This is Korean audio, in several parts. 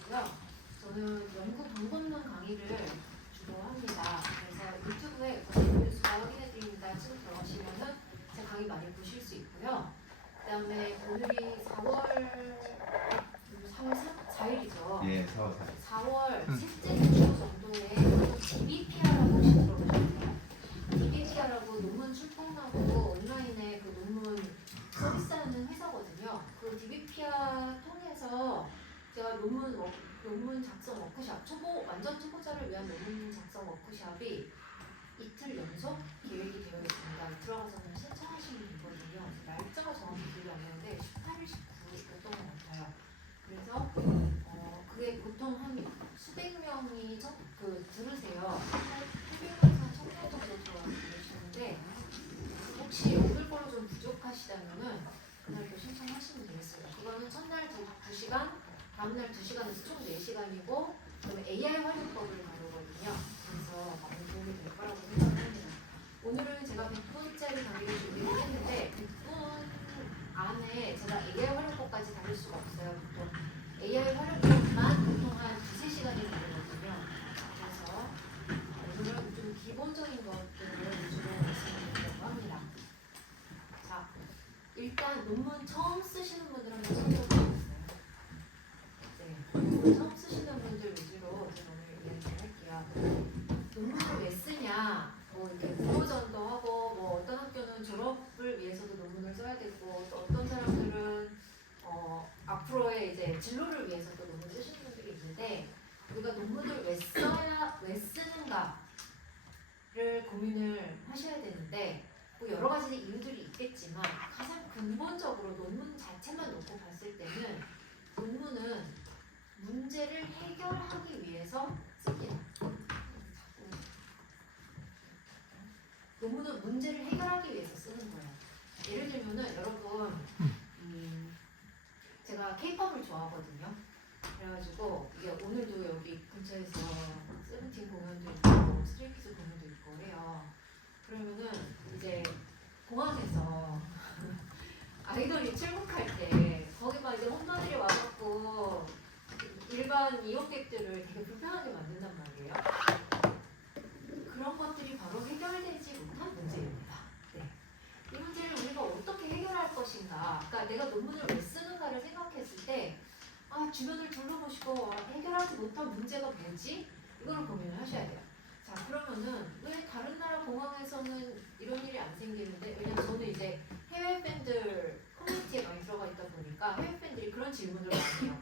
이고요. 저는 연구 방법론 강의를 주로 합니다. 그래서 유튜브에 뉴스가 확인해드립니다. 지금 들어가시면은 제 강의 많이 보실 수 있고요. 그 다음에 오늘이 4월 4일이죠. 예, 4월 4일. 4월 셋째 주 정도에 DBPR라고 혹시 들어보셨나요? DBPR라고 논문 출판하고 온라인에 그 논문 서비스하는 회사거든요. 그 DBPR 통해서 제가 논문 작성 워크샵, 완전 초보자를 위한 논문 작성 워크샵이 이틀 연속 계획이 되어 있습니다. 들어가서는 신청하시면 되거든요. 날짜가 정확히 기억이 안 나는데 18일, 19일이었던 것 같아요. 그래서 그게 보통 한 수백 명이 들으세요. 800명에서 1000명 정도 들어주시는데 혹시 오늘 거로 좀 부족하시다면은 그날도 신청하시면 되겠습니다. 그거는 첫날 2시간, 다음날 2시간에서 총 4시간이고 그다음에 AI 활용법을 다루거든요. 그래서 많이 도움이 될 거라고 생각합니다. 오늘은 제가 100분짜리 강의를 준비를 했는데 100분 안에 제가 AI 활용법까지 다룰 수가 없어요. 보통 AI 활용법만 보통 한 2~3시간이 걸리거든요. 그래서 오늘은 좀 기본적인 것들을 위주로 말씀드리려고 합니다. 자, 일단 논문 처음 쓰시는 분들 한번 손 들어보세요. 네, 논문 처음 쓰시는 분들 위주로 제가 오늘 이야기를 할게요. 논문을 왜 쓰냐? 뭐 이렇게 문호전도 하고 뭐 어떤 학교는 졸업을 위해서도 논문을 써야 되고 또 어떤 사람들은 앞으로의 이제 진로를 위해서 또 논문 쓰시는 분들이 있는데 우리가 논문을 왜 쓰는가를 고민을 하셔야 되는데 뭐 여러 가지 이유들이 있겠지만 가장 근본적으로 논문 자체만 놓고 봤을 때는 논문은 문제를 해결하기 위해서 씁니다. 논문은 문제를 해결하기 위해서 쓰는 거예요. 예를 들면은 여러분 제가 K-팝을 좋아하거든요. 그래가지고 이게 오늘도 여기 근처에서 세븐틴 공연도 있고 스트레이키즈 공연도 있고 해요. 그러면은 이제 공항에서 아이돌이 출국할 때 거기 막 이제 홈런들이 와갖고 일반 이용객들을 되게 불편하게 만든단 말이에요. 그런 것들이 바로 해결되지 못한 문제입니다. 네. 이 문제를 우리가 어떻게 해결할 것인가. 그러니까 내가 논문을 왜 쓰는가를 생각했을 때 주변을 둘러보시고 해결하지 못한 문제가 뭐지? 이걸 고민을 하셔야 돼요. 자, 그러면은 왜 다른 나라 공항에서는 이런 일이 안 생기는데? 왜냐면 저는 이제 해외 팬들 커뮤니티에 많이 들어가 있다 보니까 해외 팬들이 그런 질문을 많이 해요.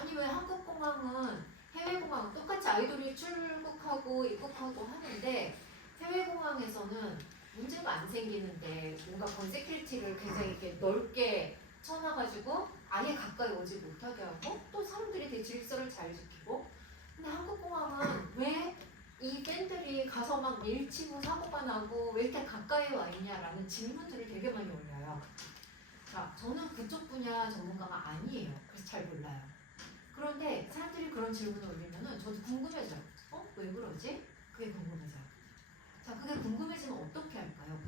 아니 왜 한국 공항은 해외 공항 똑같이 아이돌이 출국하고 입국하고 하는데 해외 공항에서는 문제가 안 생기는데 뭔가 건 세큐리티를 굉장히 이렇게 넓게 쳐놔가지고 아예 가까이 오지 못하게 하고 또 사람들이 되게 질서를 잘 지키고 근데 한국 공항은 왜 이 팬들이 가서 막 밀치고 사고가 나고 왜 이렇게 가까이 와 있냐라는 질문들을 되게 많이 올려요. 자, 저는 그쪽 분야 전문가가 아니에요. 그래서 잘 몰라요. 그런데 사람들이 그런 질문을 올리면은 저도 궁금해져요. 왜 그러지? 그게 궁금해져요. 자, 그게 궁금해지면 어떻게 할까요?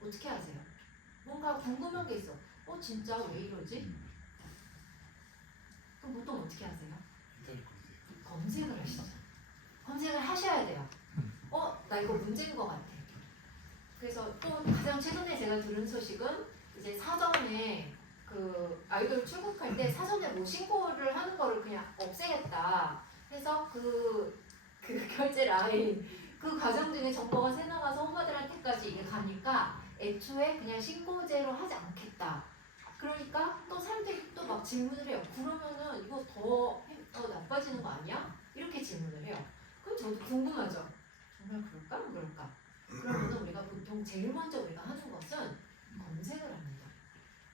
어떻게 하세요? 뭔가 궁금한 게 있어. 진짜 왜 이러지? 그럼 보통 어떻게 하세요? 검색을 하시죠. 검색을 하셔야 돼요. 나 이거 문제인 것 같아. 그래서 또 가장 최근에 제가 들은 소식은 이제 사전에 그 아이돌 출국할 때 사전에 뭐 신고를 하는 거를 그냥 없애겠다. 해서 그 결제 라인 그 과정 중에 정보가 새나가서 홈모들한테까지 이게 가니까 애초에 그냥 신고제로 하지 않겠다. 그러니까 또 사람들이 또 막 질문을 해요. 그러면은 이거 더 나빠지는 거 아니야? 이렇게 질문을 해요. 그럼 저도 궁금하죠. 정말 그럴까? 안 그럴까? 그러면은 우리가 보통 제일 먼저 우리가 하는 것은 검색을 합니다.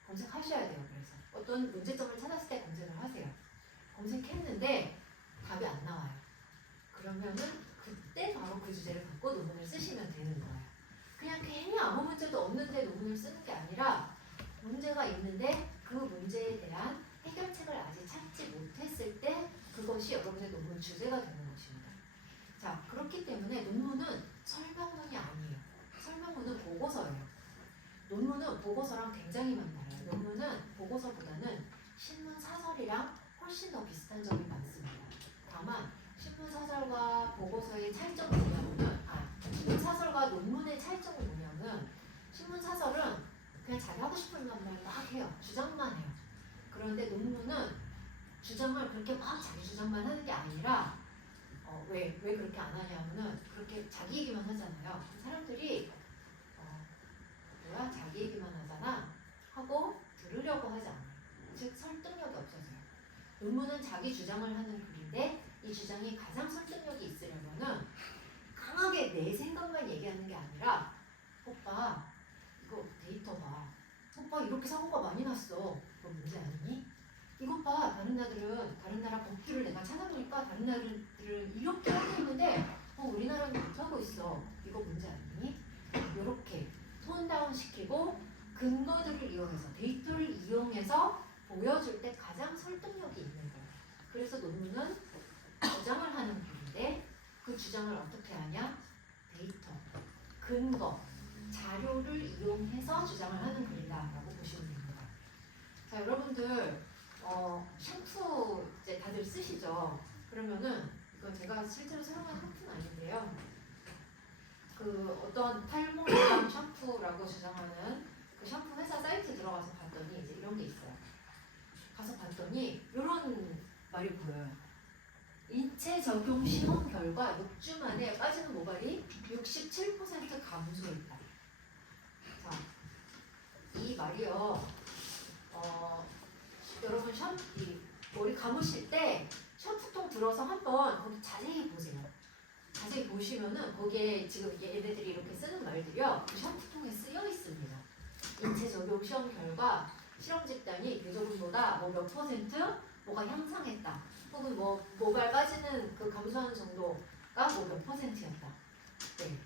검색하셔야 돼요. 그래서 어떤 문제점을 찾았을 때 검색을 하세요. 검색했는데 답이 안 나와요. 그러면은 그때 바로 그 주제를 갖고 논문을 쓰시면 되는 거예요. 그냥 괜히 아무 문제도 없는데 논문을 쓰는 게 아니라 문제가 있는데 그 문제에 대한 해결책을 아직 찾지 못했을 때 그것이 여러분의 논문 주제가 되는 것입니다. 자, 그렇기 때문에 논문은 설명문이 아니에요. 설명문은 보고서예요. 논문은 보고서랑 굉장히 많이 달라요. 논문은 보고서보다는 신문 사설이랑 그런데 논문은 주장을 그렇게 막 자기 주장만 하는 게 아니라 왜 그렇게 안 하냐면은 그렇게 자기 얘기만 하잖아요. 사람들이 뭐야 자기 얘기만 하잖아 하고 들으려고 하지 않아요. 즉 설득력이 없어져요. 논문은 자기 주장을 하는 글인데 이 주장이 가장 설득력이 있으려면은 강하게 내 생각만 얘기하는 게 아니라 오빠 이거 데이터 봐. 오빠 이렇게 사고가 많이 났어. 그거 문제 아니니? 이것 봐. 다른 나라 법규를 내가 찾아보니까 다른 나라들은 이렇게 하고 있는데 우리나라는 못하고 있어. 이거 문제 아니니? 이렇게 톤다운 시키고 근거들을 이용해서 데이터를 이용해서 보여줄 때 가장 설득력이 있는 거예요. 그래서 논문은 주장을 하는 글인데 그 주장을 어떻게 하냐? 데이터, 근거, 자료를 이용해서 주장을 하는 글이다라고 보시면 됩니다. 자, 여러분들 샴푸 이제 다들 쓰시죠? 그러면은 이거 제가 실제로 사용한 샴푸는 아닌데요. 그 어떤 탈모 예방 샴푸라고 주장하는 그 샴푸 회사 사이트 들어가서 봤더니 이제 이런 게 있어요. 가서 봤더니 이런 말이 보여요. 인체 적용 시험 결과 6주 만에 빠지는 모발이 67% 감소했다. 자, 이 말이요. 여러분 머리 감으실 때 샴푸통 들어서 한번 거기 자세히 보세요. 자세히 보시면은 거기에 지금 얘네들이 이렇게 쓰는 말들이요. 그 샴푸통에 쓰여 있습니다. 인체 적용 시험 결과 실험 집단이 교조군보다 몇 퍼센트 뭐가 향상했다. 혹은 모발 빠지는 그 감소하는 정도가 몇 퍼센트였다. 네.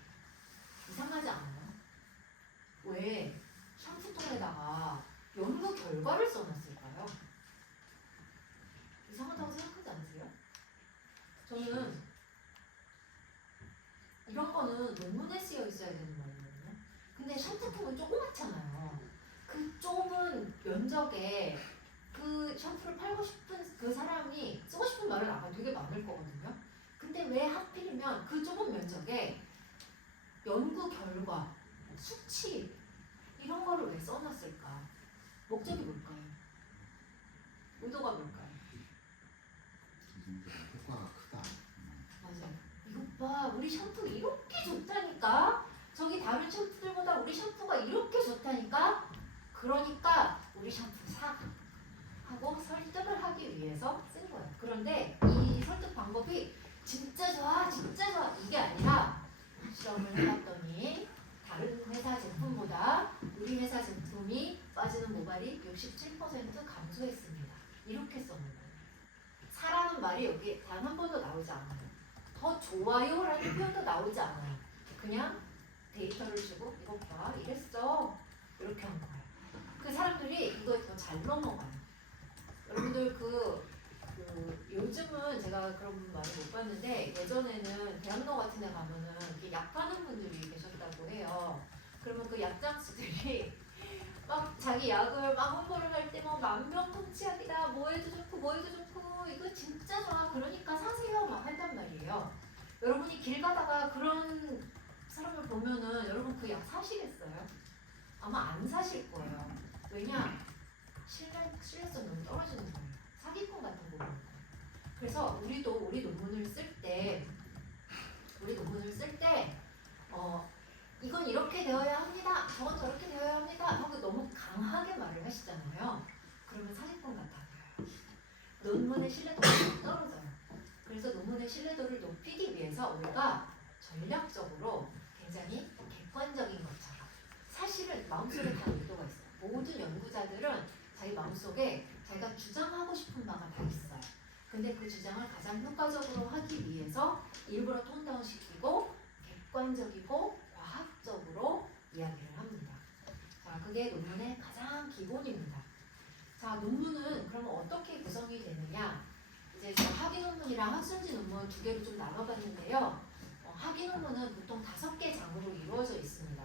이상하지 않아요? 왜 샴푸통에다가 연구 결과를 써놨을까요? 이상하다고 생각하지 않으세요? 저는 이런 거는 논문에 쓰여 있어야 되는 말이거든요. 근데 샴푸통은 조그맣잖아요. 그 좁은 면적에 그 샴푸를 팔고 싶은 그 사람이 쓰고 싶은 말은 아마 되게 많을 거거든요. 근데 왜 하필이면 그 좁은 면적에 연구 결과, 수치 이런 거를 왜 써놨을까? 목적이 뭘까요? 의도가 뭘까요? 효과가 크다. 맞아요. 이것 봐, 우리 샴푸 이렇게 좋다니까? 저기 다른 샴푸들보다 우리 샴푸가 이렇게 좋다니까? 그러니까 우리 샴푸 사! 하고 설득을 하기 위해서 쓴 거예요. 그런데 이 설득 방법이 진짜 좋아, 진짜 좋아 이게 아니라 실험을 해봤더니 다른 회사 제품보다 우리 회사 제품이 빠지는 모발이 67% 감소했습니다. 이렇게 써는 거예요. 사라는 말이 여기 단 한 번도 나오지 않아요. 더 좋아요라는 표현도 나오지 않아요. 그냥 데이터를 주고 이것 봐 이랬어 이렇게 한 거예요. 그 사람들이 이거 더 잘 넘어가요. 여러분들 요즘은 제가 그런 분 많이 못 봤는데 예전에는 대학로 같은 데 가면은 이렇게 약 파는 분들이 계셨다고 해요. 그러면 그 약장수들이 막 자기 약을 막 홍보를 할 때 뭐 만병통치약이다 뭐해도 좋고 뭐해도 좋고 이거 진짜 좋아 그러니까 사세요 막 한단 말이에요. 여러분이 길 가다가 그런 사람을 보면은 여러분 그 약 사시겠어요? 아마 안 사실 거예요. 왜냐? 신뢰성이 너무 떨어지는 거예요. 사기꾼 같은 거 보는 거예요. 그래서 우리도 우리 논문을 쓸 때 이건 이렇게 되어야 합니다. 저건 저렇게 되어야 합니다. 하고 너무 강하게 말을 하시잖아요. 그러면 사기꾼 같아 보여요. 논문의 신뢰도가 떨어져요. 그래서 논문의 신뢰도를 높이기 위해서 우리가 전략적으로 굉장히 객관적인 것처럼 사실은 마음속에 다 의도가 있어요. 모든 연구자들은 자기 마음속에 자기가 주장하고 싶은 바가 다 있어요. 근데 그 주장을 가장 효과적으로 하기 위해서 일부러 톤다운 시키고 객관적이고 과학적으로 이야기를 합니다. 자, 그게 논문의 가장 기본입니다. 자, 논문은 그러면 어떻게 구성이 되느냐? 이제 학위 논문이랑 학술지 논문 두 개로 좀 나눠봤는데요. 학위 논문은 보통 5개 장으로 이루어져 있습니다.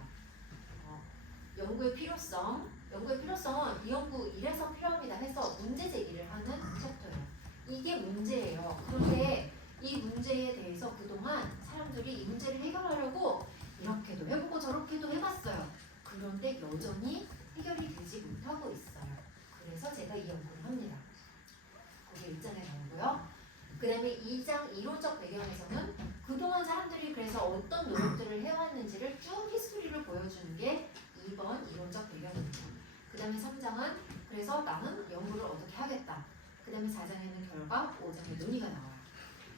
연구의 필요성은 이 연구 이래서 필요합니다 해서 문제 제기를 하는 챕터예요. 이게 문제예요. 그런데 이 문제에 대해서 그동안 사람들이 이 문제를 해결하려고 이렇게도 해보고 저렇게도 해봤어요. 그런데 여전히 해결이 되지 못하고 있어요. 그래서 제가 이 연구를 합니다. 그 다음에 2장 이론적 배경에서는 그동안 사람들이 그래서 어떤 노력들을 해왔는지를 쭉 히스토리를 보여주는 게 2번 이론적 배경입니다. 그 다음에 3장은 그래서 나는 연구를 어떻게 하겠다. 그 다음에 4장에는 결과, 5장에 논의가 나와요.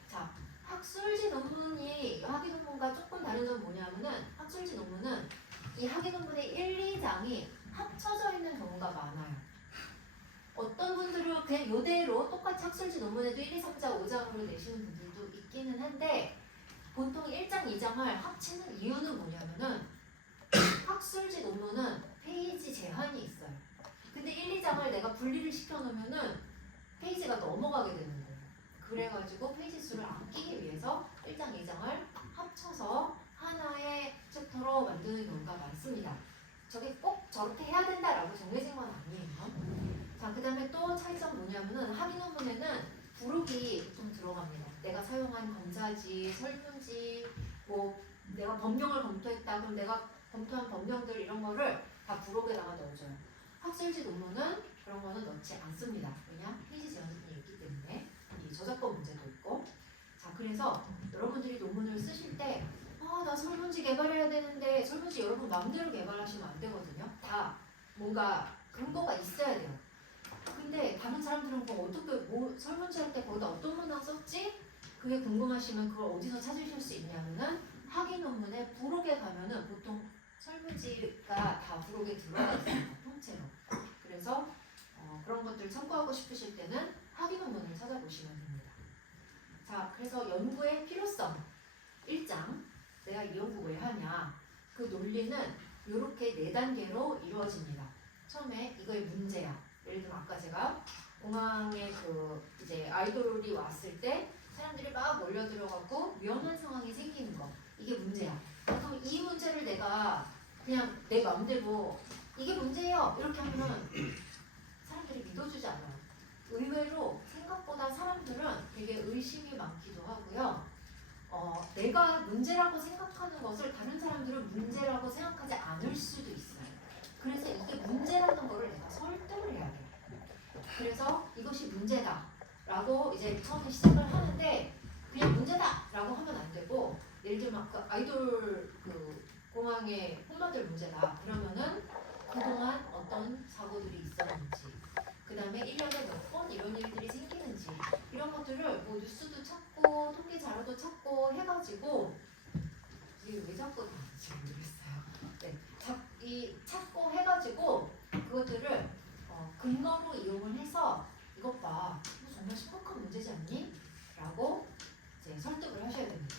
자, 학술지 논문이 학위 논문과 조금 다른 점 뭐냐면은 학술지 논문은 이 학위 논문의 1, 2장이 합쳐져 있는 경우가 많아요. 어떤 분들은 그냥 이대로 똑같이 학술지 논문에도 1, 2, 3장, 5장으로 내시는 분들도 있기는 한데 보통 1장, 2장을 합치는 이유는 뭐냐면은 학술지 논문은 페이지 제한이 있어요. 근데 1, 2장을 내가 분리를 시켜놓으면은 페이지가 넘어가게 되는 거예요. 그래가지고 페이지 수를 아끼기 위해서 1장, 2장을 합쳐서 하나의 챕터로 만드는 경우가 많습니다. 저게 꼭 저렇게 해야 된다라고 정해진 건 아니에요. 자, 그 다음에 또 차이점 뭐냐면은 학위 논문에는 부록이 보통 들어갑니다. 내가 사용한 검사지, 설문지, 뭐 내가 법령을 검토했다 그럼 내가 검토한 법령들 이런 거를 다 부록에다가 넣어줘요. 학술지 논문은 그런 거는 넣지 않습니다. 왜냐? 페이지 제한이 있기 때문에 이 저작권 문제도 있고. 자, 그래서 여러분들이 논문을 쓰실 때 나 설문지 개발해야 되는데 설문지 여러분 마음대로 개발하시면 안 되거든요. 다 뭔가 근거가 있어야 돼요. 근데 다른 사람들은 그거 어떻게 설문지 할 때 거기다 어떤 문항 썼지? 그게 궁금하시면 그걸 어디서 찾으실 수 있냐면은 학위 논문의 부록에 가면은 보통 설문지가 다 부록에 들어가 있습니다. 통째로. 그래서 그런 것들 참고하고 싶으실 때는 학위 논문을 찾아보시면 됩니다. 자, 그래서 연구의 필요성 1장 내가 이 연구 왜 하냐 그 논리는 이렇게 4단계로 이루어집니다. 처음에 이거의 문제야. 예를 들면 아까 제가 공항에 그 이제 아이돌이 왔을 때 사람들이 막 몰려들어가고 위험한 상황이 생기는 거 이게 문제야. 그럼 이 문제를 내가 그냥 내 마음대로 이게 문제예요 이렇게 하면 사람들이 믿어주지 않아요. 의외로 생각보다 사람들은 되게 의심이 많기도 하고요. 내가 문제라고 생각하는 것을 다른 사람들은 문제라고 생각하지 않을 수도 있어요. 그래서 이게 문제라는 거를 내가 설득을 해야 돼요. 그래서 이것이 문제다 라고 이제 처음에 시작을 하는데 그냥 문제다 라고 하면 안 되고 예를 들면 그 아이돌 그 공항의 홈모델 문제다 그러면은 그동안 어떤 사고들이 있었는지 그 다음에 1년에 몇 번 이런 일들이 생기는지 이런 것들을 뭐 뉴스도 찾고 통계 자료도 찾고 해가지고 이게 왜 자꾸 나는지 모르겠어요. 네, 찾고 해가지고 그것들을 근거로 이용을 해서 이것 봐, 이거 정말 심각한 문제지 않니? 라고 이제 설득을 하셔야 됩니다.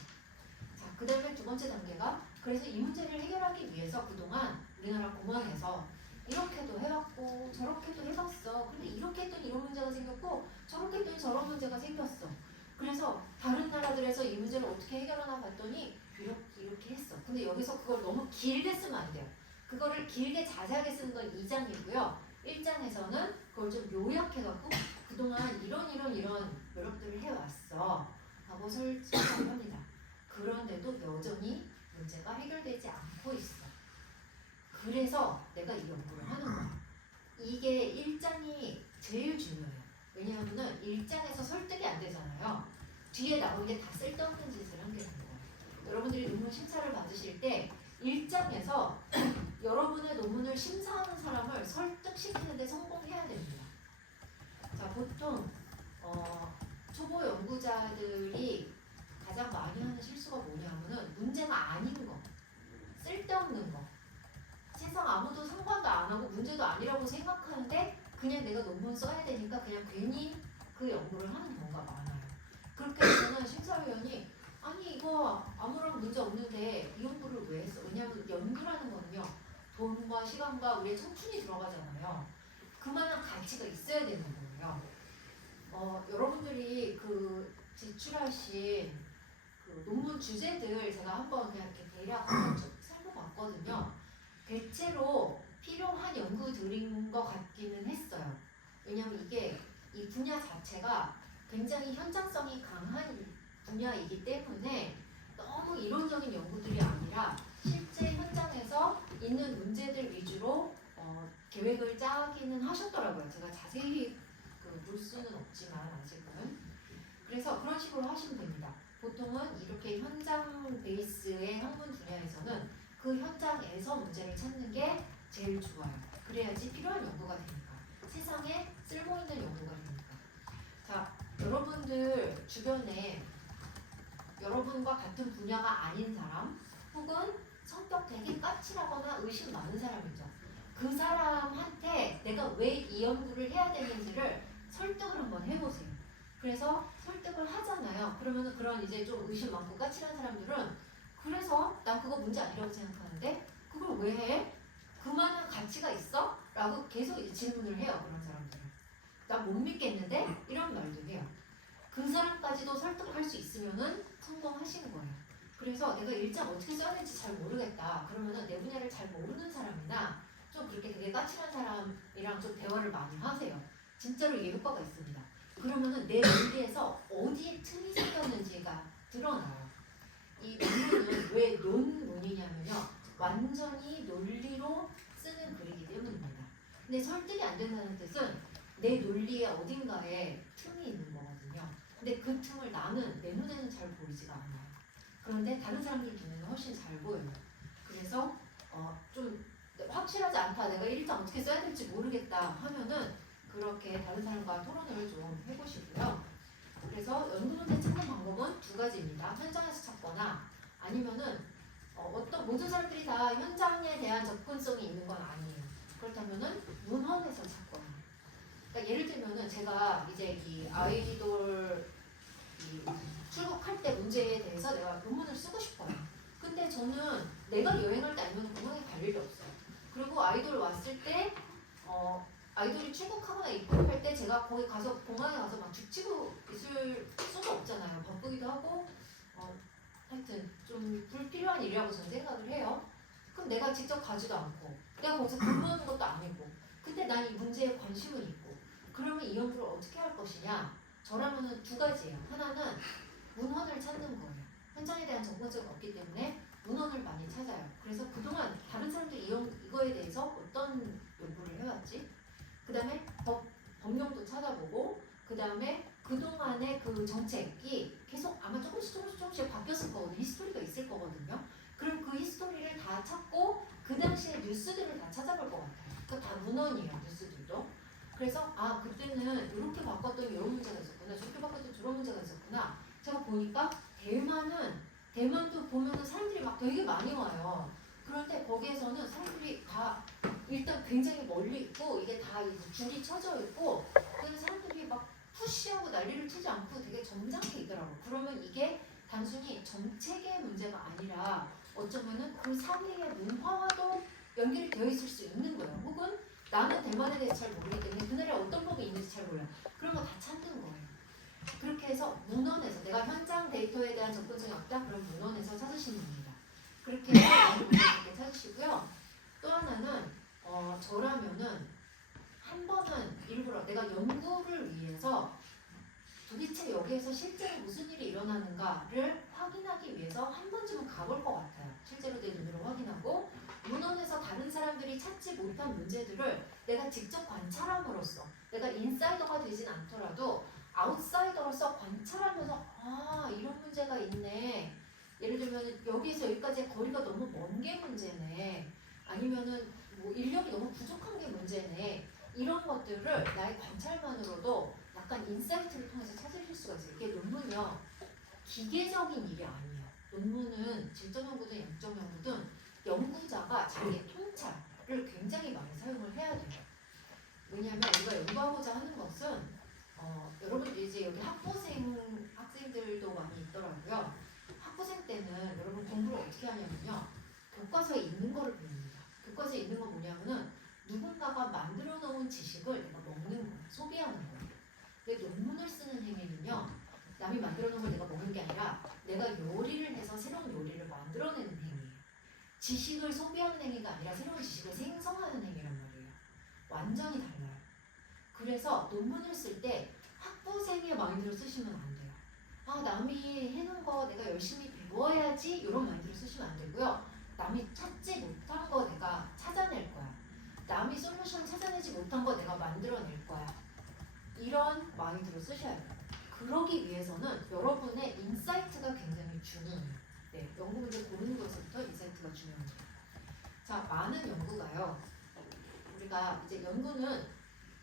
자, 그 다음에 두 번째 단계가 그래서 이 문제를 해결하기 위해서 그동안 우리나라 공항에서 이렇게도 해왔고 저렇게도 해봤어. 근데 이렇게 했더니 이런 문제가 생겼고 저렇게 했더니 저런 문제가 생겼어. 그래서 다른 나라들에서 이 문제를 어떻게 해결하나 봤더니 이렇게 했어. 근데 여기서 그걸 너무 길게 쓰면 안 돼요. 그거를 길게 자세하게 쓰는 건 2장이고요. 1장에서는 그걸 좀 요약해갖고 그동안 이런 노력들을 해왔어 하고 설명을 합니다. 그런데도 여전히 문제가 해결되지 않고 있어. 그래서 내가 이 연구를 하는 거야. 이게 1장이 제일 중요해요. 왜냐하면 1장에서 설득이 안 되잖아요. 뒤에 나온 게 다 쓸데없는 짓을 한 게 되는 거예요. 여러분들이 논문 심사를 받으실 때 1장에서 여러분의 논문을 심사하는 사람을 설득시키는데 성공해야 됩니다. 자, 보통 초보 연구자들이 가장 많이 하는 실수가 뭐냐면은 문제가 아닌 거, 쓸데없는 거, 세상 아무도 상관도 안 하고 문제도 아니라고 생각하는데 그냥 내가 논문 써야 되니까 그냥 괜히 그 연구를 하는 경우가 많아요. 그렇게 되면 심사위원이 아니 이거 아무런 문제 없는데 이 연구를 왜 했어? 왜냐하면 연구라는 거는요 돈과 시간과 우리의 청춘이 들어가잖아요. 그만한 가치가 있어야 되는 거예요. 여러분들이 그 제출하신 그 논문 주제들 제가 한번 그냥 이렇게 대략 한번 좀 살펴봤거든요. 대체로 필요한 연구들인 것 같기는 했어요. 왜냐하면 이게 이 분야 자체가 굉장히 현장성이 강한 분야이기 때문에 너무 이론적인 연구들이 아니라 실제 현장에서 있는 문제들 위주로 계획을 짜기는 하셨더라고요. 제가 자세히 볼 수는 없지만 아직은. 그래서 그런 식으로 하시면 됩니다. 보통은 이렇게 현장 베이스의 학문 분야에서는 그 현장에서 문제를 찾는 게 제일 좋아요. 그래야지 필요한 연구가 되니까. 세상에 쓸모있는 연구가 되니까. 자, 여러분들 주변에 여러분과 같은 분야가 아닌 사람 혹은 성격 되게 까칠하거나 의심 많은 사람 있죠. 그 사람한테 내가 왜 이 연구를 해야 되는지를 설득을 한번 해보세요. 그래서 설득을 하잖아요. 그러면 그런 이제 좀 의심 많고 까칠한 사람들은 그래서 난 그거 문제 아니라고 생각하는데 그걸 왜 해? 그만한 가치가 있어? 라고 계속 이제 질문을 해요. 그런 사람들은. 난 못 믿겠는데? 이런 말도 해요. 그 사람까지도 설득할 수 있으면은 성공하신 거예요. 그래서 내가 일장 어떻게 써야 될지 잘 모르겠다. 그러면은 내 분야를 잘 모르는 사람이나 좀 그렇게 되게 까칠한 사람이랑 좀 대화를 많이 하세요. 진짜로 이게 효과가 있습니다. 그러면은 내 논리에서 어디에 틈이 생겼는지가 드러나요. 이 논문은 왜 논문이냐면요. 완전히 논리로 쓰는 글이기 때문입니다. 근데 설득이 안 된다는 뜻은 내 논리의 어딘가에 틈이 있는 거거든요. 근데 그 틈을 나는 내 눈에는 잘 보이지가 않아요. 그런데 다른 사람들 눈에는 훨씬 잘 보여요. 그래서 좀 확실하지 않다. 내가 일단 어떻게 써야 될지 모르겠다 하면은 그렇게 다른 사람과 토론을 좀 해보시고요. 그래서 연구문제 찾는 방법은 두 가지입니다. 현장에서 찾거나 아니면은 어떤 모든 사람들이 다 현장에 대한 접근성이 있는 건 아니에요. 그렇다면은 문헌에서 찾거나. 그러니까 예를 들면은 제가 이제 이 아이돌 출국할 때 문제에 대해서 내가 논문을 쓰고 싶어요. 근데 저는 내가 여행할 때 아니면 공항에 갈 일이 없어요. 그리고 아이돌 왔을 때 아이돌이 출국하거나 입국할 때 제가 거기 가서 공항에 가서 막 죽치고 있을 수가 없잖아요. 바쁘기도 하고 하여튼 좀 불필요한 일이라고 저는 생각을 해요. 그럼 내가 직접 가지도 않고 내가 거기서 근무하는 것도 아니고 근데 난 이 문제에 관심은 있고 그러면 이 연구를 어떻게 할 것이냐? 저라면은 두 가지예요. 하나는 문헌을 찾는 거예요. 현장에 대한 접근성이 없기 때문에 문헌을 많이 찾아요. 그래서 그동안 다른 사람들이 이거에 대해서 어떤 연구를 해왔지? 그 다음에 법령도 찾아보고 그 다음에 그동안의 그 정책이 계속 아마 조금씩 바뀌었을 거거든요. 히스토리가 있을 거거든요. 그럼 그 히스토리를 다 찾고 그 당시의 뉴스들을 다 찾아볼 것 같아요. 그 다 문헌이에요. 뉴스들도. 그래서 그때는 이렇게 바꿨더니 이런 문제가 있었구나. 저렇게 바꿨더니 저런 문제가 있었구나. 제가 보니까 대만도 보면은 사람들이 막 되게 많이 와요. 그런데 거기에서는 사람들이 다 일단 굉장히 멀리 있고 이게 다 줄이 쳐져 있고 그래서 사람들이 막 푸시하고 난리를 치지 않고 되게 점잖게 있더라고. 그러면 이게 단순히 정책의 문제가 아니라 어쩌면은 그 사회의 문화와도 연결이 되어 있을 수 있는 거예요. 혹은 나는 대만에 대해서 잘 모르기 때문에 그 나라에 어떤 법이 있는지 잘 몰라요. 그런 거 다 찾는 거예요. 그렇게 해서 문헌에서 내가 현장 데이터에 대한 접근성이 없다? 그럼 문헌에서 찾으시면 됩니다. 그렇게 해서 그렇게 찾으시고요. 또 하나는 저라면은 한 번은 일부러 내가 연구를 위해서 도대체 여기에서 실제로 무슨 일이 일어나는가를 확인하기 위해서 한 번쯤은 가볼 것 같아요. 실제로 내 눈으로 확인하고 문헌에서 다른 사람들이 찾지 못한 문제들을 내가 직접 관찰함으로써 내가 인사이더가 되진 않더라도 아웃사이더로서 관찰하면서 이런 문제가 있네. 예를 들면 여기에서 여기까지의 거리가 너무 먼 게 문제네. 아니면은 뭐 인력이 너무 부족한 게 문제네. 이런 것들을 나의 관찰만으로도 약간 인사이트를 통해서 찾으실 수가 있어요. 이게 논문이요. 기계적인 일이 아니에요. 논문은 질적 연구든 양적 연구든 연구자가 자기의 통찰을 굉장히 많이 사용을 해야 돼요. 왜냐하면 우리가 연구하고자 하는 것은 여러분들 이제 여기 학생들도 많이 있더라고요. 학부생 때는 여러분 공부를 어떻게 하냐면요. 교과서에 있는 거를 배웁니다. 교과서에 있는 건 뭐냐면은 누군가가 만들어 놓은 지식을 내가 먹는 거예요. 소비하는 거예요. 근데 논문을 쓰는 행위는요. 남이 만들어 놓은 걸 내가 먹는 게 아니라 내가 요리를 해서 새로운 요리를 만들어내는 행위예요. 지식을 소비하는 행위가 아니라 새로운 지식을 생성하는 행위란 말이에요. 완전히 달라요. 그래서 논문을 쓸 때 학부생의 마인드로 쓰시면 안 돼요. 남이 해놓은 거 내가 열심히 배워야지 이런 마인드로 쓰시면 안 되고요. 남이 찾지 못한 거 내가 찾아낼 거야. 남이 솔루션 찾아내지 못한 거 내가 만들어낼 거야. 이런 마인드로 쓰셔야 돼요. 그러기 위해서는 여러분의 인사이트가 굉장히 중요해요. 네, 연구 문제 고르는 것부터 인사이트가 중요합니다. 자, 많은 연구가요. 우리가 이제 연구는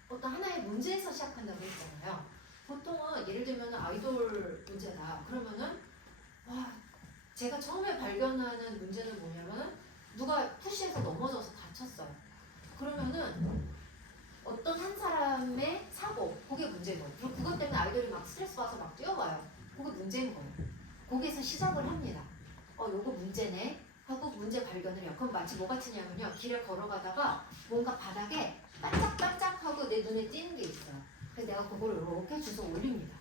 어떤 하나의 문제에서 시작한다고 했잖아요. 보통은 예를 들면 아이돌 문제다. 그러면은 와, 제가 처음에 발견하는 문제는 뭐냐면 누가 푸시해서 넘어져서 다쳤어요. 그러면은 어떤 한 사람의 사고, 그게 문제인 거예요. 그리고 그것 때문에 아이돌이 막 스트레스 받아서 막 뛰어가요. 그게 문제인 거예요. 거기에서 시작을 합니다. 요거 문제네 하고 문제 발견을 해요. 그럼 마치 뭐 같으냐면요. 길을 걸어가다가 뭔가 바닥에 반짝반짝 하고 내 눈에 띄는 게 있어요. 그래서 내가 그걸 이렇게 주워 올립니다.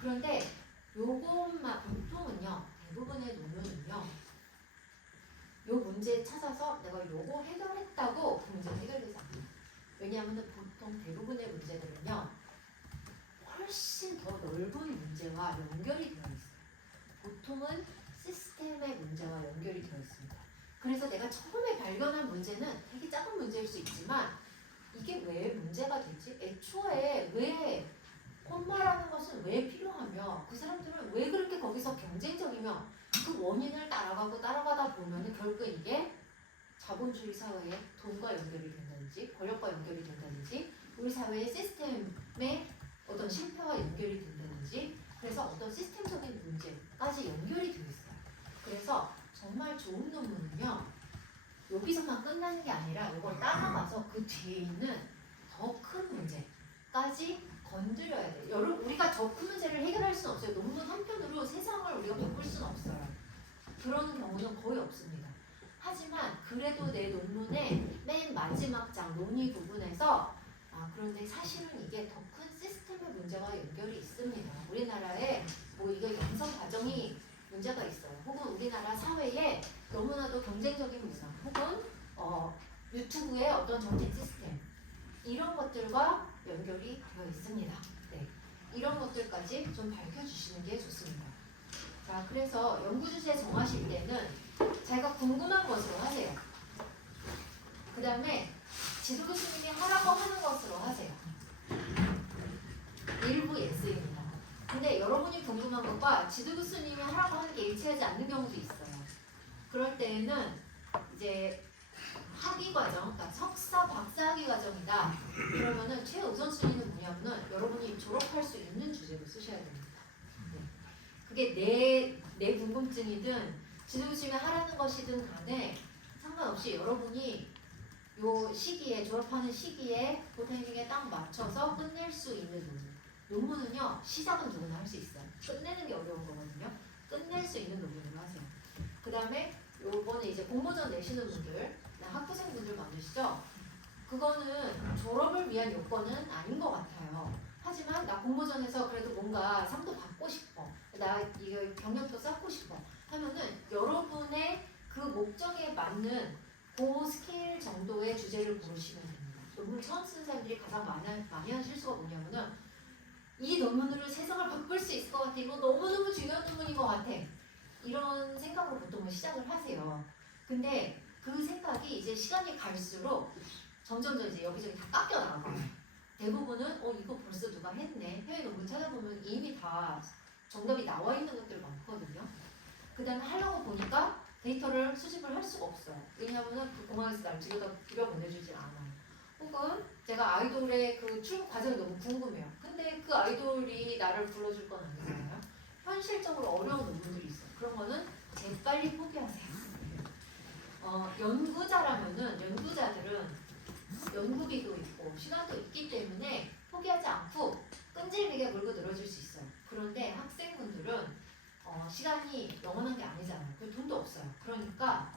그런데 요것만 보통은요. 대부분의 논문은요. 요 문제 찾아서 내가 요거 해결했다고 그 문제가 해결되지 않아요. 왜냐하면 보통 대부분의 문제들은요. 훨씬 더 넓은 문제와 연결이 되어 있어요. 보통은 시스템의 문제와 연결이 되어 있습니다. 그래서 내가 처음에 발견한 문제는 되게 작은 문제일 수 있지만 이게 왜 문제가 되지? 애초에 왜 콤마라는 것은 왜 필요하며 그 사람들은 왜 그렇게 거기서 경쟁적이며 그 원인을 따라가다 보면은 결국 이게 자본주의 사회에 돈과 연결이 된다든지 권력과 연결이 된다든지 우리 사회의 시스템의 어떤 실패와 연결이 된다든지 그래서 어떤 시스템적인 문제까지 연결이 되어 있어요. 그래서 정말 좋은 논문은요. 여기서만 끝나는 게 아니라 이걸 따라가서 그 뒤에 있는 더 큰 문제까지 건드려야 돼요. 여러분 우리가 더 큰 문제를 해결할 수는 없어요. 논문 한 편으로 세상을 우리가 바꿀 수는 없어요. 그런 경우는 거의 없습니다. 하지만 그래도 내 논문의 맨 마지막 장 논의 부분에서 그런데 사실은 이게 더 큰 시스템의 문제와 연결이 있습니다. 우리나라에 뭐 이거 양성 과정이 문제가 있어요. 혹은 우리나라 사회에 너무나도 경쟁적인 문화 혹은 유튜브의 어떤 정책 시스템 이런 것들과 연결이 되어 있습니다. 네, 이런 것들까지 좀 밝혀주시는 게 좋습니다. 자, 그래서 연구 주제 정하실 때는 자기가 궁금한 것으로 하세요. 그 다음에 지도 교수님이 하라고 하는 것으로 하세요. 일부 예스입니다. 근데 여러분이 궁금한 것과 지도 교수님이 하라고 하는 게 일치하지 않는 경우도 있어요. 그럴 때에는 이제 학위 과정, 그러니까 석사, 박사 학위 과정이다. 그러면은 최우선순위는 뭐냐면은 여러분이 졸업할 수 있는 주제로 쓰셔야 됩니다. 네. 그게 내 궁금증이든 지도 교수님이 하라는 것이든 간에 상관없이 여러분이 요 시기에 졸업하는 시기에 그 타이밍에 딱 맞춰서 끝낼 수 있는 논문. 논문은요 시작은 누구나 할 수 있어요. 끝내는 게 어려운 거거든요. 끝낼 수 있는 논문으로 하세요. 그 다음에 요번에 이제 공모전 내시는 분들, 학부생분들 많으시죠? 그거는 졸업을 위한 요건은 아닌 것 같아요. 하지만 나 공모전에서 그래도 뭔가 상도 받고 싶어. 나 이거 경력도 쌓고 싶어. 하면은 여러분의 그 목적에 맞는 그 스케일 정도의 주제를 고르시면 됩니다. 논문 처음 쓰는 사람들이 가장 많이 하는 실수가 뭐냐면은 이 논문으로 세상을 바꿀 수 있을 것 같아. 이거 너무너무 중요한 논문인 것 같아. 이런 생각으로 보통은 시작을 하세요. 근데 그 생각이 이제 시간이 갈수록 점점 이제 여기저기 다 깎여 나가요. 대부분은 이거 벌써 누가 했네. 해외 논문 찾아보면 이미 다 정답이 나와 있는 것들 많거든요. 그 다음에 하려고 보니까 데이터를 수집을 할 수가 없어요. 왜냐하면 그 공항에서 날 집에다 들여보내주질 않아요. 혹은 제가 아이돌의 그 출국 과정이 너무 궁금해요. 근데 그 아이돌이 나를 불러줄 건 아니잖아요. 현실적으로 어려운 논문들이 있어요. 그런 거는 재빨리 포기하세요. 연구자들은 연구비도 있고 시간도 있기 때문에 포기하지 않고 끈질기게 물고 늘어질 수 있어요. 그런데 학생분들은 시간이 영원한 게 아니잖아요. 그 돈도 없어요. 그러니까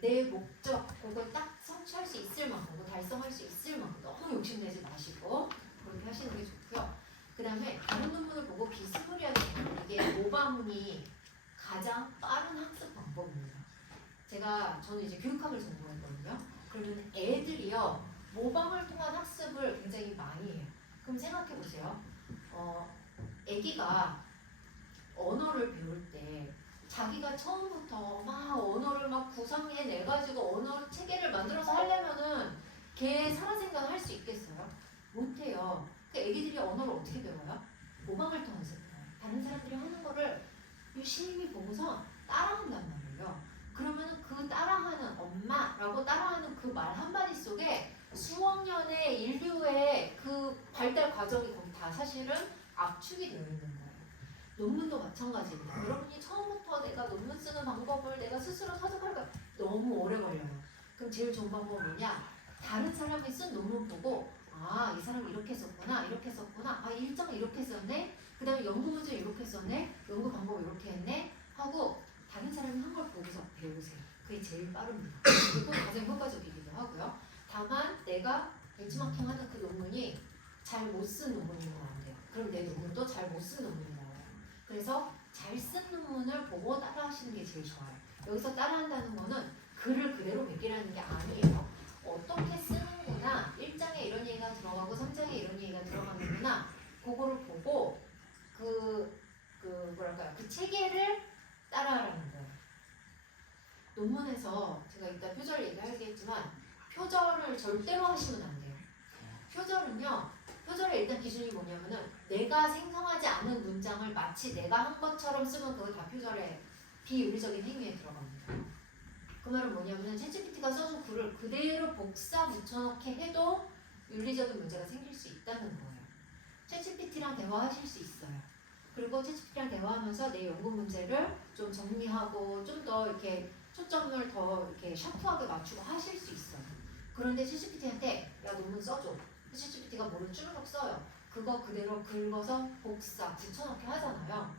내 목적 그걸 딱 성취할 수 있을 만큼 달성할 수 있을 만큼 너무 욕심내지 마시고 그렇게 하시는 게 좋고요. 그 다음에 다른 논문을 보고 비스무리하게 이게 모방이 가장 빠른 학습 방법입니다. 저는 이제 교육학을 전공했거든요. 그러면 애들이요 모방을 통한 학습을 굉장히 많이 해요. 그럼 생각해 보세요. 애기가 언어를 배울 때 자기가 처음부터 막 언어를 막 구상해내가지고 언어 체계를 만들어서 하려면은 걔 살아생전 할 수 있겠어요? 못해요. 그 애기들이 언어를 어떻게 배워요? 모방을 통해서 다른 사람들이 하는 거를 유심히 보고서 따라한단 말이에요. 그러면 그 따라하는 엄마라고 따라하는 그 말 한마디 속에 수억 년의 인류의 그 발달 과정이 거기 다 사실은 압축이 되어 있는 거예요. 논문도 마찬가지입니다. 여러분이 처음부터 내가 논문 쓰는 방법을 내가 스스로 터득할까 너무 오래 걸려요. 그럼 제일 좋은 방법은 뭐냐? 다른 사람이 쓴 논문 보고 아, 이 사람 이렇게 썼구나, 이렇게 썼구나, 아, 일정을 이렇게 썼네, 그 다음에 연구 문제 이렇게 썼네, 연구 방법 이렇게 했네 하고 다른 사람이 한 걸 보고서 배우세요. 그게 제일 빠릅니다. 그리고 가장 효과적이기도 하고요. 다만 내가 벤치마킹 하는 그 논문이 잘 못 쓴 논문이면 안 돼요. 그럼 내 논문도 잘 못 쓴 논문이 나와요. 그래서 잘 쓴 논문을 보고 따라하시는 게 제일 좋아요. 여기서 따라한다는 거는 글을 그대로 베끼라는 게 아니에요. 어떻게 쓰는구나, 1장에 이런 얘기가 들어가고 3장에 이런 얘기가 들어가는구나, 그거를 보고 뭐랄까요, 그 체계를 따라하라는 거예요. 논문에서 제가 이따 표절 얘기하겠지만 표절을 절대로 하시면 안 돼요. 표절의 일단 기준이 뭐냐면은 내가 생성하지 않은 문장을 마치 내가 한 것처럼 쓰면 그거 다 표절의 비윤리적인 행위에 들어갑니다. 그 말은 뭐냐면은 챗GPT가 써준 글을 그대로 복사 붙여넣기 해도 윤리적인 문제가 생길 수 있다는 거예요. 챗GPT랑 대화하실 수 있어요. 그리고 챗GPT랑 대화하면서 내 연구 문제를 좀 정리하고 좀 더 이렇게 초점을 더 이렇게 샤프하게 맞추고 하실 수 있어요. 그런데 챗GPT한테 야 논문 써줘. 챗GPT가 뭐를 쭈르륵 써요. 그거 그대로 긁어서 복사 붙여넣기 하잖아요.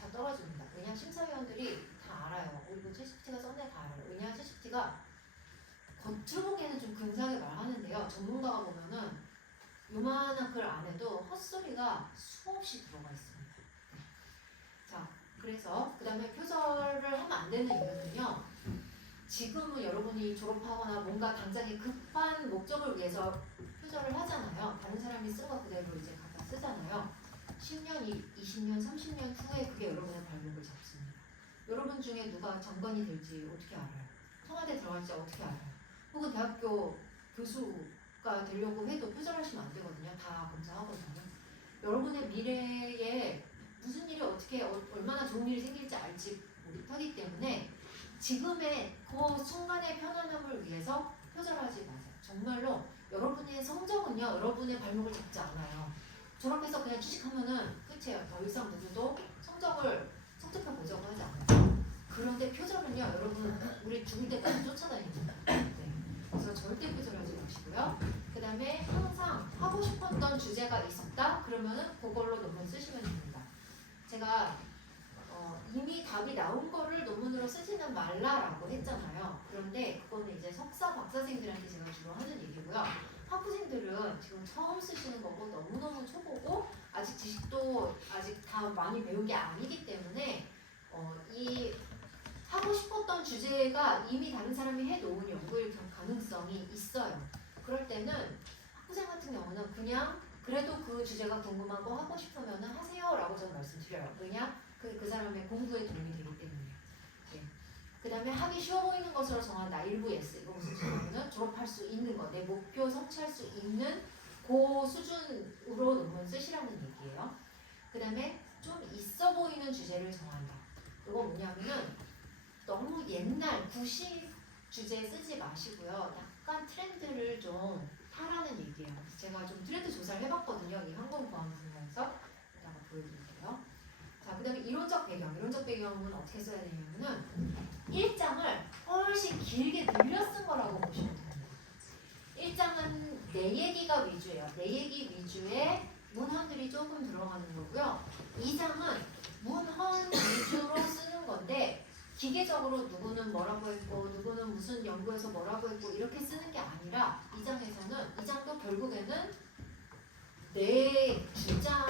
다 떨어집니다. 왜냐 심사위원들이 다 알아요. 이거 챗GPT가 썼네 다 알아요. 왜냐 챗GPT가 겉으로 보기에는 좀 근사하게 말하는데요. 전문가가 보면은 요만한 글 안에도 헛소리가 수없이 들어가 있습니다. 자, 그래서 그 다음에 표절을 하면 안 되는 이유는요. 지금은 여러분이 졸업하거나 뭔가 당장의 급한 목적을 위해서 표절을 하잖아요. 다른 사람이 쓴 거 그대로 이제 갖다 쓰잖아요. 10년, 20년, 30년 후에 그게 여러분의 발목을 잡습니다. 여러분 중에 누가 장관이 될지 어떻게 알아요? 청와대 들어갈지 어떻게 알아요? 혹은 대학교 교수가 되려고 해도 표절하시면 안 되거든요. 다 검사하거든요. 여러분의 미래에 무슨 일이 어떻게 얼마나 좋은 일이 생길지 알지 못하기 때문에 지금의 그 순간의 편안함을 위해서 표절하지 마세요. 정말로 여러분의 성적은요, 여러분의 발목을 잡지 않아요. 졸업해서 그냥 취직하면은 끝이에요. 더 이상 누구도 성적을 성적표 보자고 하지 않아요. 그런데 표절은요, 여러분 우리 죽을 때까지 쫓아다닙니다. 네. 그래서 절대 표절하지 마시고요. 그 다음에 항상 하고 싶었던 주제가 있었다? 그러면은 그걸로 논문 쓰시면 됩니다. 제가 이미 답이 나온 거를 논문으로 쓰지는 말라라고 했잖아요. 그런데 그거는 이제 석사, 박사생들한테 제가 주로 하는 얘기고요. 학부생들은 지금 처음 쓰시는 거고 너무너무 초보고 아직 지식도 아직 다 많이 배운 게 아니기 때문에 이 하고 싶었던 주제가 이미 다른 사람이 해놓은 연구일 가능성이 있어요. 그럴 때는 학부생 같은 경우는 그냥 그래도 그 주제가 궁금하고 하고 싶으면 하세요 라고 저는 말씀드려요. 왜냐? 그 사람의 공부에 도움이 되기 때문에요. 네. 그 다음에 하기 쉬워 보이는 것으로 정한다. 일부 예스. 이거 무슨 소리냐면 졸업할 수 있는 거, 내 목표 성취할 수 있는 그 수준으로 논문 쓰시라는 얘기예요. 그 다음에 좀 있어 보이는 주제를 정한다. 이거 뭐냐면은 너무 옛날 구식 주제 쓰지 마시고요. 약간 트렌드를 좀 타라는 얘기예요. 제가 좀 트렌드 조사를 해봤거든요. 이 항공보안 분야에서 이따가 보여드릴게요. 자, 그 다음에 이론적 배경은 어떻게 써야 되냐면은 1장을 훨씬 길게 늘려 쓴 거라고 보시면 됩니다. 1장은 내 얘기가 위주예요. 내 얘기 위주의 문헌들이 조금 들어가는 거고요. 2장은 문헌 위주로 쓰는 건데 기계적으로 누구는 뭐라고 했고 누구는 무슨 연구에서 뭐라고 했고 이렇게 쓰는 게 아니라 2장도 결국에는 내 주장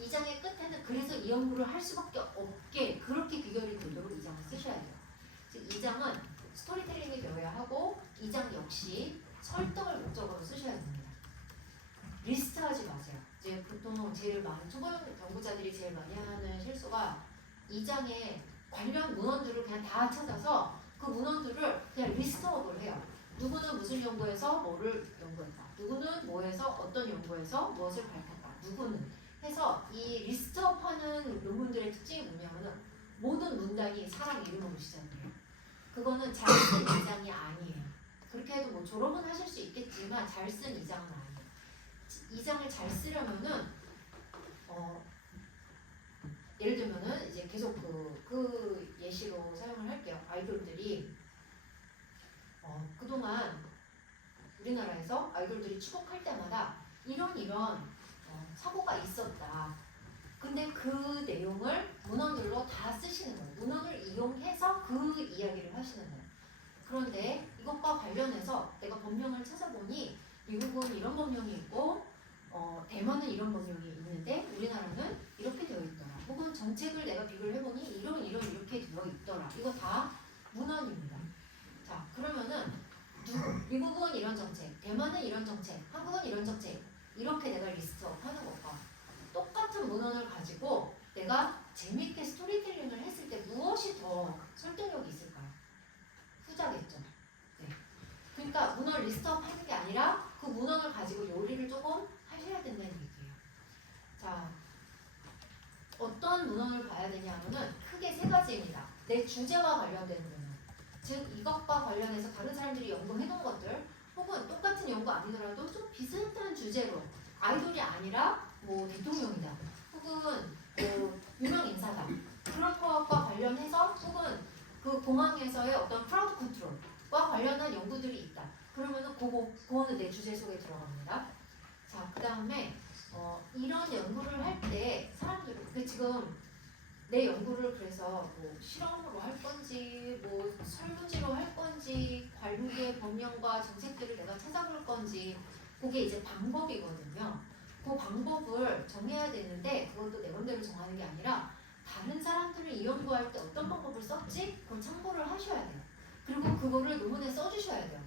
2장의 끝에는 그래서 이 연구를 할 수밖에 없게 그렇게 귀결이 되도록 2장을 쓰셔야 돼요. 즉 2장은 스토리텔링이 되어야 하고 2장 역시 설득을 목적으로 쓰셔야 됩니다. 리스트하지 마세요. 이제 보통 제일 많은 초보 연구자들이 제일 많이 하는 실수가 2장에 관련 문헌들을 그냥 다 찾아서 그 문헌들을 그냥 리스트업을 해요. 누구는 무슨 연구에서 뭐를 연구했다. 누구는 뭐에서 어떤 연구에서 무엇을 밝혔다. 누구는 해서 이 리스트업하는 논문들의 특징이 뭐냐면은 모든 문단이 사람 이름으로 시작해요. 그거는 잘 쓴 이장이 아니에요. 그렇게 해도 뭐 졸업은 하실 수 있겠지만 잘 쓴 이장은 아니에요. 이장을 잘 쓰려면은 예를 들면은 이제 계속 그 예시로 사용을 할게요. 아이돌들이 그동안 우리나라에서 아이돌들이 추곡할 때마다 이런 사고가 있었다. 근데 그 내용을 문헌들로 다 쓰시는 거예요. 문헌을 이용해서 그 이야기를 하시는 거예요. 그런데 이것과 관련해서 내가 법령을 찾아보니 미국은 이런 법령이 있고 대만은 이런 법령이 있는데 우리나라는 이렇게 되어 있더라. 혹은 정책을 내가 비교를 해보니 이렇게 되어 있더라. 이거 다 문헌입니다. 자, 그러면은 미국은 이런 정책, 대만은 이런 정책, 한국은 이런 정책 이렇게 내가 리스트업 하는 것과 똑같은 문헌을 가지고 내가 재미있게 스토리텔링을 했을 때 무엇이 더 설득력이 있을까요? 후자겠죠. 네. 그러니까 문헌 리스트업 하는 게 아니라 그 문헌을 가지고 요리를 조금 하셔야 된다는 얘기예요. 자, 어떤 문헌을 봐야 되냐 하면은 크게 세 가지입니다. 내 주제와 관련된 문헌. 즉 이것과 관련해서 다른 사람들이 연구해놓은 것들 혹은 똑같은 연구 아니더라도 좀 비슷한 주제로 아이돌이 아니라 뭐 대통령이다 혹은 유명 인사다 그런 것과 관련해서 혹은 그 공항에서의 어떤 크라우드 컨트롤과 관련한 연구들이 있다. 그러면은 그거는 내 주제 속에 들어갑니다. 자, 그 다음에 이런 연구를 할 때 사람들이 지금 내 연구를 그래서 뭐 실험으로 할 건지 뭐 설문지로 할 건지 관계의 법령과 정책들을 내가 찾아볼 건지 그게 이제 방법이거든요. 그 방법을 정해야 되는데 그것도 내 맘대로 정하는 게 아니라 다른 사람들을 이 연구할 때 어떤 방법을 썼지? 그걸 참고를 하셔야 돼요. 그리고 그거를 논문에 써주셔야 돼요.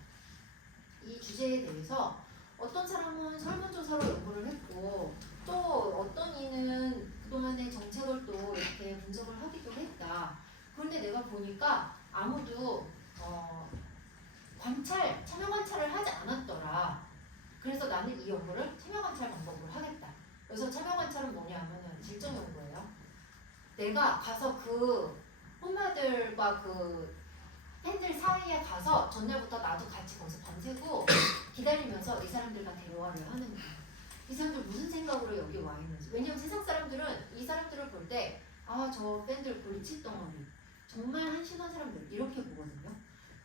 이 주제에 대해서 어떤 사람은 설문조사로 연구를 했고 또 어떤 이는 그동안의 정책을 또 이렇게 분석을 하기도 했다. 그런데 내가 보니까 아무도 참여 관찰을 하지 않았더라. 그래서 나는 이 연구를 참여 관찰 방법으로 하겠다. 그래서 참여 관찰은 뭐냐 하면은 질적 연구예요. 내가 가서 그 홈마들과 그 팬들 사이에 가서 전날부터 나도 같이 거기서 밤새고 기다리면서 이 사람들과 대화를 하는 거예요. 이 사람들 무슨 생각으로 여기 와 있는지. 왜냐면 세상 사람들은 이 사람들을 볼 때 저 팬들 골칫덩어리 정말 한심한 사람들 이렇게 보거든요.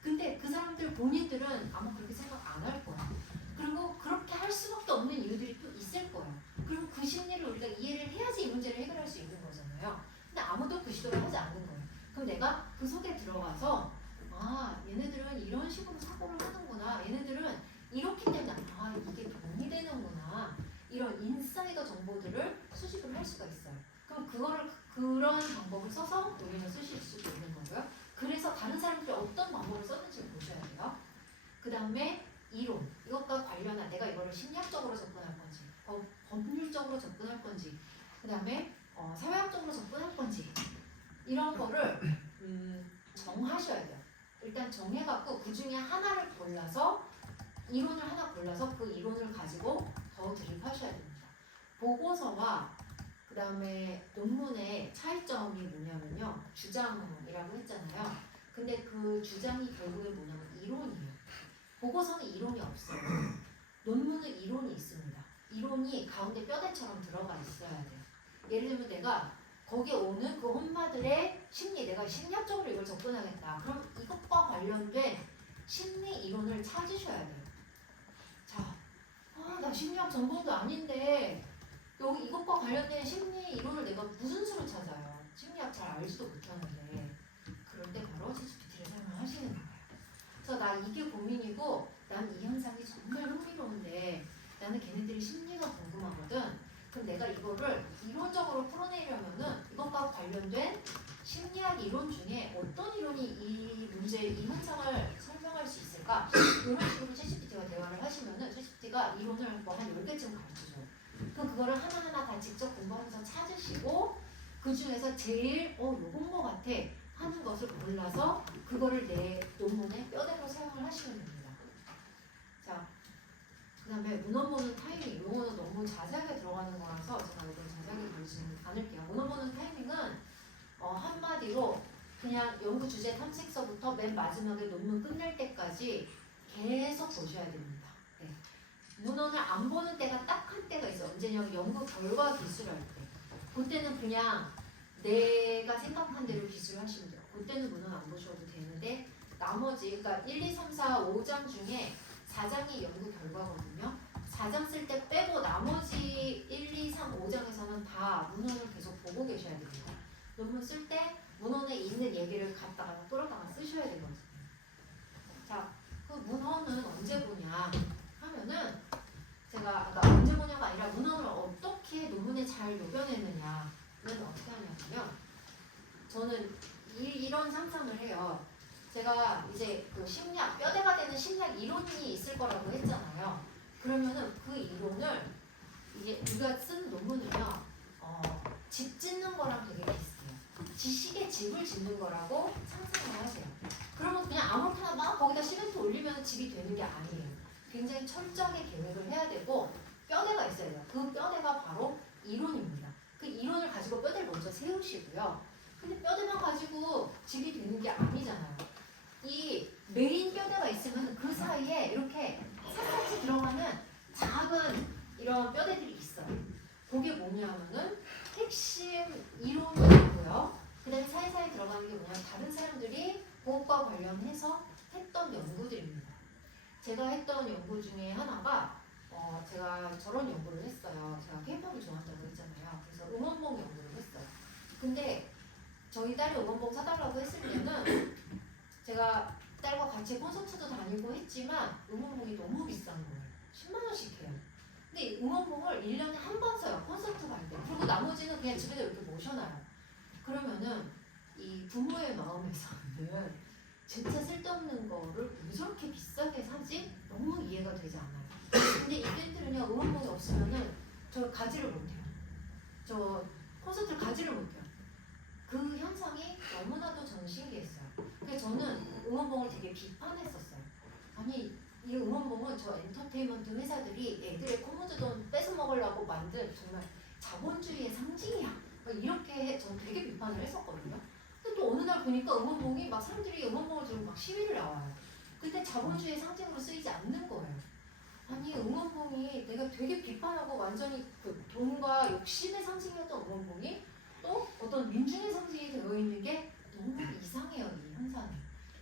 근데 그 사람들 본인들은 아마 그렇게 생각 안 할 거야. 그리고 그렇게 할 수밖에 없는 이유들이 또 있을 거야. 그리고 그 심리를 우리가 이해를 해야지 이 문제를 해결할 수 있는 거잖아요. 근데 아무도 그 시도를 하지 않는 거예요. 그럼 내가 그 속에 들어가서 얘네들은 이런 식으로 사고를 하는구나. 얘네들은 이렇기 때문에 이게 돈이 되는구나. 이런 인사이더 정보들을 수집을 할 수가 있어요. 그럼 그런 방법을 써서 논문을 쓰실 수도 있는 거고요. 그래서 다른 사람들이 어떤 방법을 썼는지 보셔야 돼요. 그 다음에 이론, 이것과 관련한 내가 이거를 심리학적으로 접근할 건지 법률적으로 접근할 건지 그 다음에 사회학적으로 접근할 건지 이런 거를 정하셔야 돼요. 일단 정해갖고 그 중에 하나를 골라서 이론을 하나 골라서 그 이론을 가지고 더 드립하셔야 됩니다. 보고서와 그 다음에 논문의 차이점이 뭐냐면요. 주장이라고 했잖아요. 근데 그 주장이 결국에 뭐냐면 이론이에요. 보고서는 이론이 없어요. 논문은 이론이 있습니다. 이론이 가운데 뼈대처럼 들어가 있어야 돼요. 예를 들면 내가 거기에 오는 그 홈마들의 심리, 내가 심리학적으로 이걸 접근하겠다. 그럼 이것과 관련된 심리 이론을 찾으셔야 돼요. 자, 나 심리학 전공도 아닌데 여기 이것과 관련된 심리 이론을 내가 무슨 수로 찾아요? 심리학 잘 알지도 못하는데 그럴 때 바로 ChatGPT를 사용하시는 거예요. 그래서 나 이게 고민이고 난 이 현상이 정말 흥미로운데 나는 걔네들의 심리가 궁금하거든. 그럼 내가 이거를 이론적으로 풀어내려면은 이것과 관련된 심리학 이론 중에 어떤 이론이 이 문제, 이 현상을 설명할 수 있을까? 이런 식으로 챗GPT와 대화를 하시면은 챗GPT가 이론을 뭐 한 10개쯤 가르쳐줘요. 그럼 그거를 하나하나 다 직접 공부하면서 찾으시고 그 중에서 제일 요건 거 같아 하는 것을 골라서 그거를 내 논문에 뼈대로 사용을 하시면 됩니다. 자, 그 다음에 문헌 보는 타이밍, 이거는 너무 자세하게 들어가는 거라서 제가 이걸 자세히 그냥 연구 주제 탐색서부터 맨 마지막에 논문 끝낼 때까지 계속 보셔야 됩니다. 네. 문헌을 안 보는 때가 딱 한 때가 있어요. 언제냐면 연구 결과 기술할 때. 그때는 그냥 내가 생각한 대로 기술하시면 돼요. 그때는 문헌 안 보셔도 되는데 나머지 그러니까 1, 2, 3, 4, 5장 중에 4장이 연구 결과거든요. 4장 쓸 때 빼고 나머지 1, 2, 3, 5장에서는 다 문헌을 계속 보고 계셔야 됩니다. 논문 쓸 때 문헌에 있는 얘기를 갖다가 끌어다가 쓰셔야 되거든요. 자, 그 문헌은 언제 보냐 하면은 제가 아까 언제 보냐가 아니라 문헌을 어떻게 논문에 잘 녹여내느냐는 어떻게 하냐면요. 저는 이런 상상을 해요. 제가 이제 그 심리학, 뼈대가 되는 심리학 이론이 있을 거라고 했잖아요. 그러면은 그 이론을 이게 우리가 쓴 논문은요, 집 짓는 거랑 되게 비슷해요. 지식의 집을 짓는 거라고 상상을 하세요. 그러면 그냥 아무렇게나 막 거기다 시멘트 올리면 집이 되는 게 아니에요. 굉장히 철저하게 계획을 해야 되고 뼈대가 있어야 돼요. 그 뼈대가 바로 이론입니다. 그 이론을 가지고 뼈대를 먼저 세우시고요. 근데 뼈대만 가지고 집이 되는 게 아니잖아요. 이 메인 뼈대가 있으면 그 사이에 이렇게 샅샅이 들어가는 작은 이런 뼈대들이 있어요. 그게 뭐냐면은 핵심 이론이 있고요. 그 다음에 사이사이 들어가는 게 뭐냐면 다른 사람들이 그것과 관련해서 했던 연구들입니다. 제가 했던 연구 중에 하나가 제가 저런 연구를 했어요. 제가 케이팝을 좋아한다고 했잖아요. 그래서 응원봉 연구를 했어요. 근데 저희 딸이 응원봉 사달라고 했을 때는 제가 딸과 같이 콘서트도 다니고 했지만 응원봉이 너무 비싼 거예요. 10만 원씩 해요. 근데 응원봉을 1년에 한 번 써요. 콘서트 갈 때. 그리고 나머지는 그냥 집에서 이렇게 모셔놔요. 그러면은 이 부모의 마음에서는 진짜 쓸데없는 거를 왜 저렇게 비싸게 사지? 너무 이해가 되지 않아요. 근데 이들은요 응원봉이 없으면은 저 가지를 못해요. 저 콘서트를 가지를 못해요. 그 현상이 너무나도 저는 신기했어요. 그래서 저는 응원봉을 되게 비판했었어요. 아니 이 응원봉은 저 엔터테인먼트 회사들이 애들의 코모드 돈 뺏어 먹으려고 만든 정말 자본주의의 상징이야. 이렇게 저는 되게 비판을 했었거든요. 근데 또 어느 날 보니까 응원봉이 막 사람들이 응원봉을 들고 막 시위를 나와요. 근데 자본주의의 상징으로 쓰이지 않는 거예요. 아니 응원봉이 내가 되게 비판하고 완전히 그 돈과 욕심의 상징이었던 응원봉이 또 어떤 민중의 상징이 되어 있는 게 너무 이상해요, 이 현상이.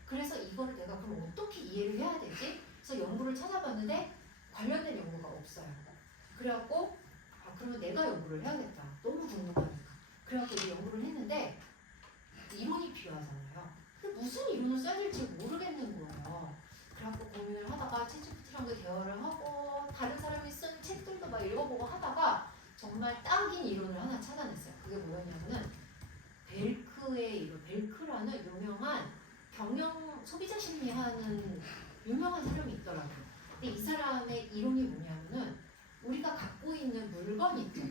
그래서 이거를 내가 그럼 어떻게 이해를 해야 되지? 그래서 연구를 찾아봤는데 관련된 연구가 없어요. 그래갖고 그러면 내가 연구를 해야겠다. 너무 궁금하니까. 그래갖고 이제 연구를 했는데 이론이 필요하잖아요. 근데 무슨 이론을 써야 될지 모르겠는 거예요. 그래갖고 고민을 하다가 챗GPT랑도 대화를 하고 다른 사람이 쓴 책들도 막 읽어보고 하다가 정말 딱인 이론을 하나 찾아냈어요. 그게 뭐였냐면은 벨크의 이론, 벨크라는 유명한 경영 소비자 심리하는 유명한 사람이 있더라고요. 근데 이 사람의 이론이 뭐냐면은 우리가 갖고 있는 물건 있죠.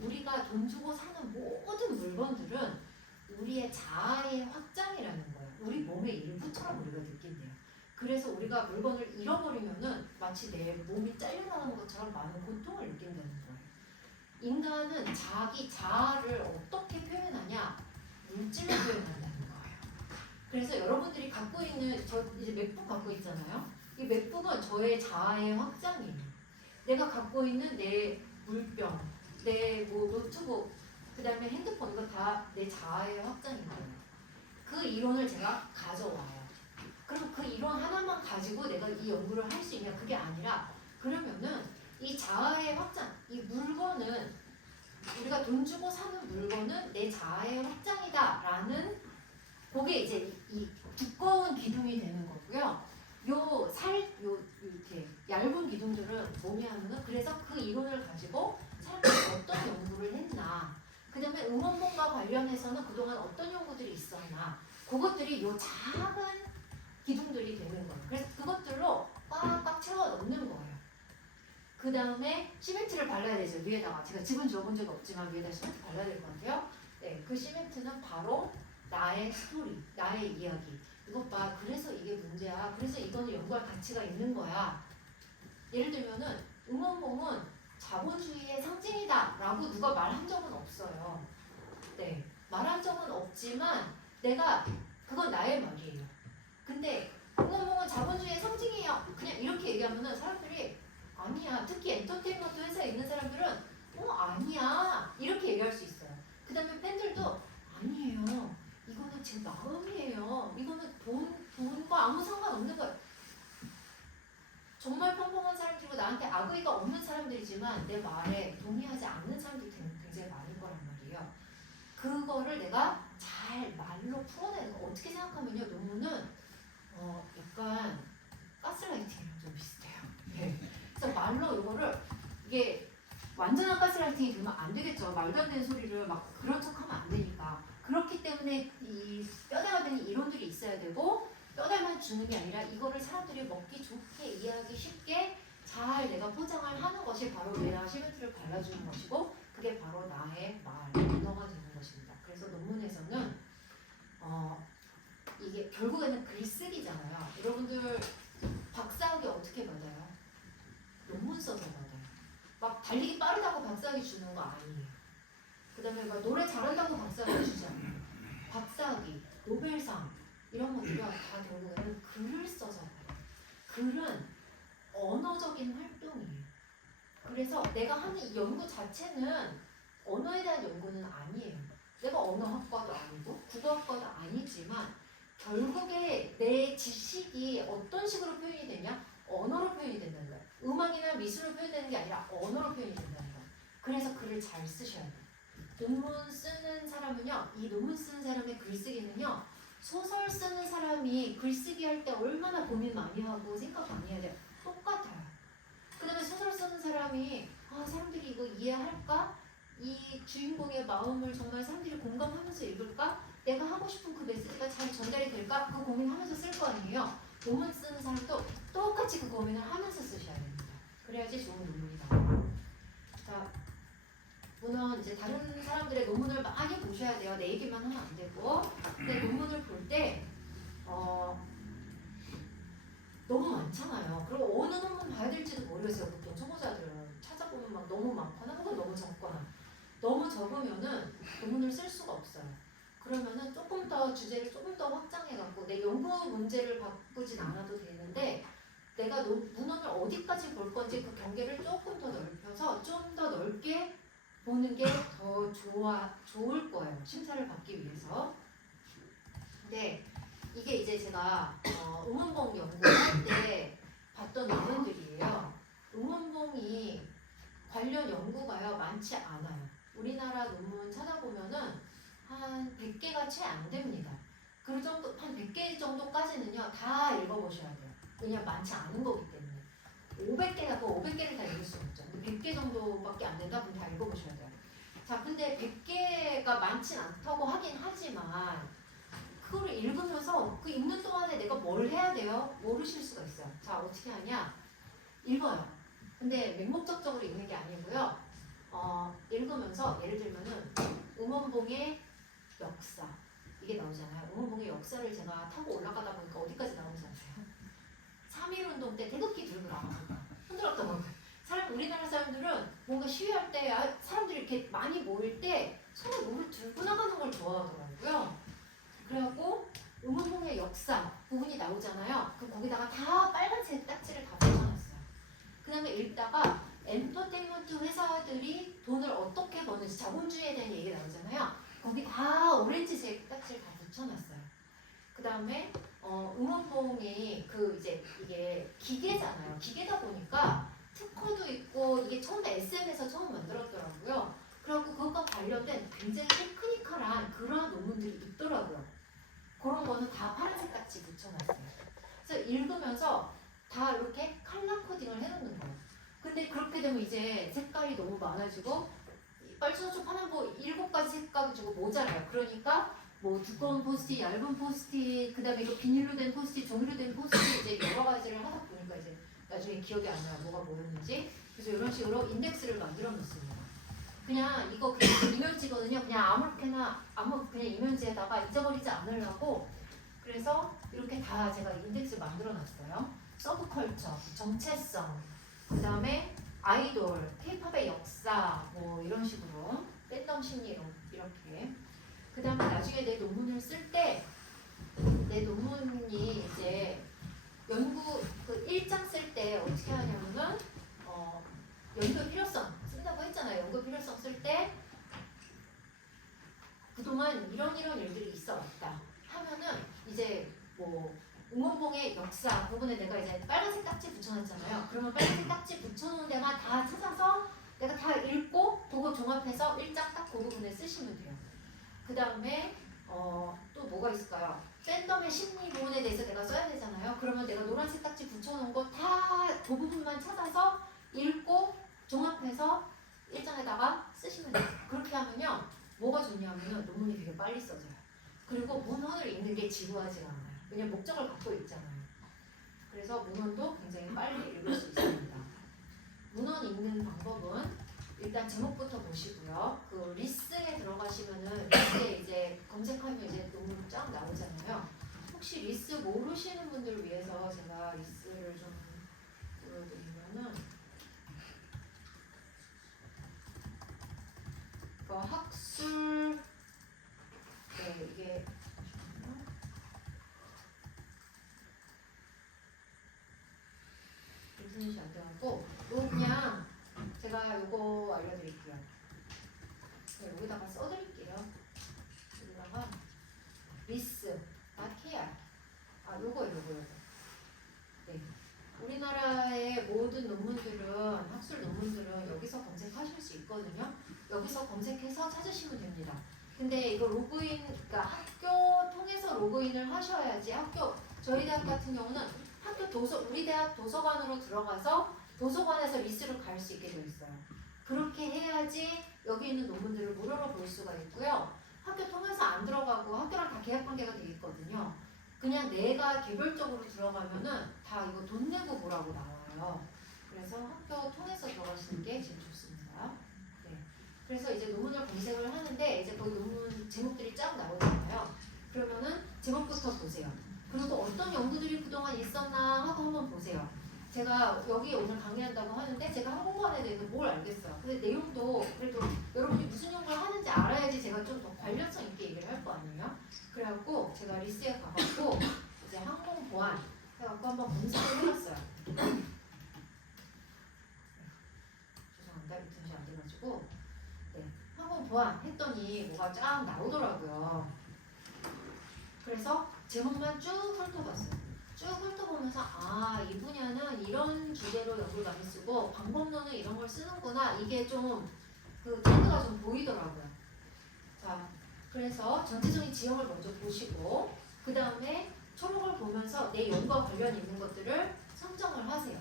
우리가 돈 주고 사는 모든 물건들은 우리의 자아의 확장이라는 거예요. 우리 몸의 일부처럼 우리가 느낀대요. 그래서 우리가 물건을 잃어버리면은 마치 내 몸이 잘려나가는 것처럼 많은 고통을 느낀다는 거예요. 인간은 자기 자아를 어떻게 표현하냐? 물질로 표현한다는 거예요. 그래서 여러분들이 갖고 있는 저 이제 맥북 갖고 있잖아요. 이 맥북은 저의 자아의 확장이에요. 내가 갖고 있는 내 물병, 내 뭐 노트북, 그 다음에 핸드폰 이거 다 내 자아의 확장인 거예요. 그 이론을 제가 가져와요. 그럼 그 이론 하나만 가지고 내가 이 연구를 할 수 있냐? 그게 아니라 그러면은 이 자아의 확장, 이 물건은 우리가 돈 주고 사는 물건은 내 자아의 확장이다라는 그게 이제 이 두꺼운 기둥이 되는 거고요. 요 이렇게 얇은 기둥들은 뭐냐면은 그래서 그 이론을 가지고 사람들이 어떤 연구를 했나, 그 다음에 응원봉과 관련해서는 그동안 어떤 연구들이 있었나, 그것들이 요 작은 기둥들이 되는 거예요. 그래서 그것들로 꽉꽉 채워 넣는 거예요. 그 다음에 시멘트를 발라야 되죠. 위에다가. 제가 집은 지어본 적이 없지만 위에다 시멘트 발라야 될 것 같아요. 네, 그 시멘트는 바로 나의 스토리, 나의 이야기. 이것 봐. 그래서 이게 문제야. 그래서 이거는 연구할 가치가 있는 거야. 예를 들면은 응원봉은 자본주의의 상징이다 라고 누가 말한 적은 없어요. 네, 말한 적은 없지만 내가 그건 나의 말이에요. 근데 응원봉은 자본주의의 상징이에요. 그냥 이렇게 얘기하면은 사람들이 아니야. 특히 엔터테인먼트 회사에 있는 사람들은 아니야. 이렇게 얘기할 수 있어요. 그 다음에 팬들도 아니에요. 이거는 제 마음이에요. 이거는 돈과 아무 상관없는 거예요. 정말 평범한 사람들이고 나한테 악의가 없는 사람들이지만 내 말에 동의하지 않는 사람들이 굉장히 많을 거란 말이에요. 그거를 내가 잘 말로 풀어내는 거. 어떻게 생각하면요. 논문은 약간 가스라이팅이랑 좀 비슷해요. 네. 그래서 말로 이거를 이게 완전한 가스라이팅이 되면 안 되겠죠. 말도 안 되는 소리를 막 그런 척하면 안 되니까. 그렇기 때문에 이 뼈대가 되는 이론들이 있어야 되고 뼈대만 주는 게 아니라 이거를 사람들이 먹기 좋게 이해하기 쉽게 잘 내가 포장을 하는 것이 바로 내가 시멘트를 발라주는 것이고 그게 바로 나의 말, 언어가 되는 것입니다. 그래서 논문에서는 이게 결국에는 글쓰기잖아요. 여러분들 박사학위 어떻게 받아요? 논문 써서 받아요. 막 달리기 빠르다고 박사학위 주는 거 아니에요. 그 다음에 막 노래 잘한다고 박사학위 주지 않아요. 박사학위, 노벨상 이런 것들은 다 결국에는 글을 써서 받아요. 글은 언어적인 활동이에요. 그래서 내가 하는 이 연구 자체는 언어에 대한 연구는 아니에요. 내가 언어학과도 아니고 국어학과도 아니지만 결국에 내 지식이 어떤 식으로 표현이 되냐? 언어로 표현이 된다는 거예요. 음악이나 미술로 표현되는 게 아니라 언어로 표현이 된다는 거예요. 그래서 글을 잘 쓰셔야 돼요. 논문 쓰는 사람은요, 이 논문 쓰는 사람의 글쓰기는요, 소설 쓰는 사람이 글쓰기 할 때 얼마나 고민 많이 하고 생각 많이 해야 돼요. 똑같아요. 그 다음에 소설 쓰는 사람이 사람들이 이거 이해할까? 이 주인공의 마음을 정말 사람들이 공감하면서 읽을까? 내가 하고 싶은 그 메시지가 잘 전달이 될까? 그 고민하면서 쓸 거 아니에요. 논문 쓰는 사람도 똑같이 그 고민을 하면서 쓰셔야 됩니다. 그래야지 좋은 논문이 나와요. 자, 물론 이제 다른 사람들의 논문을 많이 보셔야 돼요. 내 얘기만 하면 안 되고. 근데 논문을 볼 때 너무 많잖아요. 그리고 어느 논문 봐야 될지도 모르겠어요. 보통 초보자들은 찾아보면 막 너무 많거나 혹은 너무 적거나. 너무 적으면은 논문을 쓸 수가 없어요. 그러면은 조금 더 주제를 조금 더 확장해갖고 내 연구 문제를 바꾸진 않아도 되는데 내가 문헌을 어디까지 볼 건지 그 경계를 조금 더 넓혀서 좀 더 넓게 보는 게 더 좋을 거예요. 심사를 받기 위해서. 근데 이게 이제 제가 응원봉 연구할 때 봤던 논문들이에요. 응원봉이 관련 연구가요 많지 않아요. 우리나라 논문 찾아보면은 한 100개가 채 안 됩니다. 그 정도 한 100개 정도까지는요 다 읽어보셔야 돼요. 왜냐면 많지 않은 거기 때문에. 500개가 그 500개를 다 읽을 수 없죠. 100개 정도밖에 안 된다 그럼 다 읽어보셔야 돼요. 자, 근데 100개가 많진 않다고 하긴 하지만 그거를 읽으면서 그 읽는 동안에 내가 뭘 해야 돼요? 모르실 수가 있어요. 자, 어떻게 하냐? 읽어요. 근데 맹목적적으로 읽는 게 아니고요. 읽으면서 예를 들면은 응원봉의 역사 이게 나오잖아요. 응원봉의 역사를 제가 타고 올라가다 보니까 어디까지 나오는지 아세요? 3.1운동 때 태극기 들고 나가니까 흔들었던 거예요. 우리나라 사람들은 뭔가 시위할 때 사람들이 이렇게 많이 모일 때 서로 몸을 들고 나가는 걸 좋아하더라고요. 그래갖고 응원봉의 역사 부분이 나오잖아요. 거기다가 다 빨간색 딱지를 다 붙여놨어요. 그 다음에 읽다가 엔터테인먼트 회사들이 돈을 어떻게 버는지 자본주의에 대한 얘기가 나오잖아요. 거기 다 오렌지색 딱지를 다 붙여놨어요. 그 다음에 응원봉이 이게 기계잖아요. 기계다 보니까 특허도 있고 이게 처음에 SM에서 처음 만들었더라고요. 그래갖고 그것과 관련된 굉장히 테크니컬한 그러한 논문들이 있더라고요. 그런 거는 다 파란색 같이 붙여놨어요. 그래서 읽으면서 다 이렇게 컬러 코딩을 해놓는 거예요. 근데 그렇게 되면 이제 색깔이 너무 많아지고 빨주노초 파는 7가지 색깔 주고 모자라요. 그러니까 뭐 두꺼운 포스트잇, 얇은 포스트잇, 그 다음에 이거 비닐로 된 포스트잇, 종이로 된 포스트잇 이제 여러 가지를 하다 보니까 이제 나중에 기억이 안 나요. 뭐가 뭐였는지. 그래서 이런 식으로 인덱스를 만들어 놓습니다. 그냥 이거 그냥 이면지거든요. 그냥 아무렇게나 그냥 이면지에다가 잊어버리지 않으려고 그래서 이렇게 다 제가 인덱스 만들어 놨어요. 서브컬처, 정체성, 그 다음에 아이돌, K-팝의 역사, 뭐 이런 식으로 팬덤 심리 이렇게. 그 다음에 나중에 내 논문을 쓸 때 내 논문이 이제 연구 그 1장 쓸 때 어떻게 하냐면은 연구 필요성 쓴다고 했잖아요. 연구 필요성 쓸 때 그동안 이런 일들이 있어 왔다 하면은 이제 뭐 응원봉의 역사 부분에 내가 이제 빨간색 딱지 붙여놨잖아요. 그러면 빨간색 딱지 붙여놓은 데만 다 찾아서 내가 다 읽고 보고 종합해서 1장 딱 그 부분에 쓰시면 돼요. 그 다음에 또 뭐가 있을까요? 팬덤의 심리 부분에 대해서 내가 써야 되잖아요. 그러면 내가 노란색 딱지 붙여놓은 거 다 그 부분만 찾아서 읽고 종합해서 1장에다가 쓰시면 돼요. 그렇게 하면요. 뭐가 좋냐면은 논문이 되게 빨리 써져요. 그리고 문헌을 읽는 게 지루하지가 않아요. 왜냐면 목적을 갖고 있잖아요. 그래서 문헌도 굉장히 빨리 읽을 수 있습니다. 문헌 읽는 방법은 일단 제목부터 보시고요. 그 리스에 들어가시면은 리스에 이제 검색하면 이제 논문 쫙 나오잖아요. 혹시 리스 모르시는 분들을 위해서 제가 리스를 좀 보여드리면은 학술 이게 인터넷이 안 돼갖고 그냥 제가 요거 알려드릴게요. 여기다가 써드릴게요. 여기다가 리스 KR 요거 네. 우리나라의 모든 논문들은 학술 논문들은 여기서 검색하실 수 있거든요. 여기서 검색해서 찾으시면 됩니다. 근데 이거 로그인, 그러니까 학교 통해서 로그인을 하셔야지 저희 대학 같은 경우는 우리 대학 도서관으로 들어가서 도서관에서 리스를 갈 수 있게 되어 있어요. 그렇게 해야지 여기 있는 논문들을 무료로 볼 수가 있고요. 학교 통해서 안 들어가고 학교랑 다 계약 관계가 되어 있거든요. 그냥 내가 개별적으로 들어가면은 다 이거 돈 내고 보라고 나와요. 그래서 학교 통해서 들어가시는 게 제일 좋습니다. 네. 그래서 이제 논문을 검색을 하는데 이제 거기 논문 제목들이 쫙 나오잖아요. 그러면은 제목부터 보세요. 그리고 어떤 연구들이 그동안 있었나 하고 한번 보세요. 제가 여기 오늘 강의한다고 하는데 제가 항공관에 대해서 뭘 알겠어요. 근데 내용도 그래도 여러분이 무슨 연구를 하는지 알아야지 제가 좀 더 관련성 있게 얘기를 할 거 아니에요. 그래갖고 제가 리스에 가갖고 이제 항공보안 해갖고 한번 검색을 해봤어요. 죄송합니다. 인터넷이 안 돼가지고 네, 항공보안 했더니 뭐가 쫙 나오더라고요. 그래서 제목만 쭉 훑어봤어요. 쭉 훑어보면서 이 분야는 이런 주제로 연구를 많이 쓰고 방법론은 이런 걸 쓰는구나. 이게 좀 그 트렌드가 좀 보이더라고요. 자, 그래서 전체적인 지형을 먼저 보시고 그 다음에 초록을 보면서 내 연구와 관련 있는 것들을 선정을 하세요.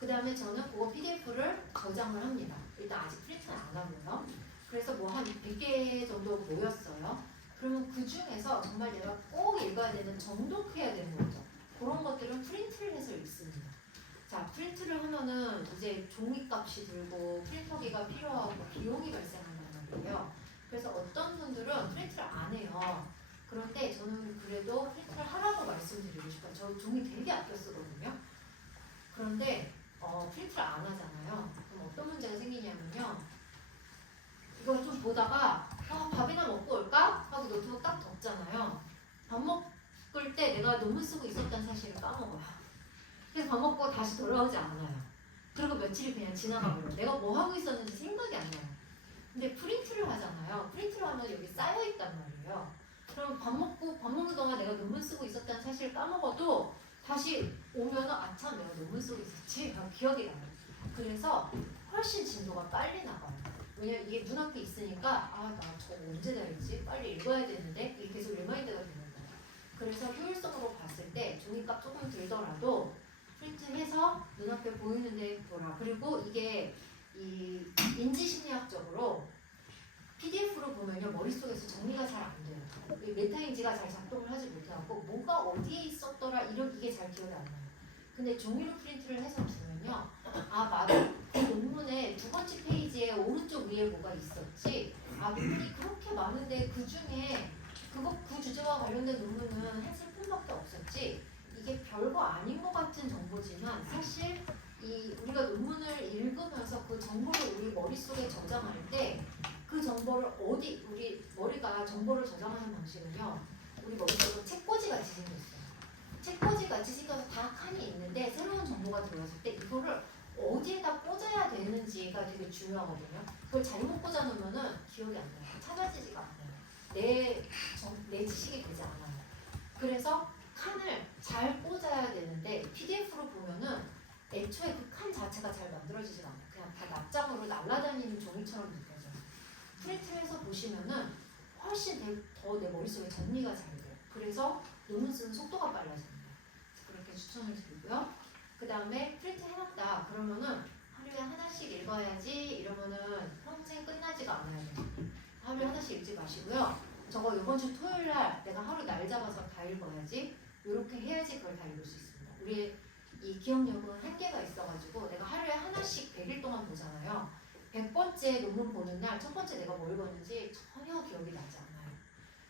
그 다음에 저는 그거 PDF를 저장을 합니다. 일단 아직 프린트는 안 하고요. 그래서 뭐 한 100개 정도 모였어요. 그러면 그 중에서 정말 내가 꼭 읽어야 되는 정독해야 되는 거죠. 그런 것들은 프린트를 해서 읽습니다. 자, 프린트를 하면은 이제 종이값이 들고 프린터기가 필요하고 비용이 발생한단 말이에요. 그래서 어떤 분들은 프린트를 안 해요. 그런데 저는 그래도 프린트를 하라고 말씀드리고 싶어요. 저 종이 되게 아껴 쓰거든요. 그런데 프린트를 안 하잖아요. 그럼 어떤 문제가 생기냐면요. 이걸 좀 보다가 밥이나 먹고 올까? 하고 노트북 딱 덮잖아요. 밥 먹을 때 내가 논문 쓰고 있었다는 사실을 까먹어요. 그래서 밥 먹고 다시 돌아오지 않아요. 그리고 며칠이 그냥 지나가버려요. 내가 뭐 하고 있었는지 생각이 안 나요. 근데 프린트를 하잖아요. 프린트를 하면 여기 쌓여있단 말이에요. 그럼 밥 먹는 동안 내가 논문 쓰고 있었다는 사실을 까먹어도 다시 오면은 참 내가 논문 쓰고 있었지? 기억이 나요. 그래서 훨씬 진도가 빨리 나가요. 왜냐면 이게 눈앞에 있으니까 나 저거 언제 다 읽지? 빨리 읽어야 되는데 이게 계속 리마인드가 되는 거예요. 그래서 효율성으로 봤을 때 종이값 조금 들더라도 프린트해서 눈앞에 보이는데 보라. 그리고 이게 이 인지심리학적으로 PDF로 보면요 머릿속에서 정리가 잘 안 돼요. 메타인지가 잘 작동을 하지 못하고 뭐가 어디에 있었더라 이게 잘 기억이 안 나요. 근데 종이로 프린트를 해서 두면요 맞아. 그 논문의 두 번째 페이지에 오른쪽 위에 뭐가 있었지. 논문이 그렇게 많은데 그 중에 그 주제와 관련된 논문은 한 3편밖에 없었지. 이게 별거 아닌 것 같은 정보지만 사실 우리가 논문을 읽으면서 그 정보를 우리 머릿속에 저장할 때 그 정보를 우리 머리가 정보를 저장하는 방식은요 우리 머릿속은 책꽂이 같이 생겼어요. 책꽂이 같이 생겨서 다 칸이 있는데 새로운 정보가 들어왔을 때 이거를 어디에다 꽂아야 되는지가 되게 중요하거든요. 그걸 잘못 꽂아 놓으면은 기억이 안 나요. 찾아지지가 않아요. 내 지식이 되지 않아요. 그래서 칸을 잘 꽂아야 되는데 PDF로 보면은 애초에 그 칸 자체가 잘 만들어지지가 않아요. 그냥 다 납작으로 날아다니는 종이처럼 느껴져요. 프린트해서 보시면은 훨씬 더 내 머릿속에 정리가 잘 돼요. 그래서 논문 쓰는 속도가 빨라집니다. 그렇게 추천을 드리고요. 그 다음에 프린트 해놨다 그러면은 하루에 하나씩 읽어야지 이러면은 평생 끝나지가 않아요. 하루에 하나씩 읽지 마시고요. 저거 이번 주 토요일 날 내가 하루 날 잡아서 다 읽어야지 이렇게 해야지 그걸 다 읽을 수 있습니다. 우리 이 기억력은 한계가 있어가지고 내가 하루에 하나씩 100일 동안 보잖아요. 100번째 논문 보는 날 첫 번째 내가 뭘 봤는지 전혀 기억이 나지 않아요.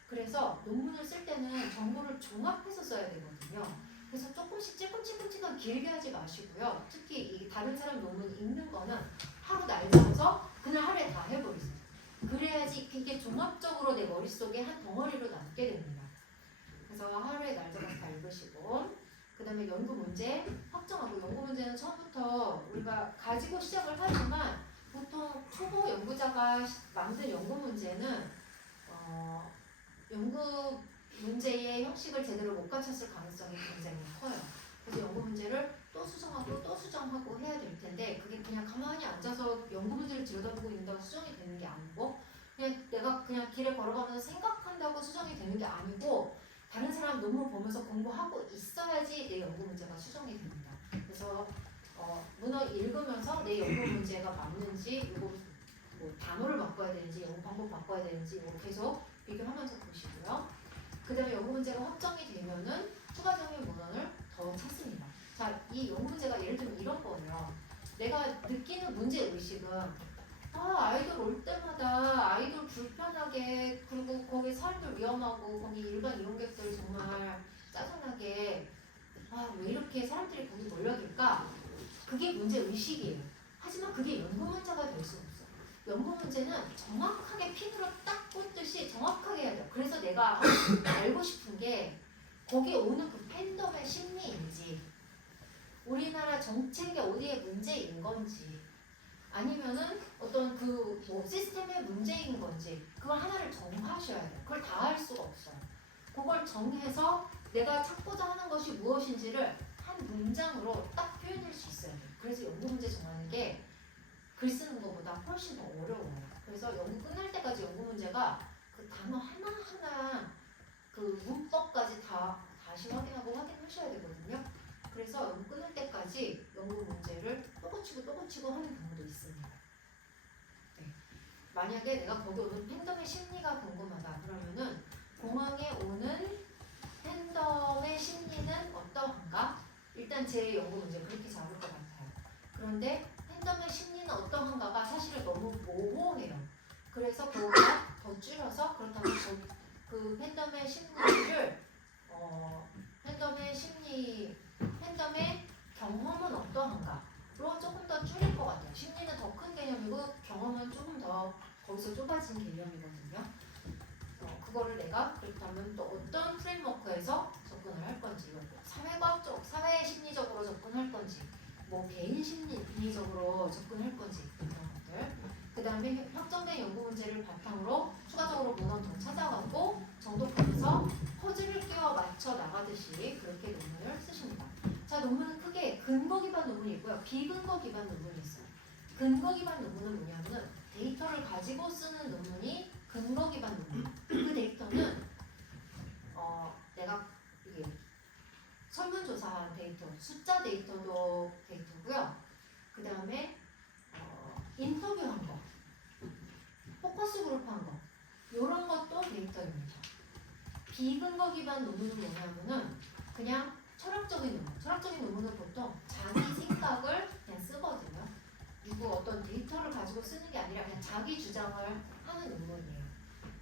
그래서 논문을 쓸 때는 정보를 종합해서 써야 되거든요. 그래서 조금씩 찔끔찔끔찔끔 길게 하지 마시고요. 특히 이 다른 사람 논문 읽는 거는 하루 날 잡아서 그날 하루에 다 해버리세요. 그래야지 그게 종합적으로 내 머릿속에 한 덩어리로 남게 됩니다. 그래서 하루에 날 잡아서 다 읽으시고 그 다음에 연구 문제 확정하고 연구 문제는 처음부터 우리가 가지고 시작을 하지만 보통 초보 연구자가 만든 연구 문제는 연구 문제의 형식을 제대로 못 갖췄을 가능성이 굉장히 커요. 그래서 연구 문제를 또 수정하고 또 수정하고 해야 될 텐데 그게 그냥 가만히 앉아서 연구 문제를 들여다보고 있는다고 수정이 되는 게 아니고 그냥 내가 그냥 길에 걸어가면서 생각한다고 수정이 되는 게 아니고 다른 사람 논문 보면서 공부하고 있어야지 내 연구 문제가 수정이 됩니다. 그래서 문헌 읽으면서 내 연구 문제가 맞는지 이거 뭐 단어를 바꿔야 되는지 연구 방법 바꿔야 되는지 이거 계속 비교하면서 보시고요. 그 다음에 연구 문제가 확정이 되면은 추가적인 문헌을 더 찾습니다. 자, 이 연구 문제가 예를 들면 이런 거예요. 내가 느끼는 문제 의식은 아이돌 올 때마다 아이돌 불편하게 그리고 거기 사람들 위험하고 거기 일반 이용객들 정말 짜증나게 왜 이렇게 사람들이 거기 몰려들까? 그게 문제 의식이에요. 하지만 그게 연구 문제가 될 수 없어요. 연구 문제는 정확하게 핀으로 딱 꽂듯이 정확하게 해야 돼요. 그래서 내가 알고 싶은 게 거기 오는 그 팬덤의 심리인지 우리나라 정책이 어디에 문제인 건지 아니면은 어떤 그 뭐 시스템의 문제인 건지 그걸 하나를 정하셔야 돼요. 그걸 다 할 수가 없어요. 그걸 정해서 내가 찾고자 하는 것이 무엇인지를 한 문장으로 딱 표현할 수 있어야 돼요. 그래서 연구 문제 정하는 게 글 쓰는 것보다 훨씬 더 어려워요. 그래서 연구 끝날 때까지 연구 문제가 그 단어 하나하나 그 문법까지 다시 확인하셔야 되거든요. 그래서 연구 끝날 때까지 연구 문제를 또 고치고 하는 경우도 있습니다. 네. 만약에 내가 거기 오는 팬덤의 심리가 궁금하다 그러면은 공항에 오는 팬덤의 심리는 어떠한가? 일단 제 연구 문제 그렇게 잡을 것 같아요. 그런데 팬덤의 심리는 어떠한가가 사실은 너무 모호해요. 그래서 그거보다 더 줄여서 그렇다면 그 팬덤의 심리를 팬덤의 경험은 어떠한가로 조금 더 줄일 것 같아요. 심리는 더 큰 개념이고 경험은 조금 더 거기서 좁아진 개념이거든요. 그거를 내가 그렇다면 또 어떤 프레임워크에서 접근을 할 건지, 사회과학적, 사회 심리적으로 접근할 건지, 뭐 개인 심리적으로 접근할 건지 이런 것들. 그 다음에 확정된 연구 문제를 바탕으로 추가적으로 문헌 더 찾아가고 정독하면서 퍼즐을 끼워 맞춰 나가듯이 그렇게 논문을 쓰십니다. 자, 논문은 크게 근거 기반 논문이 있고요. 비근거 기반 논문이 있어요. 근거 기반 논문은 뭐냐면은 데이터를 가지고 쓰는 논문이 근거 기반 논문. 그 데이터는 내가 이게 설문조사한 데이터, 숫자 데이터도 데이터고요. 그 다음에 인터뷰한 거, 포커스 그룹 한 거, 이런 것도 데이터입니다. 비근거 기반 논문은 뭐냐면은 그냥 철학적인 논문. 철학적인 논문은 보통 자기 생각을 그냥 쓰거든요. 누구 어떤 데이터를 가지고 쓰는 게 아니라 그냥 자기 주장을 하는 논문이에요.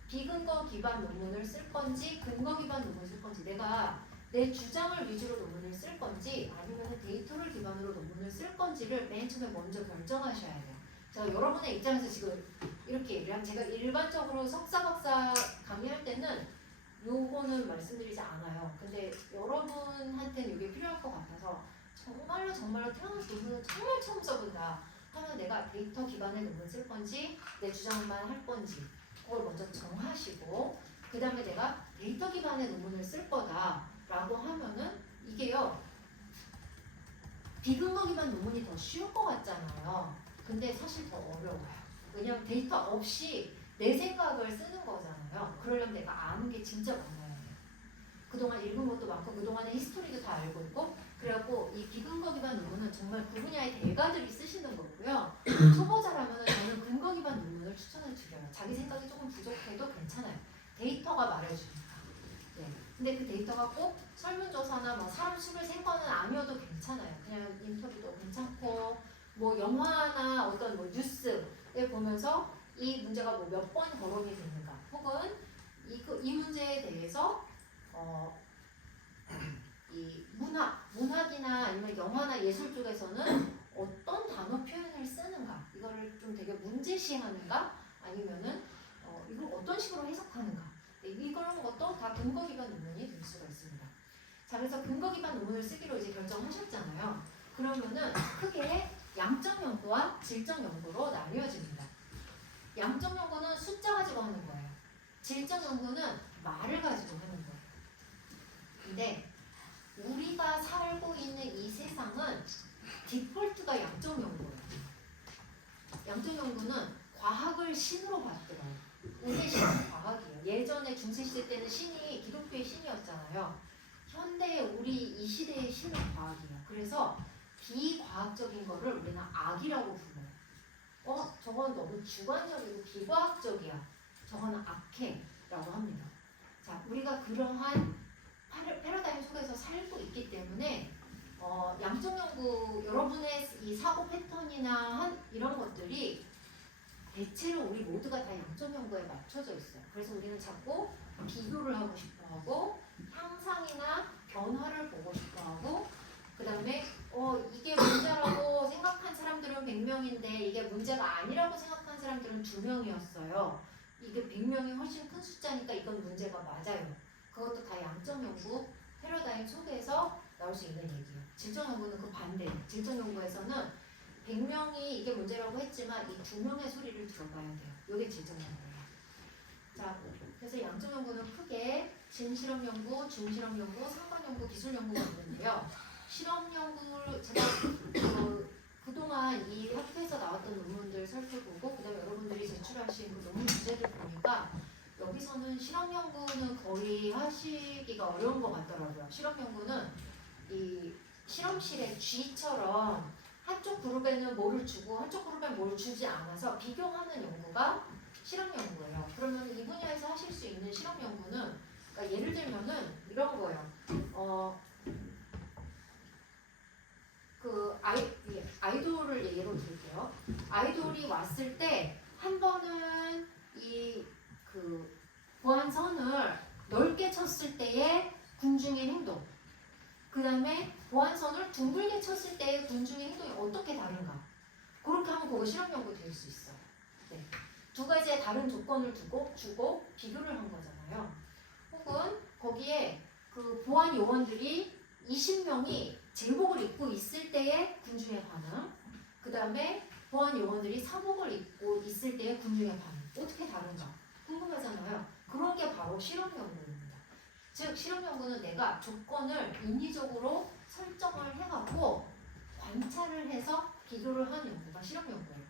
비근거 기반 논문을 쓸 건지 근거 기반 논문을 쓸 건지 내가 내 주장을 위주로 논문을 쓸 건지 아니면 데이터를 기반으로 논문을 쓸 건지를 맨 처음에 먼저 결정하셔야 돼요. 제가 여러분의 입장에서 지금 이렇게 얘기하면 제가 일반적으로 석사 박사 강의할 때는 요거는 말씀드리지 않아요. 근데 여러분한테는 이게 필요할 것 같아서 정말로 태어나서 논문을 정말 처음 써본다 하면 내가 데이터 기반의 논문 쓸 건지 내 주장만 할 건지 그걸 먼저 정하시고 그 다음에 내가 데이터 기반의 논문을 쓸 거다라고 하면은 이게요 비근거 기반 논문이 더 쉬울 것 같잖아요. 근데 사실 더 어려워요. 왜냐하면 데이터 없이 내 생각을 쓰는 거잖아요. 그러려면 내가 아는 게 진짜 많아야 돼요. 그동안 읽은 것도 많고 그동안의 히스토리도 다 알고 있고 그래갖고 이 비근거 기반 논문은 정말 그 분야의 대가들이 쓰시는 거고요. 초보자라면 저는 근거 기반 논문을 추천을 드려요. 자기 생각이 조금 부족해도 괜찮아요. 데이터가 말해주니까. 네. 근데 그 데이터가 꼭 설문조사나 뭐 사람 수를 센 거는 아니어도 괜찮아요. 그냥 인터뷰도 괜찮고 뭐 영화나 어떤 뭐 뉴스에 보면서 이 문제가 뭐 몇 번 거론이 됐는가 혹은 이 문제에 대해서 이 문학이나 아니면 영화나 예술 쪽에서는 어떤 단어 표현을 쓰는가 이거를 좀 되게 문제시하는가 아니면은 이걸 어떤 식으로 해석하는가 이런 것도 다 근거 기반 논문이 될 수가 있습니다. 자 그래서 근거 기반 논문을 쓰기로 이제 결정하셨잖아요. 그러면은 크게 양적 연구와 질적 연구로 나뉘어집니다. 양적 연구는 숫자 가지고 하는 거예요. 질적 연구는 말을 가지고 하는 거예요. 근데 우리가 살고 있는 이 세상은 디폴트가 양적 연구예요. 양적 연구는 과학을 신으로 받더라고요. 우리의 신은 과학이에요. 예전에 중세시대 때는 신이 기독교의 신이었잖아요. 현대 우리 이 시대의 신은 과학이에요. 그래서 비과학적인 거를 우리는 악이라고 불러요. 저건 너무 주관적이고 비과학적이야. 저거는 악해라고 합니다. 자, 우리가 그러한 패러다임 속에서 살고 있기 때문에 양적 연구 여러분의 이 사고 패턴이나 이런 것들이 대체로 우리 모두가 다 양적 연구에 맞춰져 있어요. 그래서 우리는 자꾸 비교를 하고 싶어하고 향상이나 변화를 보고 싶어하고 그 다음에 이게 문제라고 생각한 사람들은 100명인데 이게 문제가 아니라고 생각한 사람들은 2명이었어요. 이게 100명이 훨씬 큰 숫자니까 이건 문제가 맞아요. 그것도 다 양적 연구 패러다임 속에서 나올 수 있는 얘기예요. 질적 연구는 그 반대예요. 질적 연구에서는 100명이 이게 문제라고 했지만 이 2명의 소리를 들어봐야 돼요. 이게 질적 연구예요. 자, 그래서 양적 연구는 크게 진실험 연구, 중실험 연구, 상관 연구, 기술 연구가 있는데요. 실험 연구를 제가 그동안 이 학회에서 나왔던 논문들 살펴보고 그다음에 여러분들이 제출하신 그 논문 주제들 보니까 여기서는 실험 연구는 거의 하시기가 어려운 것 같더라고요. 실험 연구는 이 실험실의 쥐처럼 한쪽 그룹에는 뭐를 주고 한쪽 그룹에는 뭐를 주지 않아서 비교하는 연구가 실험 연구예요. 그러면 이 분야에서 하실 수 있는 실험 연구는 그러니까 예를 들면은 이런 거예요. 아이돌을 예로 들게요. 아이돌이 왔을 때 한 번은 그 보안선을 넓게 쳤을 때의 군중의 행동, 그 다음에 보안선을 둥글게 쳤을 때의 군중의 행동이 어떻게 다른가? 그렇게 하면 그거 실험 연구 될 수 있어요. 네. 두 가지의 다른 조건을 주고 비교를 한 거잖아요. 혹은 거기에 그 보안 요원들이 20명이 제복을 입고 있을 때의 군중의 반응, 그 다음에 보안 요원들이 사복을 입고 있을 때의 군중의 반응 어떻게 다른가 궁금하잖아요. 그런 게 바로 실험 연구입니다. 즉 실험 연구는 내가 조건을 인위적으로 설정을 해갖고 관찰을 해서 비교를 하는 연구가 실험 연구예요.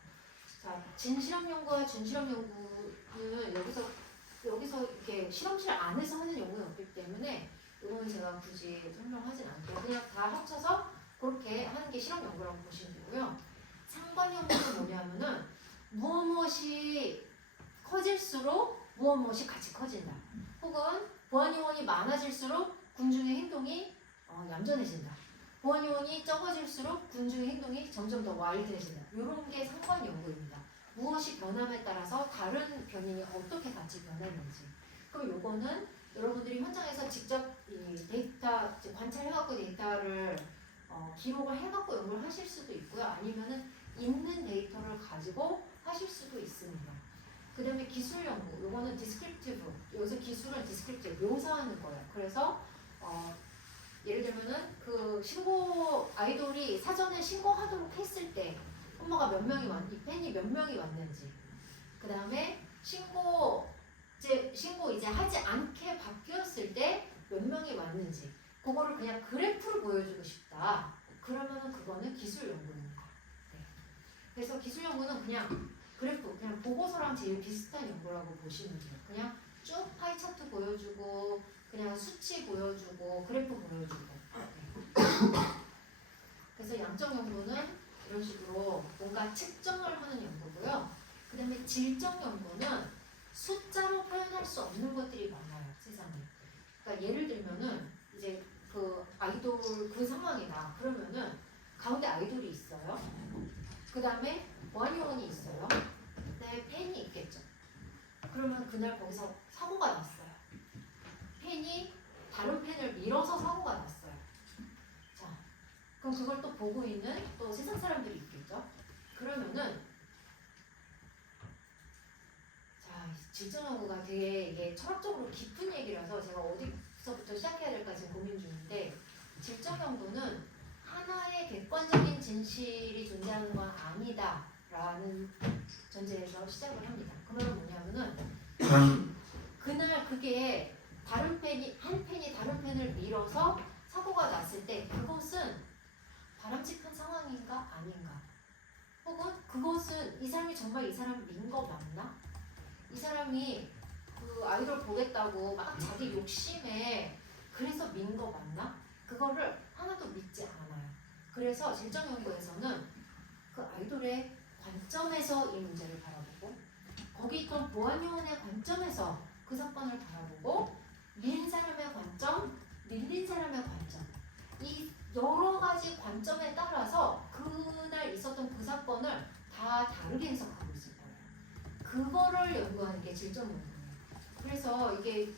자, 진실험 연구와 준실험 연구는 여기서 이렇게 실험실 안에서 하는 연구는 없기 때문에 이건 제가 굳이 설명하진 않고요. 그냥 다 합쳐서 그렇게 하는 게 실험 연구라고 보시면 되고요. 상관 연구는 뭐냐면은 무엇이 커질수록 무엇이 같이 커진다. 혹은 보안 요원이 많아질수록 군중의 행동이 얌전해진다. 보안 요원이 적어질수록 군중의 행동이 점점 더 와일드해진다. 이런 게 상관 연구입니다. 무엇이 변함에 따라서 다른 변인이 어떻게 같이 변했는지. 그럼 요거는 여러분들이 현장에서 직접 이 데이터 관찰해갖고 데이터를 기록을 해갖고 연구를 하실 수도 있고요. 아니면은 있는 데이터를 가지고 하실 수도 있습니다. 그 다음에 기술 연구, 요거는 디스크립티브, 여기서 기술은 디스크립티브, 묘사하는 거예요. 그래서 예를 들면은 그 신고 아이돌이 사전에 신고하도록 했을 때 엄마가 몇 명이 이 팬이 몇 명이 왔는지, 그 다음에 신고 이제 하지 않게 바뀌었을 때 몇 명이 왔는지, 그거를 그냥 그래프로 보여주고 싶다. 그러면은 그거는 기술 연구입니다. 네. 그래서 기술 연구는 그냥 그래프, 그냥 보고서랑 제일 비슷한 연구라고 보시면 돼요. 그냥 쭉 파이 차트 보여주고, 그냥 수치 보여주고, 그래프 보여주고. 네. 그래서 양적 연구는 이런 식으로 뭔가 측정을 하는 연구고요. 그 다음에 질적 연구는 숫자로 표현할 수 없는 것들이 많아요, 세상에. 그러니까 예를 들면은 이제 그 아이돌 그 상황이다. 그러면은 가운데 아이돌이 있어요. 그 다음에 보안요원이 있어요. 그다음에 팬이 있겠죠. 그러면 그날 거기서 사고가 났어요. 팬이 다른 팬을 밀어서 사고가 났어요. 자, 그럼 그걸 또 보고 있는 또 세상 사람들이 있겠죠. 그러면은 자, 질적 연구가 되게 이게 철학적으로 깊은 얘기라서 제가 어디서부터 시작해야 될까 지금 고민 중인데, 질적 연구는 하나의 객관적인 진실이 존재하는 건 아니다라는 전제에서 시작을 합니다. 그러면 뭐냐면은 그날 그게 한 팬이 다른 팬을 밀어서 사고가 났을 때 그것은 바람직한 상황인가 아닌가, 혹은 그것은 이 사람이 정말 이 사람을 민 거 맞나? 이 사람이 그 아이돌 보겠다고 막 자기 욕심에 그래서 민 거 맞나? 그거를 하나도 믿지 않아요. 그래서 질적 연구에서는 그 아이돌의 관점에서 이 문제를 바라보고, 거기 있던 보안요원의 관점에서 그 사건을 바라보고, 밀린 사람의 관점, 밀린 사람의 관점, 이 여러 가지 관점에 따라서 그날 있었던 그 사건을 다 다르게 해석하고 있을 거예요. 그거를 연구하는 게 질적 연구예요. 그래서 이게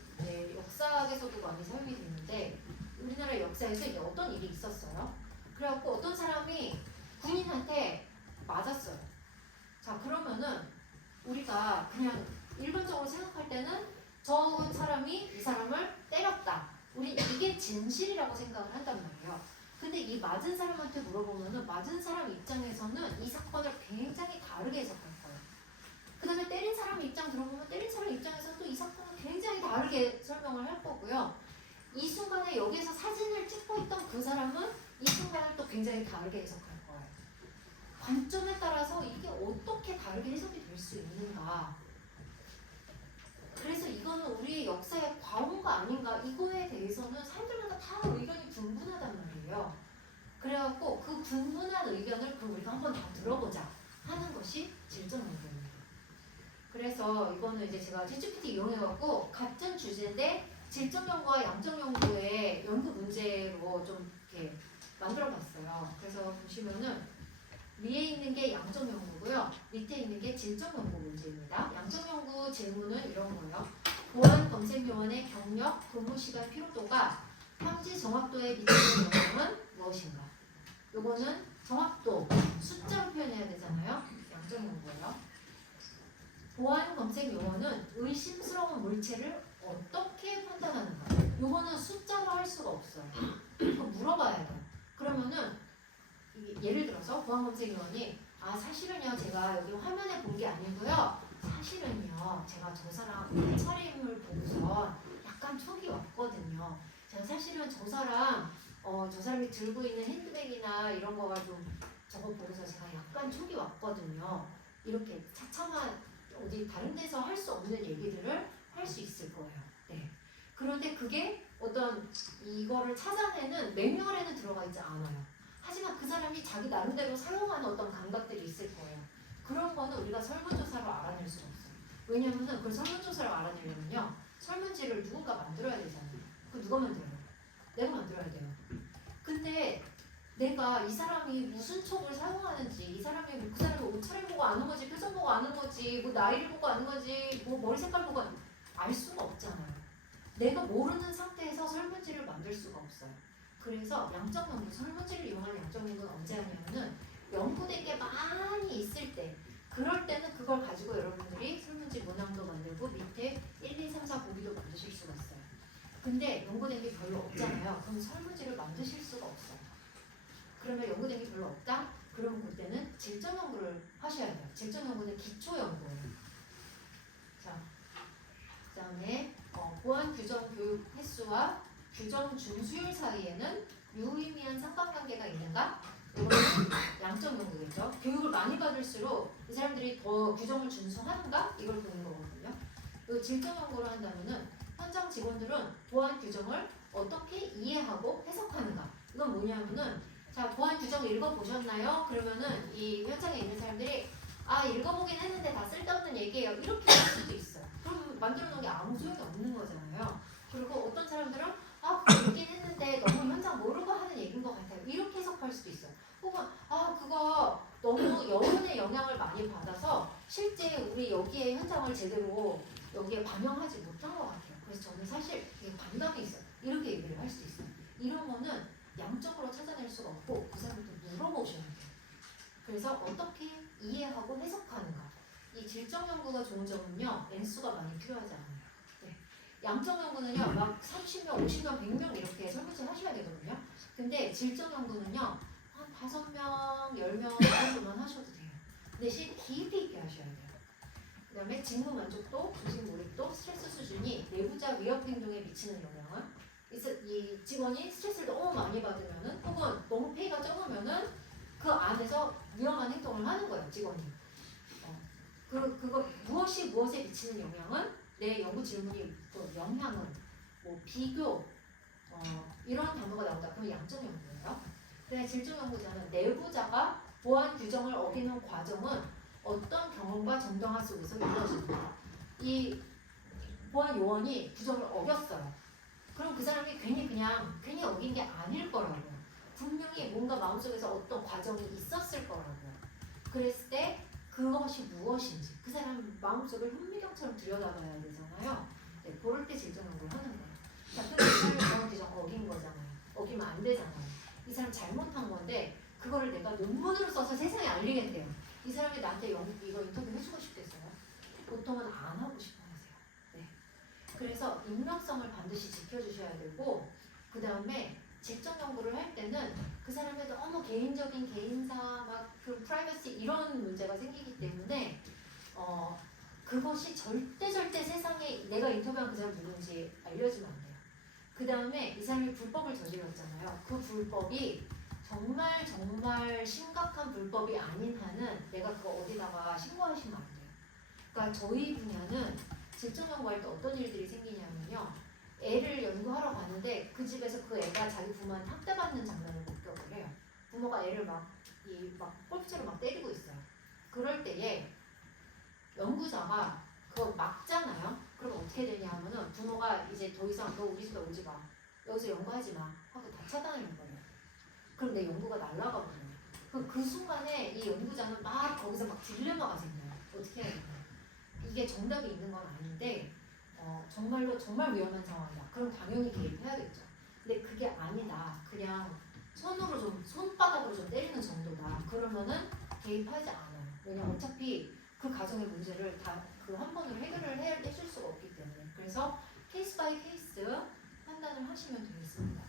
역사학에서도 많이 사용이 되는데, 우리나라 역사에서 이제 어떤 일이 있었어요. 그래갖고 어떤 사람이 군인한테 맞았어요. 자, 그러면은 우리가 그냥 일반적으로 생각할 때는 저 사람이 이 사람을 때렸다, 우리 이게 진실이라고 생각을 한단 말이에요. 근데 이 맞은 사람한테 물어보면은 맞은 사람 입장에서는 이 사건을 굉장히 다르게 해석할 거예요. 그 다음에 때린 사람 입장 들어보면 때린 사람 입장에서는 또 이 사건을 굉장히 다르게 설명을 할 거고요. 이 순간에 여기서 사진을 찍고 있던 그 사람은 이 순간을 또 굉장히 다르게 해석할 거예요. 관점에 따라서 이게 어떻게 다르게 해석이 될 수 있는가. 그래서 이거는 우리의 역사의 과오가 아닌가, 이거에 대해서는 사람들마다 다 의견이 분분하단 말이에요. 그래갖고 그 분분한 의견을 그럼 우리가 한번 다 들어보자 하는 것이 질적 연구입니다. 그래서 이거는 이제 제가 챗GPT 이용해갖고 같은 주제인데 질적 연구와 양적 연구의 연구 문제로 좀 이렇게 만들어봤어요. 그래서 보시면은 위에 있는 게 양적 연구고요, 밑에 있는 게 질적 연구 문제입니다. 양적 연구 질문은 이런 거예요. 보안 검색 요원의 경력, 근무 시간 피로도가 황지 정확도에 미치는 영향은 무엇인가? 요거는 정확도, 숫자로 표현해야 되잖아요. 양적 연구예요. 보안 검색 요원은 의심스러운 물체를 어떻게 판단하는가? 요거는 숫자로 할 수가 없어요. 이거 물어봐야 돼요. 그러면은 예를 들어서 보안 검색 요원이 사실은요 제가 여기 화면에 본 게 아니고요, 사실은요 제가 저 사람 차림을 보고서 약간 촉이 왔거든요. 제가 사실은 저 사람이 들고 있는 핸드백이나 이런 거가 좀 저거 보고서 제가 약간 촉이 왔거든요. 이렇게 차차만 어디 다른 데서 할 수 없는 얘기들을 할 수 있을 거예요. 네. 그런데 그게 어떤 이거를 찾아내는 매뉴얼에는 들어가 있지 않아요. 하지만 그 사람이 자기 나름대로 사용하는 어떤 감각들이 있을 거예요. 그런 거는 우리가 설문조사로 알아낼 수가 없어요. 왜냐면은 그걸 설문조사로 알아내려면요, 설문지를 누군가 만들어야 되잖아요. 그거 누가 만들어요? 내가 만들어야 돼요. 근데 내가 이 사람이 무슨 촉을 사용하는지, 이 사람이 그 사람이 옷차림 보고 아는 거지, 표정 보고 아는 거지, 뭐 나이를 보고 아는 거지, 뭐 머리 색깔 보고 알 수가 없잖아요. 내가 모르는 상태에서 설문지를 만들 수가 없어요. 그래서 양적 연구, 설문지를 이용한 양적 연구는 언제 하냐면은 연구된 게 많이 있을 때, 그럴 때는 그걸 가지고 여러분들이 설문지 문항도 만들고 근데 연구된 게 별로 없잖아요. 그럼 설문지를 만드실 수가 없어요. 그러면 연구된 게 별로 없다? 그러면 그때는 질적 연구를 하셔야 돼요. 질적 연구는 기초 연구예요. 자, 그다음에 보안 규정 교육 횟수와 규정 준수율 사이에는 유의미한 상관관계가 있는가? 이거는 양적 연구겠죠. 교육을 많이 받을수록 이 사람들이 더 규정을 준수하는가? 이걸 보는 거거든요. 이 질적 연구를 한다면은 현장 직원들은 보안 규정을 어떻게 이해하고 해석하는가? 이건 뭐냐면은 자, 보안 규정 읽어보셨나요? 그러면은 이 현장에 있는 사람들이 아, 읽어보긴 했는데 다 쓸데없는 얘기예요. 이렇게 할 수도 있어요. 그럼 만들어 놓은 게 아무 소용이 없는 거잖아요. 그리고 어떤 사람들은 아, 그거 읽긴 했는데 너무 현장 모르고 하는 얘기인 것 같아요. 이렇게 해석할 수도 있어요. 혹은 아, 그거 너무 여론의 영향을 많이 받아서 실제 우리 여기에 현장을 제대로 여기에 반영하지 못한 것 같아요. 그래서 저는 사실 이게 반감이 있어요. 이렇게 얘기를 할 수도 있어요. 이런 거는 양적으로 찾아낼 수가 없고 그 사람한테 물어보셔야 돼요. 그래서 어떻게 이해하고 해석하는가. 이 질적 연구가 좋은 점은요. N수가 많이 필요하지 않아요. 네. 양적 연구는요. 막 30명, 50명, 100명 이렇게 설문지 하셔야 되거든요. 근데 질적 연구는요. 한 5명, 10명 정도만 하셔도 돼요. 대신 깊이 있게 하셔야 돼요. 그 다음에 직무 만족도, 조직 몰입도, 스트레스 수준이 내부자 위협 행동에 미치는 영향은 이 직원이 스트레스를 너무 많이 받으면은 혹은 너무 페이가 적으면은 그 안에서 위험한 행동을 하는 거예요, 직원이. 그거 무엇이 무엇에 미치는 영향은 내 연구 질문이 또 영향은 뭐 비교 이런 단어가 나온다. 그럼 양적 연구예요. 근데 질적 연구자는 내부자가 보안 규정을 어기는 과정은 어떤 경험과 정당화 속에서 이루어집니다. 이 보안 요원이 규정을 어겼어요. 그럼 그 사람이 괜히 어긴 게 아닐 거라고요. 분명히 뭔가 마음속에서 어떤 과정이 있었을 거라고요. 그랬을 때 그것이 무엇인지 그 사람 마음속을 현미경처럼 들여다봐야 되잖아요. 네, 그럴 때 질적 연구를 하는 거예요. 자, 근데 이 사람이 보안 규정 어긴 거잖아요. 어기면 안 되잖아요. 이 사람 잘못한 건데 그거를 내가 논문으로 써서 세상에 알리겠대요. 이 사람이 나한테 이거 인터뷰 해주고 싶겠어요? 보통은 안 하고 싶어 하세요. 네. 그래서 익명성을 반드시 지켜주셔야 되고 그 다음에 질적 연구를 할 때는 그 사람의 너무 개인적인 개인사 막 그 프라이버시 이런 문제가 생기기 때문에 그것이 절대 세상에 내가 인터뷰한 그 사람 누군지 알려주면 안 돼요. 그 다음에 이 사람이 불법을 저질렀잖아요. 그 불법이 정말 심각한 불법이 아닌 한은 내가 그거 어디다가 신고하시면 안 돼요. 그러니까 저희 분야는 질적 연구할 때 어떤 일들이 생기냐면요. 애를 연구하러 가는데 그 집에서 그 애가 자기 부모한테 학대받는 장면을 목격을 해요. 부모가 애를 막 골프채로 막 때리고 있어요. 그럴 때에 연구자가 그거 막잖아요. 그럼 어떻게 되냐 하면은 부모가 이제 더 이상 너 우리 집에 오지 마. 여기서 연구하지 마. 하고 다 차단을 해버려요. 그럼 내 연구가 날아가 버려요. 그 순간에 이 연구자는 막 거기서 막 딜레마가 생겨요. 어떻게 해야 되나. 이게 정답이 있는 건 아닌데 정말 위험한 상황이다. 그럼 당연히 개입해야겠죠. 근데 그게 아니다. 그냥 손바닥으로 좀 때리는 정도다. 그러면은 개입하지 않아요. 왜냐면 어차피 그 가정의 문제를 다 그 한 번으로 해결을 해줄 수가 없기 때문에. 그래서 케이스 바이 케이스 판단을 하시면 되겠습니다.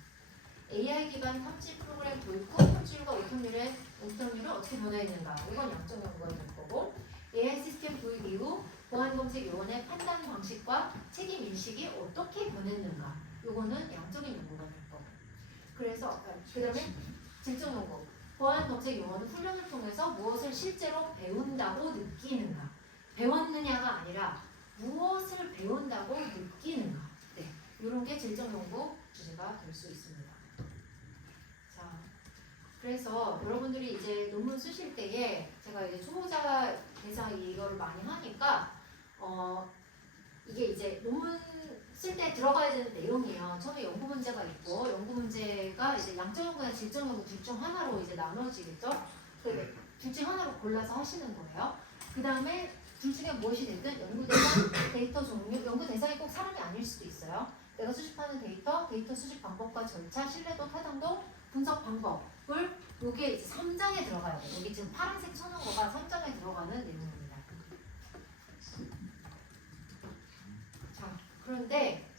AI 기반 탐지 프로그램 도입 후 탐지율과 오점률은 어떻게 변화했는가? 이건 양적 연구가 될 거고 AI 시스템 도입 이후 보안검색 요원의 판단 방식과 책임 인식이 어떻게 변했는가? 이거는 양적인 연구가 될 거고. 그래서 그 다음에 질적 연구. 보안검색 요원은 훈련을 통해서 무엇을 실제로 배운다고 느끼는가? 배웠느냐가 아니라 무엇을 배운다고 느끼는가? 네, 이런 게 질적 연구 주제가 될 수 있습니다. 자, 그래서 여러분들이 이제 논문 쓰실 때에 제가 이제 초보자 대상 이거를 많이 하니까 이게 이제 논문 쓸 때 들어가야 되는 내용이에요. 처음에 연구 문제가 있고 연구 문제가 이제 양적 연구나 질적 연구 둘 중 하나로 이제 나눠지겠죠. 둘 중 하나로 골라서 하시는 거예요. 그 다음에 둘 중에 무엇이 됐든 연구 대상, 데이터 종류, 연구 대상이 꼭 사람이 아닐 수도 있어요. 내가 수집하는 데이터 수집 방법과 절차, 신뢰도, 타당도, 분석 방법을 여기에 이제 3장에 들어가야 돼요. 여기 지금 파란색 쳐놓은 거가 3장에 들어가는 내용입니다. 자, 그런데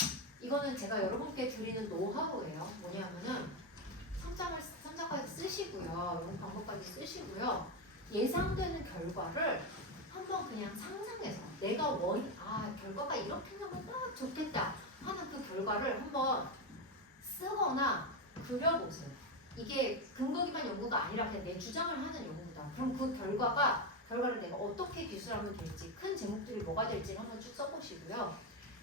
이거는 제가 여러분께 드리는 노하우예요. 뭐냐면은 삼자까지 쓰시고요. 이런 방법까지 쓰시고요. 예상되는 결과를 한번 그냥 상상해서 내가 결과가 이렇게 나면 딱 좋겠다 하는 그 결과를 한번 쓰거나 그려보세요. 이게 근거 기반 연구가 아니라 그냥 내 주장을 하는 연구다. 그럼 그 결과를 내가 어떻게 기술하면 될지, 큰 제목들이 뭐가 될지 한번 쭉 써보시고요.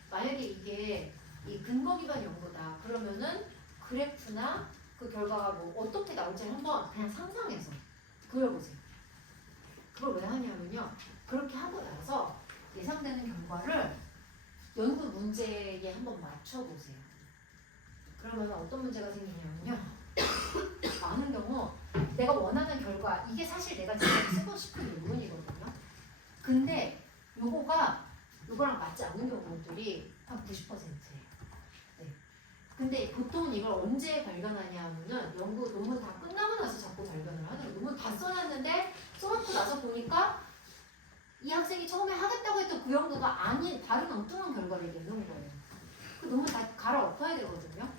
만약에 이게 이 근거 기반 연구다. 그러면은 그래프나 그 결과가 뭐 어떻게 나올지 한번 그냥 상상해서 그려보세요. 그걸 왜 하냐면요. 그렇게 하고 나서 예상되는 결과를 연구 문제에 한번 맞춰보세요. 그러면 어떤 문제가 생기냐면요. 많은 경우 내가 원하는 결과, 이게 사실 내가 진짜 쓰고 싶은 논문이거든요. 근데 요거랑 맞지 않는 경우들이 한 90%예요. 네. 근데 보통은 이걸 언제 발견하냐 하면은 연구 논문 다 끝나고 나서 자꾸 발견을 하는 거예요. 논문 다 써놨는데 써놓고 나서 보니까 이 학생이 처음에 하겠다고 했던 그 연구가 아닌 다른 엉뚱한 결과를 내놓은 거예요. 그 논문 다 갈아엎어야 되거든요.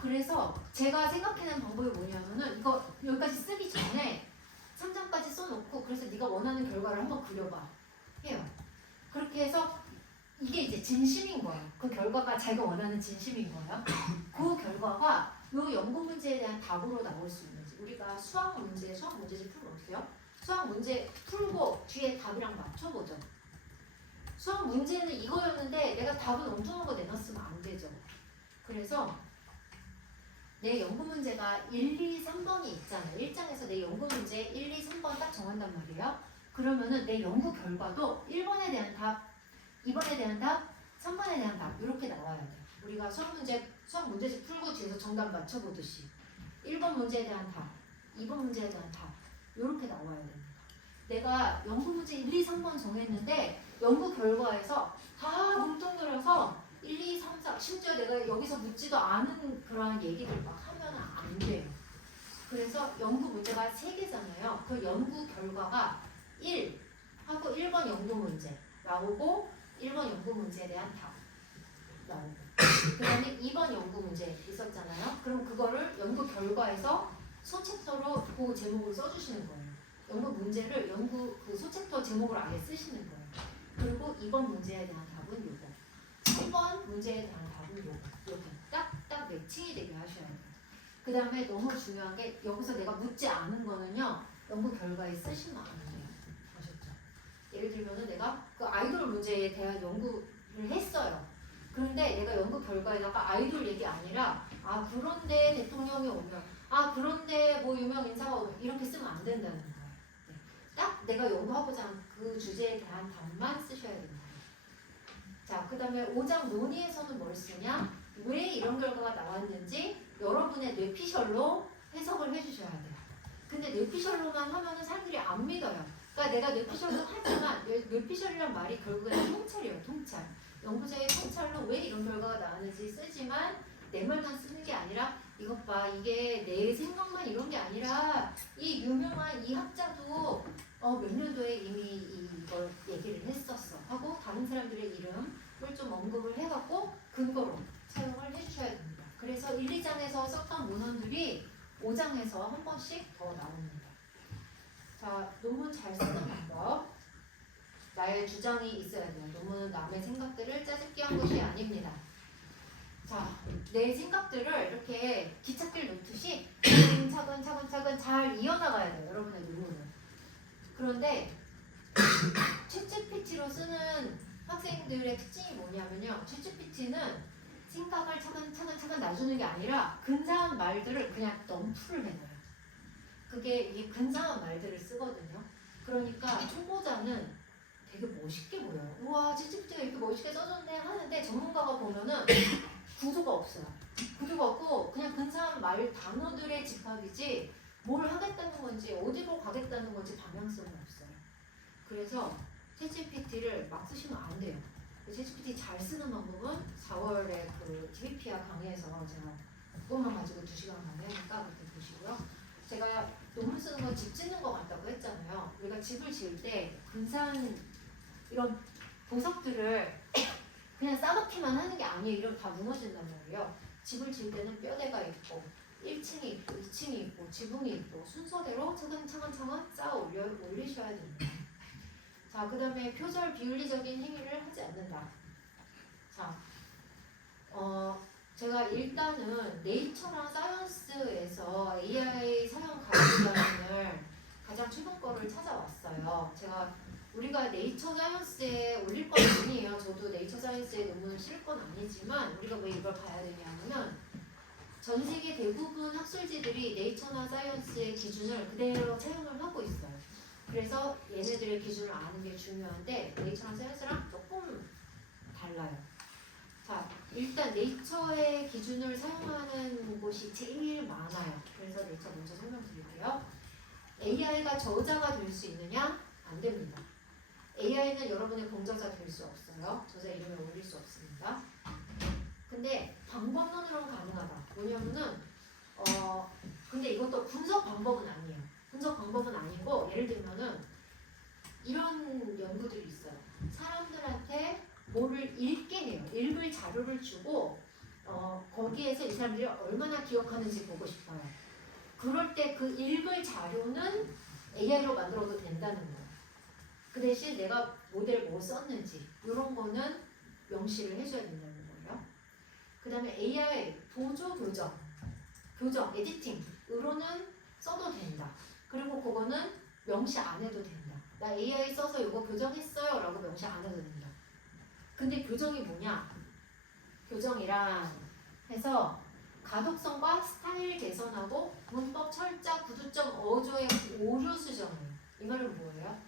그래서 제가 생각해낸 방법이 뭐냐면은 이거 여기까지 쓰기 전에 3장까지 써놓고 그래서 네가 원하는 결과를 한번 그려봐 해요. 그렇게 해서 이게 이제 진심인 거예요. 그 결과가 자기가 원하는 진심인 거예요. 그 결과가 요 연구 문제에 대한 답으로 나올 수 있는지. 우리가 수학 문제집 풀면 어떻게 해요? 수학 문제 풀고 뒤에 답이랑 맞춰보죠. 수학 문제는 이거였는데 내가 답은 엉뚱한 거 내놨으면 안 되죠. 그래서 내 연구 문제가 1, 2, 3번이 있잖아요. 1장에서 내 연구 문제 1, 2, 3번 딱 정한단 말이에요. 그러면은 내 연구 결과도 1번에 대한 답, 2번에 대한 답, 3번에 대한 답 이렇게 나와야 돼요. 우리가 수학 문제집 풀고 뒤에서 정답 맞춰보듯이 1번 문제에 대한 답, 2번 문제에 대한 답 이렇게 나와야 됩니다. 내가 연구 문제 1, 2, 3번 정했는데 연구 결과에서 다 뭉뚱그려서 1, 2, 3, 4 심지어 내가 여기서 묻지도 않은 그런 얘기를 막 하면 안 돼요. 그래서 연구 문제가 3개잖아요. 그 연구 결과가 1 하고 1번 연구 문제 나오고 1번 연구 문제에 대한 답 나오고 그 다음에 2번 연구 문제 있었잖아요. 그럼 그거를 연구 결과에서 소챕터로 그 제목을 써주시는 거예요. 연구 문제를 그 소챕터 제목을 아예 쓰시는 거예요. 그리고 2번 문제에 대한 답은 요거, 3번 문제에 대한 답은 요거, 이렇게 딱 매칭이 되게 하셔야 돼요. 그 다음에 너무 중요한 게 여기서 내가 묻지 않은 거는요, 연구 결과에 쓰시면 안 돼요. 아셨죠? 예를 들면은 내가 그 아이돌 문제에 대한 연구를 했어요. 그런데 내가 연구 결과에다가 아이돌 얘기 아니라 그런데 대통령이 오면 그런데 뭐 유명 인사가 오면 이렇게 쓰면 안 된다는 거예요. 네. 딱 내가 연구하고자 하는 그 주제에 대한 답만 쓰셔야 됩니다. 자, 그 다음에 5장 논의에서는 뭘 쓰냐? 왜 이런 결과가 나왔는지 여러분의 뇌피셜로 해석을 해주셔야 돼요. 근데 뇌피셜로만 하면은 사람들이 안 믿어요. 그러니까 내가 뇌피셜로 하지만 뇌피셜이란 말이 결국에는 통찰이에요. 통찰. 연구자의 통찰로 왜 이런 결과가 나왔는지 쓰지만 내 말만 쓰는 게 아니라 이것 봐, 이게 내 생각만 이런 게 아니라 이 유명한 이 학자도 몇 년도에 이미 이걸 얘기를 했었어 하고 다른 사람들의 이름을 좀 언급을 해갖고 근거로 사용을 해주셔야 됩니다. 그래서 1, 2장에서 썼던 문헌들이 5장에서 한 번씩 더 나옵니다. 자, 논문 잘 쓰는 방법. 나의 주장이 있어야 돼요. 논문은 남의 생각들을 짜집기 한 것이 아닙니다. 자, 내 생각들을 이렇게 기찻길 놓듯이 차근차근 잘 이어나가야 돼요. 여러분의 논문은. 그런데 챗GPT로 쓰는 학생들의 특징이 뭐냐면요. 챗GPT는 생각을 차근차근 놔주는 게 아니라 근사한 말들을 그냥 덤프를 해놔요. 이게 근사한 말들을 쓰거든요. 그러니까 초보자는 되게 멋있게 보여요. 우와, 챗GPT가 이렇게 멋있게 써줬네 하는데 전문가가 보면은 구조가 없어요. 구조가 없고 그냥 근사한 말 단어들의 집합이지 뭘 하겠다는 건지 어디로 가겠다는 건지 방향성이 없어요. 그래서 챗GPT를 막 쓰시면 안 돼요. 챗GPT 잘 쓰는 방법은 4월에 그 TVPR 강의에서 제가 그것만 가지고 2시간 강의하니까 그렇게 보시고요. 제가 논문 쓰는 건 집 짓는 것 같다고 했잖아요. 우리가 집을 지을 때 근사한 이런 보석들을 그냥 싸박기만 하는 게 아니에요. 이러면 다 무너진단 말이에요. 집을 지을 때는 뼈대가 있고 1층이 있고 2층이 있고 지붕이 있고 순서대로 차근차근 쌓아 올리셔야 됩니다. 자, 그 다음에 표절 비윤리적인 행위를 하지 않는다. 자, 제가 일단은 네이처랑 사이언스에서 AI 사용 가이드라인을 가장 최근 거를 찾아왔어요. 우리가 네이처 사이언스에 올릴 건 아니에요. 저도 네이처 사이언스에 논문을 실을 건 아니지만 우리가 왜 이걸 봐야 되냐면 전 세계 대부분 학술지들이 네이처나 사이언스의 기준을 그대로 채용을 하고 있어요. 그래서 얘네들의 기준을 아는 게 중요한데 네이처랑 사이언스랑 조금 달라요. 자, 일단 네이처의 기준을 사용하는 곳이 제일 많아요. 그래서 네이처 먼저 설명드릴게요. AI가 저자가 될 수 있느냐? 안 됩니다. AI는 여러분의 공저자 될 수 없어요. 저자 이름을 올릴 수 없습니다. 근데 방법론으로는 가능하다. 뭐냐면은 근데 이것도 분석 방법은 아니에요. 분석 방법은 아니고 예를 들면은 이런 연구들이 있어요. 사람들한테 뭐를 읽게 해요. 읽을 자료를 주고 거기에서 이 사람들이 얼마나 기억하는지 보고 싶어요. 그럴 때 그 읽을 자료는 AI로 만들어도 된다는 거예요. 그 대신 내가 모델 뭐 썼는지 이런 거는 명시를 해줘야 된다는 거예요. 그 다음에 AI 보조 교정, 에디팅으로는 써도 된다. 그리고 그거는 명시 안 해도 된다. 나 AI 써서 이거 교정했어요 라고 명시 안 해도 된다. 근데 교정이 뭐냐? 교정이란 해서 가독성과 스타일 개선하고 문법, 철자, 구두점, 어조의 오류 수정이에요. 이 말은 뭐예요?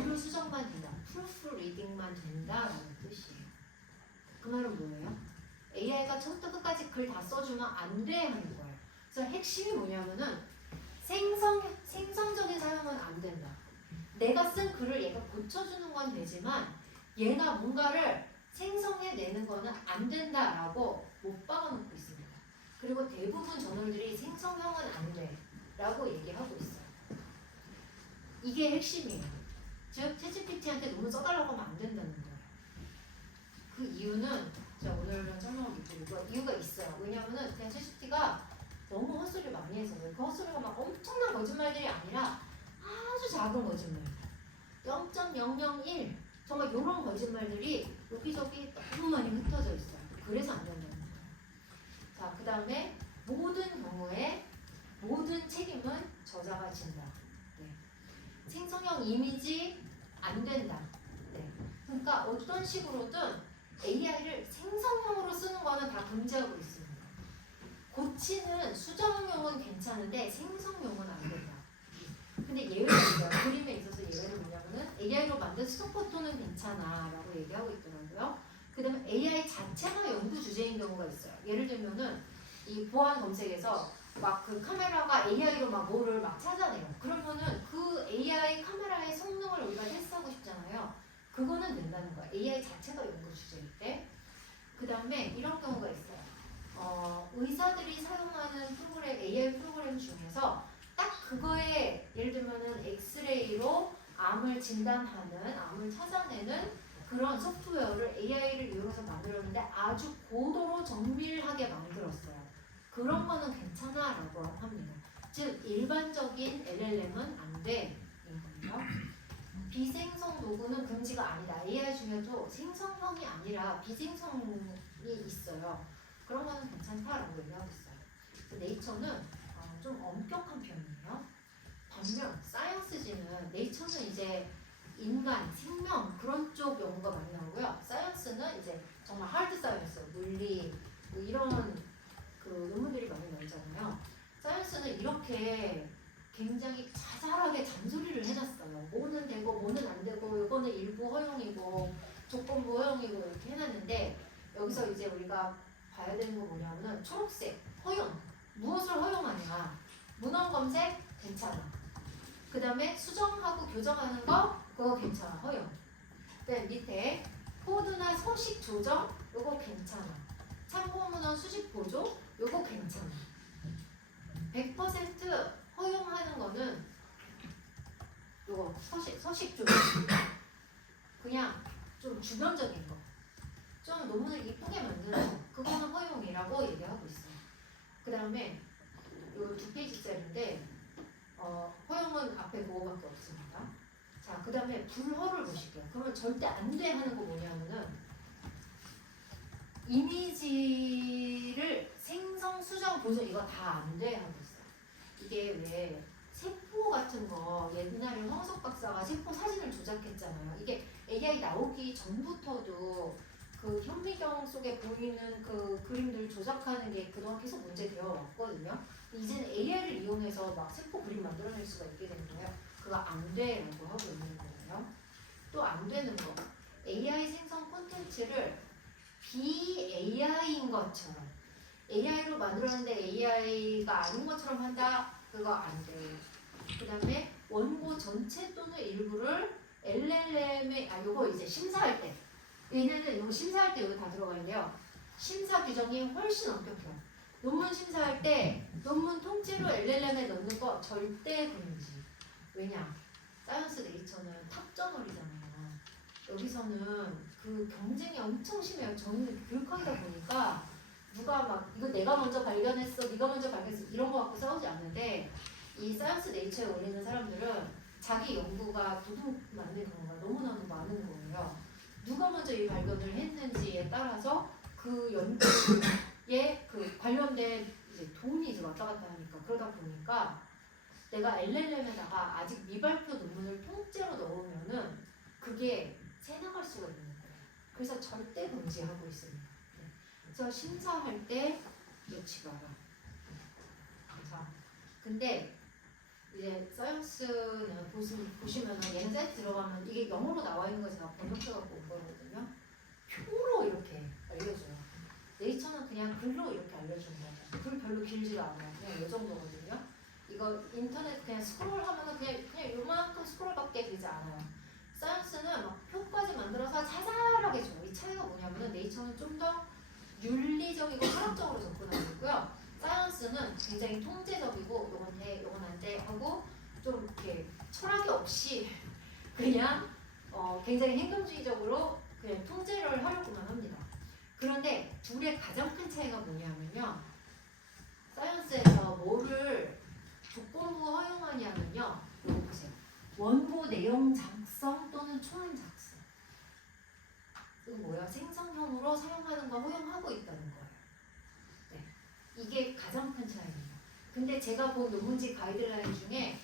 오류 수정만 된다. 프루프 리딩만 된다라는 뜻이에요. 그 말은 뭐예요? AI가 처음부터 끝까지 글 다 써주면 안 돼 하는 거예요. 그래서 핵심이 뭐냐면은 생성적인 사용은 안 된다. 내가 쓴 글을 얘가 고쳐주는 건 되지만 얘가 뭔가를 생성해내는 거는 안 된다라고 못 박아놓고 있습니다. 그리고 대부분 저널들이 생성형은 안 돼라고 얘기하고 있어요. 이게 핵심이에요. 즉 챗GPT한테 논문 써달라고 하면 안 된다는 거예요. 그 이유는 제가 오늘은 설명을 못 드리고 이유가 있어요. 왜냐하면은 그냥 챗GPT가 너무 헛소리를 많이 해서 그 헛소리가 막 엄청난 거짓말들이 아니라 아주 작은 거짓말 0.001 정말 이런 거짓말들이 여기저기 너무 많이 흩어져 있어요. 그래서 안 된다는 거예요. 자, 그 다음에 모든 경우에 모든 책임은 저자가 진다. 네. 생성형 이미지 안 된다. 네. 그러니까 어떤 식으로든 AI를 생성형으로 쓰는 거는 다 금지하고 있습니다. 고치는 수정용은 괜찮은데 생성용은 안 된다. 근데 예외가 있어요. 그림에 있어서 예외는 뭐냐면은 AI로 만든 스토커토는 괜찮아 라고 얘기하고 있더라고요. 그 다음에 AI 자체가 연구 주제인 경우가 있어요. 예를 들면은 이 보안 검색에서 막 그 카메라가 AI로 막 뭐를 막 찾아내요. 그러면은 그 AI 카메라의 성능을 우리가 테스트하고 싶잖아요. 그거는 된다는 거야. AI 자체가 연구 주제일 때. 그 다음에 이런 경우가 있어요. 의사들이 사용하는 프로그램, AI 프로그램 중에서 딱 그거에 예를 들면은 엑스레이로 암을 진단하는, 암을 찾아내는 그런 소프트웨어를 AI를 이용해서 만들었는데 아주 고도로 정밀하게 만들었어요. 그런 거는 괜찮아 라고 합니다. 즉 일반적인 LLM은 안 돼. 인 거예요. 비생성 도구는 금지가 아니다. AI 중에도 생성형이 아니라 비생성이 있어요. 그런 거는 괜찮다라고 얘기하고 있어요. 네이처는 좀 엄격한 편이에요. 반면 사이언스지는 네이처는 이제 인간, 생명 그런 쪽 연구가 많이 나오고요. 사이언스는 이제 정말 하드 사이언스, 물리 뭐 이런 그 논문들이 많이 나오잖아요. 사이언스는 이렇게 굉장히 자잘하게 잔소리를 해놨어요. 뭐는 되고 뭐는 안 되고 이거는 일부 허용이고 조건부 허용이고 이렇게 해놨는데 여기서 이제 우리가 봐야 되는 거 뭐냐면은 초록색 허용. 무엇을 허용하냐? 문헌 검색 괜찮아. 그 다음에 수정하고 교정하는 거 그거 괜찮아. 허용. 네, 밑에 코드나 서식 조정 요거 괜찮아. 참고 문헌 수집 보조 요거 괜찮아. 100% 허용하는 거는 요거 서식 조정. 그냥 좀 주변적인 거. 좀 논문을 이쁘게 만드는 거, 그거는 허용이라고 얘기하고 있어요. 그 다음에 요 2페이지짜리인데 허용은 앞에 그거밖에 없습니다. 자, 그 다음에 불허를 보실게요. 그러면 절대 안 돼 하는 거 뭐냐면은 이미지를 생성, 수정, 보존 이거 다 안 돼 하고 있어요. 이게 왜 세포 같은 거 옛날에 황석 박사가 세포 사진을 조작했잖아요. 이게 AI 나오기 전부터도 그 현미경 속에 보이는 그 그림들 조작하는 게 그동안 계속 문제되어 왔거든요. 이제는 AI를 이용해서 막 세포 그림 만들어낼 수가 있게 되는 거예요. 그거 안 돼라고 하고 있는 거예요. 또 안 되는 거. AI 생성 콘텐츠를 비AI인 것처럼 AI로 만들었는데 AI가 아닌 것처럼 한다. 그거 안 돼요. 그 다음에 원고 전체 또는 일부를 LLM에 요거 이제 심사할 때 얘네는 이거 심사할 때 여기 다 들어가 있는데요. 심사 규정이 훨씬 엄격해요. 논문 심사할 때 논문 통째로 LLM에 넣는 거 절대 금지. 왜냐? 사이언스 네이처는 탑저널이잖아요. 여기서는 그 경쟁이 엄청 심해요. 저는 교육하다 보니까 누가 막 이거 내가 먼저 발견했어, 네가 먼저 발견했어 이런 거 갖고 싸우지 않는데 이 사이언스 네이처에 올리는 사람들은 자기 연구가 도둑 맞는 경우가 너무나도 많은 거예요. 누가 먼저 이 발견을 했는지에 따라서 그 연구에 그 관련된 이제 돈이 이제 왔다 갔다 하니까 그러다 보니까 내가 LLM에다가 아직 미발표 논문을 통째로 넣으면은 그게 새 나갈 수가 있는 거예요. 그래서 절대 금지하고 있습니다. 네. 그래서 심사할 때 놓지 마라. 자, 근데 이제 사이언스는 보시면은 얘는 사이트 들어가면 이게 영어로 나와 있는 거 제가 번역해갖고 온 거거든요. 표로 이렇게 알려줘요. 네이처는 그냥 글로 이렇게 알려주는 거죠. 글 별로 길지도 않아요. 그냥 이 정도거든요. 이거 인터넷 그냥 스크롤하면은 그냥 요만큼 스크롤밖에 되지 않아요. 사이언스는 막 표까지 만들어서 자잘하게 줘요. 이 차이가 뭐냐면은 네이처는 좀 더 윤리적이고 철학적으로 접근하고 있고요. 사이언스는 굉장히 통제적이고 요건 돼, 요건 안 돼 하고 좀 이렇게 철학이 없이 그냥 굉장히 행동주의적으로 그냥 통제를 하려고만 합니다. 그런데 둘의 가장 큰 차이가 뭐냐면요. 사이언스에서 뭐를 조건부 허용하냐면요. 이거 보세요. 원고 내용 작성 또는 초안 작성. 이건 뭐야? 생성형으로 사용하는 거 허용하고 있다는 거예요. 네. 이게 가장 큰 차이입니다. 근데 제가 본 논문지 가이드라인 중에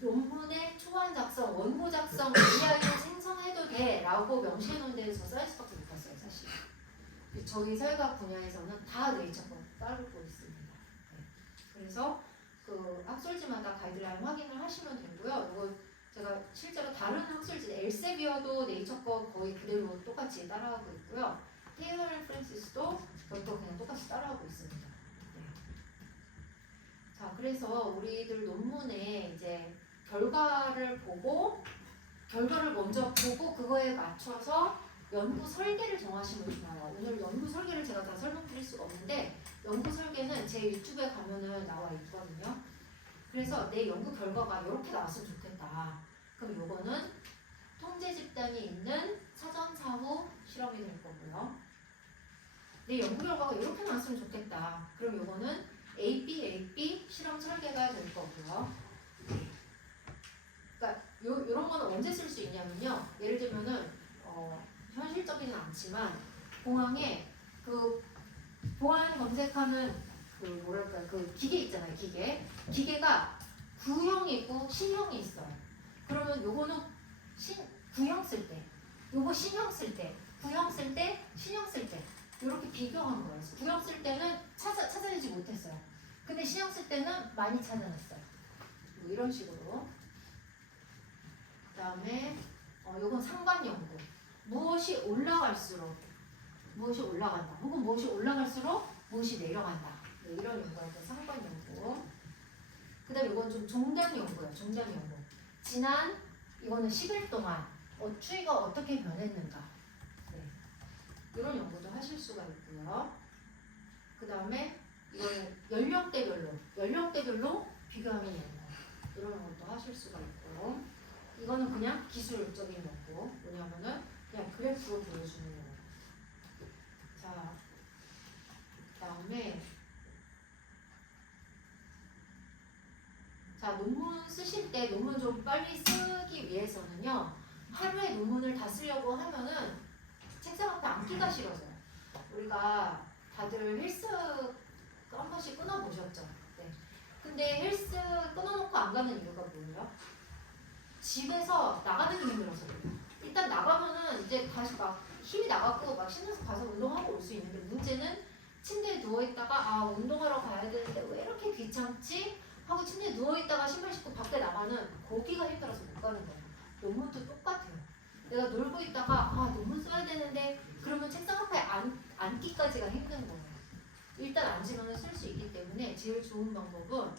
논문의 초안 작성, 원고 작성, AI로 생성해도 돼 라고 명시해 놓은 데는 저 사이언스밖에 못 봤어요, 사실. 저희 사회과학 분야에서는 다 네이처거 따르고 있습니다. 네. 그래서 그 학술지마다 가이드라인 확인을 하시면 되고요. 이거 제가 실제로 다른 학술지 엘세비어도 네이처 거 거의 그대로 똑같이 따라하고 있고요. 테일러 앤 프랜시스도 그것도 그냥 똑같이 따라하고 있습니다. 네. 자, 그래서 우리들 논문에 이제 결과를 먼저 보고 그거에 맞춰서 연구 설계를 정하시면 좋아요. 오늘 연구 설계를 제가 다 설명드릴 수가 없는데 연구 설계는 제 유튜브에 가면은 나와 있거든요. 그래서 내 연구 결과가 이렇게 나왔으면 좋겠다. 그럼 요거는 통제 집단이 있는 사전 사후 실험이 될 거고요. 내 연구 결과가 이렇게 나왔으면 좋겠다. 그럼 요거는 AB 실험 설계가 될 거고요. 그러니까 요런 거는 언제 쓸 수 있냐면요. 예를 들면은 현실적이진 않지만 공항에 그 보안 검색하는 그 뭐랄까 그 기계 있잖아요. 기계가 구형이 있고 신형이 있어요. 그러면 요거는 구형 쓸 때, 요거 신형 쓸 때, 구형 쓸 때, 신형 쓸 때 이렇게 비교한 거예요. 구형 쓸 때는 찾아내지 못했어요. 근데 신형 쓸 때는 많이 찾아냈어요. 뭐 이런 식으로. 그다음에 요건 상관 연구. 무엇이 올라갈수록 무엇이 올라간다. 혹은 무엇이 올라갈수록 무엇이 내려간다. 네, 이런 연구할 때 상관 연구. 그 다음에 이건 좀 종단 연구예요. 종단 연구. 지난 이거는 10일 동안 추위가 어떻게 변했는가. 네. 이런 연구도 하실 수가 있고요. 그 다음에 이거는 연령대별로 비교하는 연구. 이런 것도 하실 수가 있고. 이거는 그냥 기술적인 연구. 뭐냐면은 그냥 그래프로 보여주는 연구. 자, 논문 쓰실 때 논문 좀 빨리 쓰기 위해서는요. 하루에 논문을 다 쓰려고 하면은 책상 앞에 앉기가 싫어져요. 우리가 다들 헬스 한 번씩 끊어보셨죠? 네. 근데 헬스 끊어놓고 안 가는 이유가 뭐예요? 집에서 나가는 게 힘들어서 그래요. 일단 나가면은 이제 다시 막 힘이 나가고 막 신나서 가서 운동하고 올 수 있는데 문제는 침대에 누워있다가 아 운동하러 가야 되는데 왜 이렇게 귀찮지? 하고 침대에 누워있다가 신발 신고 밖에 나가는 거기가 힘들어서 못 가는 거예요. 논문도 똑같아요. 내가 놀고 있다가 아 논문 써야 되는데 그러면 책상 앞에 앉기까지가 힘든 거예요. 일단 앉으면 쓸 수 있기 때문에 제일 좋은 방법은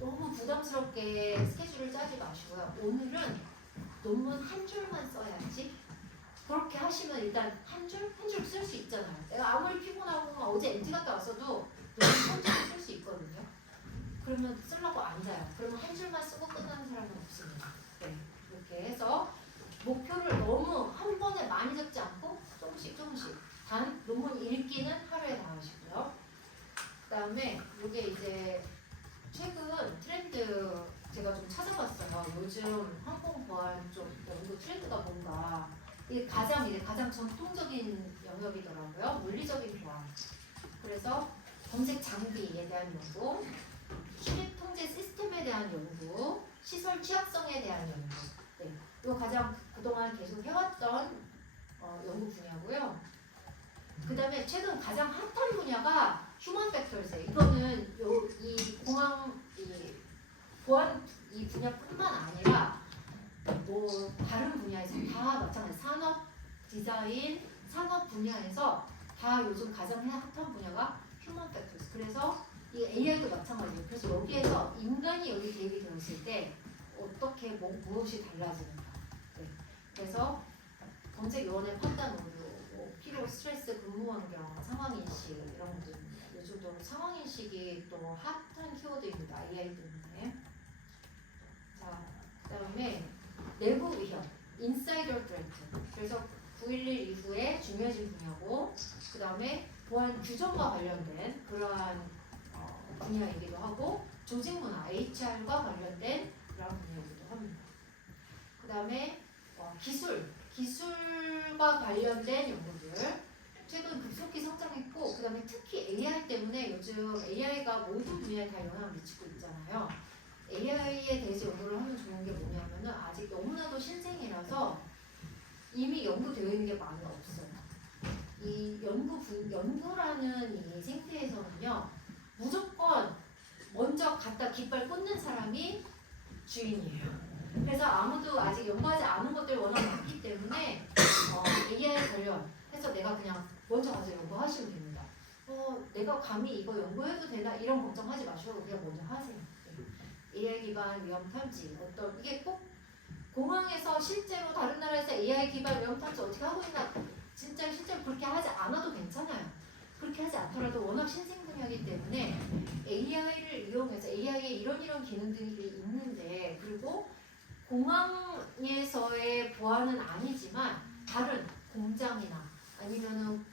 너무 부담스럽게 스케줄을 짜지 마시고요. 오늘은 논문 한 줄만 써야지. 그렇게 하시면 일단 한 줄 쓸 수 있잖아요. 내가 아무리 피곤하고 어제 MT 갔다 왔어도 논문 한 줄을 쓸 수 있거든요. 그러면 쓰려고 앉아요. 그러면 한 줄만 쓰고 끝나는 사람은 없습니다. 네, 이렇게 해서 목표를 너무 한 번에 많이 잡지 않고 조금씩 단 논문 읽기는 하루에 다 하시고요. 그 다음에 이게 이제 최근 트렌드 제가 좀 찾아봤어요. 요즘 항공 보안 쪽 연구 트렌드가 뭔가 이게 가장 전통적인 영역이더라고요. 물리적인 보안. 그래서 검색 장비에 대한 연구, 출입 통제 시스템에 대한 연구, 시설 취약성에 대한 연구. 네, 이거 가장 그동안 계속 해왔던 연구 분야고요. 그 다음에 최근 가장 핫한 분야가 휴먼 팩터스예요. 이거는 이 공항 보안 이 분야뿐만 아니라 뭐 다른 분야에서 다 마찬가지 산업 디자인 산업 분야에서 다 요즘 가장 핫한 분야가 휴먼 팩터스. 그래서 이 AI도 마찬가지예요. 그래서 여기에서 인간이 여기 대입이 되었을 때 어떻게 무엇이 달라지는가. 네. 그래서 검색 요원의 판단 오류, 피로, 스트레스, 근무 환경, 상황 인식 이런 것들입니다. 요즘도 상황 인식이 또 핫한 키워드입니다. AI 때문에. 자, 그다음에 내부 위협, 인사이더 트레트. 그래서 9.11 이후에 중요해진 분야고, 그다음에 보안 규정과 관련된 그러한 분야이기도 하고, 조직 문화, HR과 관련된 그런 분야이기도 합니다. 그다음에 기술과 관련된 연구들 최근 급속히 성장했고, 그 다음에 특히 AI 때문에 요즘 AI가 모든 분야에 다 영향을 미치고 있잖아요. AI에 대해서 연구를 하면 좋은 게 뭐냐면은 아직 너무나도 신생이라서 이미 연구되어 있는 게 많이 없어요. 이 연구라는 이 생태에서는요, 무조건 먼저 갖다 깃발 꽂는 사람이 주인이에요. 그래서 아무도 아직 연구하지 않은 것들이 워낙 많기 때문에 AI 관련해서 내가 그냥 먼저 가서 연구하시면 됩니다. 내가 감히 이거 연구해도 되나 이런 걱정하지 마시고 그냥 먼저 하세요. AI 기반 위험 탐지 이게 꼭 공항에서 실제로 다른 나라에서 AI 기반 위험 탐지 어떻게 하고 있나 진짜 실제로 그렇게 하지 않아도 괜찮아요. 그렇게 하지 않더라도 워낙 신생 분야이기 때문에 AI를 이용해서 AI에 이런 기능들이 있는데, 그리고 공항에서의 보안은 아니지만 다른 공장이나 아니면은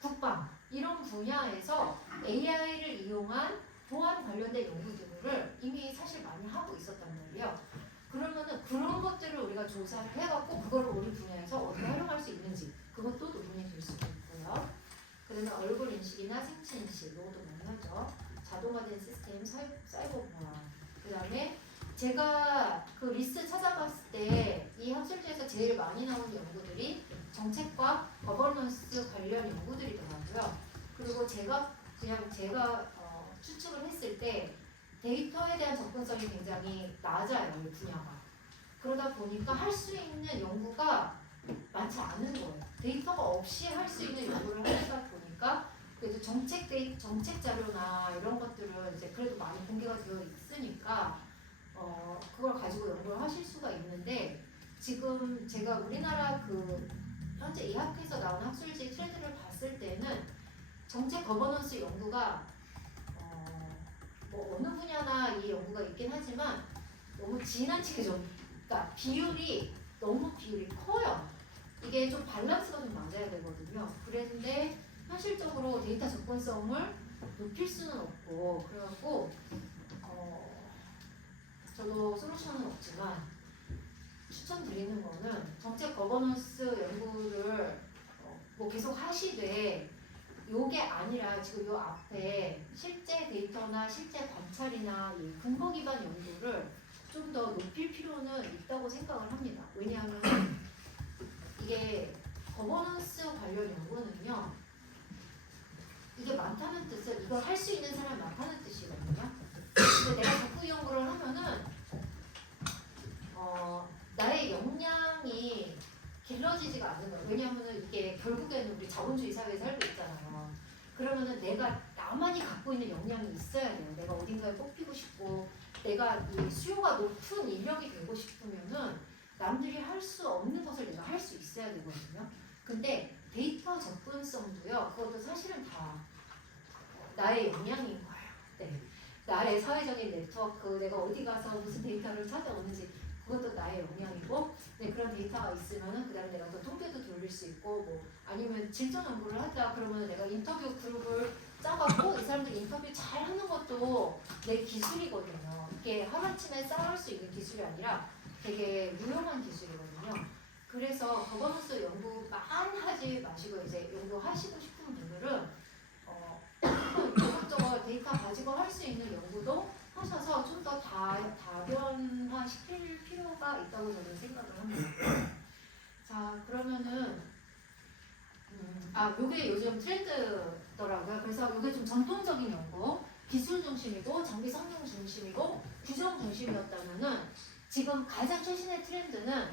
국방 이런 분야에서 AI를 이용한 보안 관련된 연구들을 이미 사실 많이 하고 있었단 말이에요. 그러면은 그런 것들을 우리가 조사를 해갖고 그거를 우리 분야에서 어떻게 활용할 수 있는지 그것도 도움이 될 수 있고요. 그다음에 얼굴 인식이나 생체 인식 이것도 많이 하죠. 자동화된 시스템, 사이버 보안. 그다음에 제가 그 리스트 찾아봤을 때 이 학술지에서 제일 많이 나오는 연구들이 정책과 거버넌스 관련 연구들이더라고요. 그리고 제가 추측을 했을 때 데이터에 대한 접근성이 굉장히 낮아요, 이 분야가. 그러다 보니까 할 수 있는 연구가 많지 않은 거예요. 데이터가 없이 할 수 있는 연구를 하다 보니까 그래도 정책 자료나 이런 것들은 이제 그래도 많이 공개가 되어 있으니까 그걸 가지고 연구를 하실 수가 있는데, 지금 제가 우리나라 현재 이 학회에서 나온 학술지 트렌드를 봤을 때는 정책 거버넌스 연구가 어느 분야나 이 연구가 있긴 하지만 너무 지나치게 그러니까 너무 비율이 커요. 이게 좀 밸런스가 좀 맞아야 되거든요. 그런데 현실적으로 데이터 접근성을 높일 수는 없고, 그래갖고 저도 솔루션은 없지만 추천드리는 거는 정책 거버넌스 연구를 뭐 계속 하시되 요게 아니라 지금 요 앞에 실제 데이터나 실제 관찰이나 이 근거 기반 연구를 좀 더 높일 필요는 있다고 생각을 합니다. 왜냐하면 이게 거버넌스 관련 연구는요, 이게 많다는 뜻은 이걸 할 수 있는 사람이 많다는 뜻이거든요. 근데 내가 자꾸 이 연구를 하면은 나의 역량이 길러지지가 않는 거예요. 왜냐하면은 이게 결국에는 우리 자본주의 사회에 살고 있잖아요. 그러면은 내가 나만이 갖고 있는 역량이 있어야 돼요. 내가 어딘가에 뽑히고 싶고, 내가 이 수요가 높은 인력이 되고 싶으면은 남들이 할 수 없는 것을 내가 할 수 있어야 되거든요. 근데 데이터 접근성도요, 그것도 사실은 다 나의 역량인 거예요. 네. 나의 사회적인 네트워크, 내가 어디 가서 무슨 데이터를 찾아오는지, 그것도 나의 역량이고, 네, 그런 데이터가 있으면은 그다음에 내가 또 통계도 돌릴 수 있고, 뭐 아니면 질적 연구를 하자 그러면 내가 인터뷰 그룹을 짜갖고 이 사람들 인터뷰 잘 하는 것도 내 기술이거든요. 이게 하루아침에 쌓을 수 있는 기술이 아니라 되게 유용한 기술이거든요. 그래서 거버넌스 연구만 하지 마시고 이제 연구하시고 싶은 분들은 이것저것 데이터 가지고 할 수 있는 연구도 하셔서 좀 더 다변화 시킬 필요가 있다고 저는 생각을 합니다. 자, 그러면은 요게 요즘 트렌드더라고요. 그래서 요게 좀 전통적인 연구, 기술 중심이고 장비 성능 중심이고 규정 중심이었다면은 지금 가장 최신의 트렌드는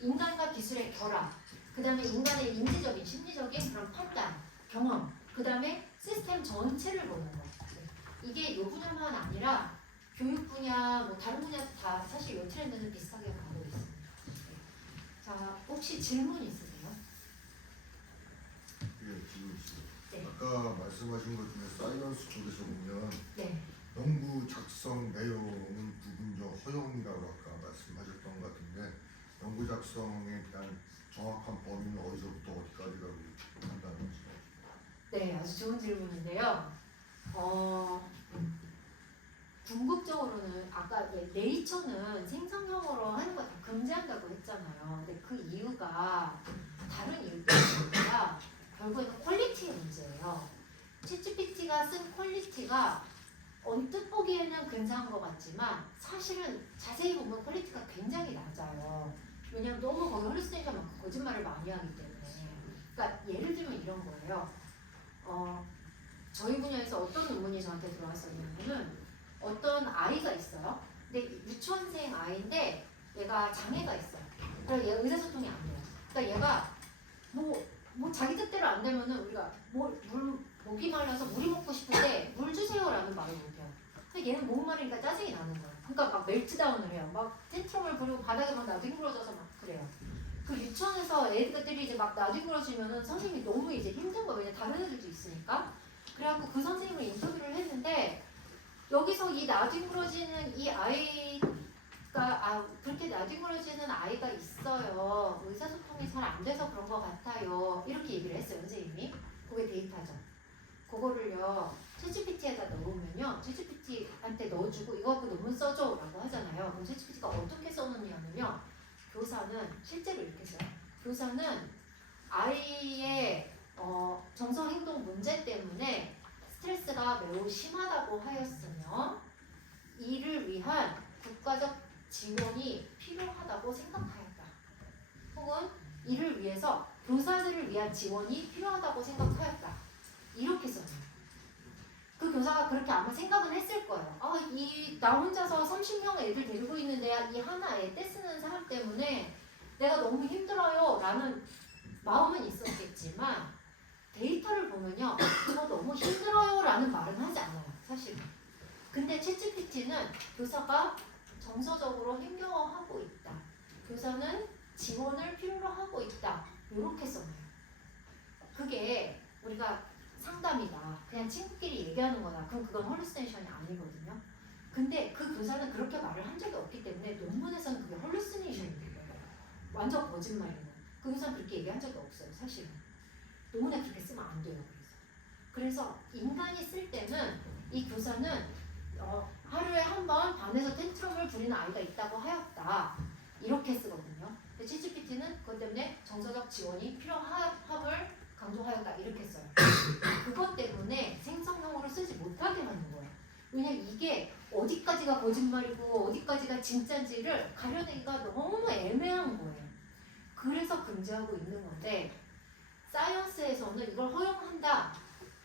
인간과 기술의 결합, 그 다음에 인간의 인지적인, 심리적인 그런 판단, 경험, 그 다음에 시스템 전체를 보는 거. 이게 요 분야만 아니라 교육 분야, 뭐 다른 분야도 다 사실 요 트렌드는 비슷하게 가고 있습니다. 자, 혹시 질문 있으세요? 예, 질문 있습니다. 네. 아까 말씀하신 것 중에 사이언스 쪽에서 보면 네. 연구 작성 내용은 부분적 허용이라고 아까 말씀하셨던 것 같은데 연구 작성에 대한 정확한 범위는 어디서부터 어디까지라고 판단하시나요? 네, 아주 좋은 질문인데요. 궁극적으로는 아까 네이처는 생성형으로 하는 거 다 금지한다고 했잖아요. 근데 그 이유가 다른 이유가 아니라 결국에는 퀄리티의 문제예요. 챗GPT가 쓴 퀄리티가 언뜻 보기에는 근사한 것 같지만 사실은 자세히 보면 퀄리티가 굉장히 낮아요. 왜냐하면 너무 거기 헐리스테이션 많고 거짓말을 많이 하기 때문에. 그러니까 예를 들면 이런 거예요. 저희 분야에서 어떤 논문이 저한테 들어왔었냐면은 어떤 아이가 있어요. 근데 유치원생 아이인데 얘가 장애가 있어요. 그래서 얘가 의사소통이 안 돼요. 그러니까 얘가 뭐 자기 뜻대로 안 되면은 우리가 목이 말라서 물이 먹고 싶은데 물 주세요라는 말을 못해요. 근데 얘는 목마르니까 짜증이 나는 거예요. 그러니까 막 멜트다운을 해요. 막 텐트럼을 부리고 바닥에 막 나뒹굴어져서 막 그래요. 그 유치원에서 애들이 이제 막 나뒹굴어지면은 선생님이 너무 이제 힘든 거예요. 왜냐면 다른 애들도 있으니까. 그래갖고 그 선생님을 인터뷰를 했는데 여기서 이 나뒹굴어지는 이 아이가 그렇게 나뒹굴어지는 아이가 있어요. 의사소통이 잘 안 돼서 그런 것 같아요. 이렇게 얘기를 했어요, 선생님이. 그게 데이터죠. 그거를요 챗GPT에다 넣으면요 챗GPT한테 넣어주고 이거 갖고 논문 써줘라고 하잖아요. 그럼 챗GPT가 어떻게 써놓냐면요 교사는 실제로 이렇게 써요. 교사는 아이의 정서 행동 문제 때문에 스트레스가 매우 심하다고 하였으며 이를 위한 국가적 지원이 필요하다고 생각하였다. 혹은 이를 위해서 교사들을 위한 지원이 필요하다고 생각하였다. 이렇게 써요. 그 교사가 그렇게 아마 생각은 했을 거예요. 나 혼자서 30명 애들 데리고 있는데 이 하나 애 떼쓰는 사람 때문에 내가 너무 힘들어요 라는 마음은 있었겠지만 데이터를 보면요 저 너무 힘들어요 라는 말은 하지 않아요 사실. 근데 챗GPT는 교사가 정서적으로 힘겨워하고 있다, 교사는 지원을 필요로 하고 있다, 이렇게 써요. 그게 우리가 상담이다, 그냥 친구끼리 얘기하는 거다, 그럼 그건 헐루시네이션이 아니거든요. 근데 그 교사는 그렇게 말을 한 적이 없기 때문에 논문에서는 그게 헐루시네이션인 거예요. 완전 거짓말이에요. 그 교사는 그렇게 얘기한 적이 없어요 사실은. 논문에 그렇게 쓰면 안 돼요. 그래서 인간이 쓸 때는 이 교사는 하루에 한 번 반에서 텐트럼을 부리는 아이가 있다고 하였다. 이렇게 쓰거든요. 근데 챗GPT는 그것 때문에 정서적 지원이 필요함을 강조하였다. 이렇게 써요. 그것 때문에 생성형으로 쓰지 못하게 하는 거예요. 왜냐면 이게 어디까지가 거짓말이고 어디까지가 진짜인지를 가려내기가 너무 애매한 거예요. 그래서 금지하고 있는 건데 사이언스에서는 이걸 허용한다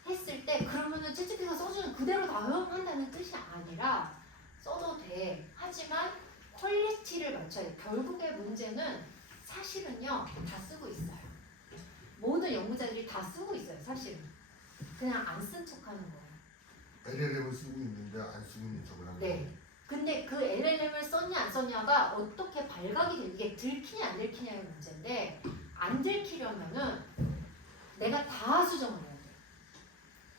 했을 때 그러면은 챗GPT가 써주는 그대로 다 허용한다는 뜻이 아니라 써도 돼. 하지만 퀄리티를 맞춰야 돼. 결국의 문제는 사실은요 다 쓰고 있어요. 모든 연구자들이 다 쓰고 있어요. 사실은 그냥 안 쓴 척하는 거예요. LLM을 쓰고 있는데 안 쓰고 있는 척을 하는 네. 거예요. 근데 그 LLM을 썼냐 안 썼냐가 어떻게 발각이 돼 이게 들키냐 안 들키냐의 문제인데 안 들키려면은 내가 다 수정을 해야 돼.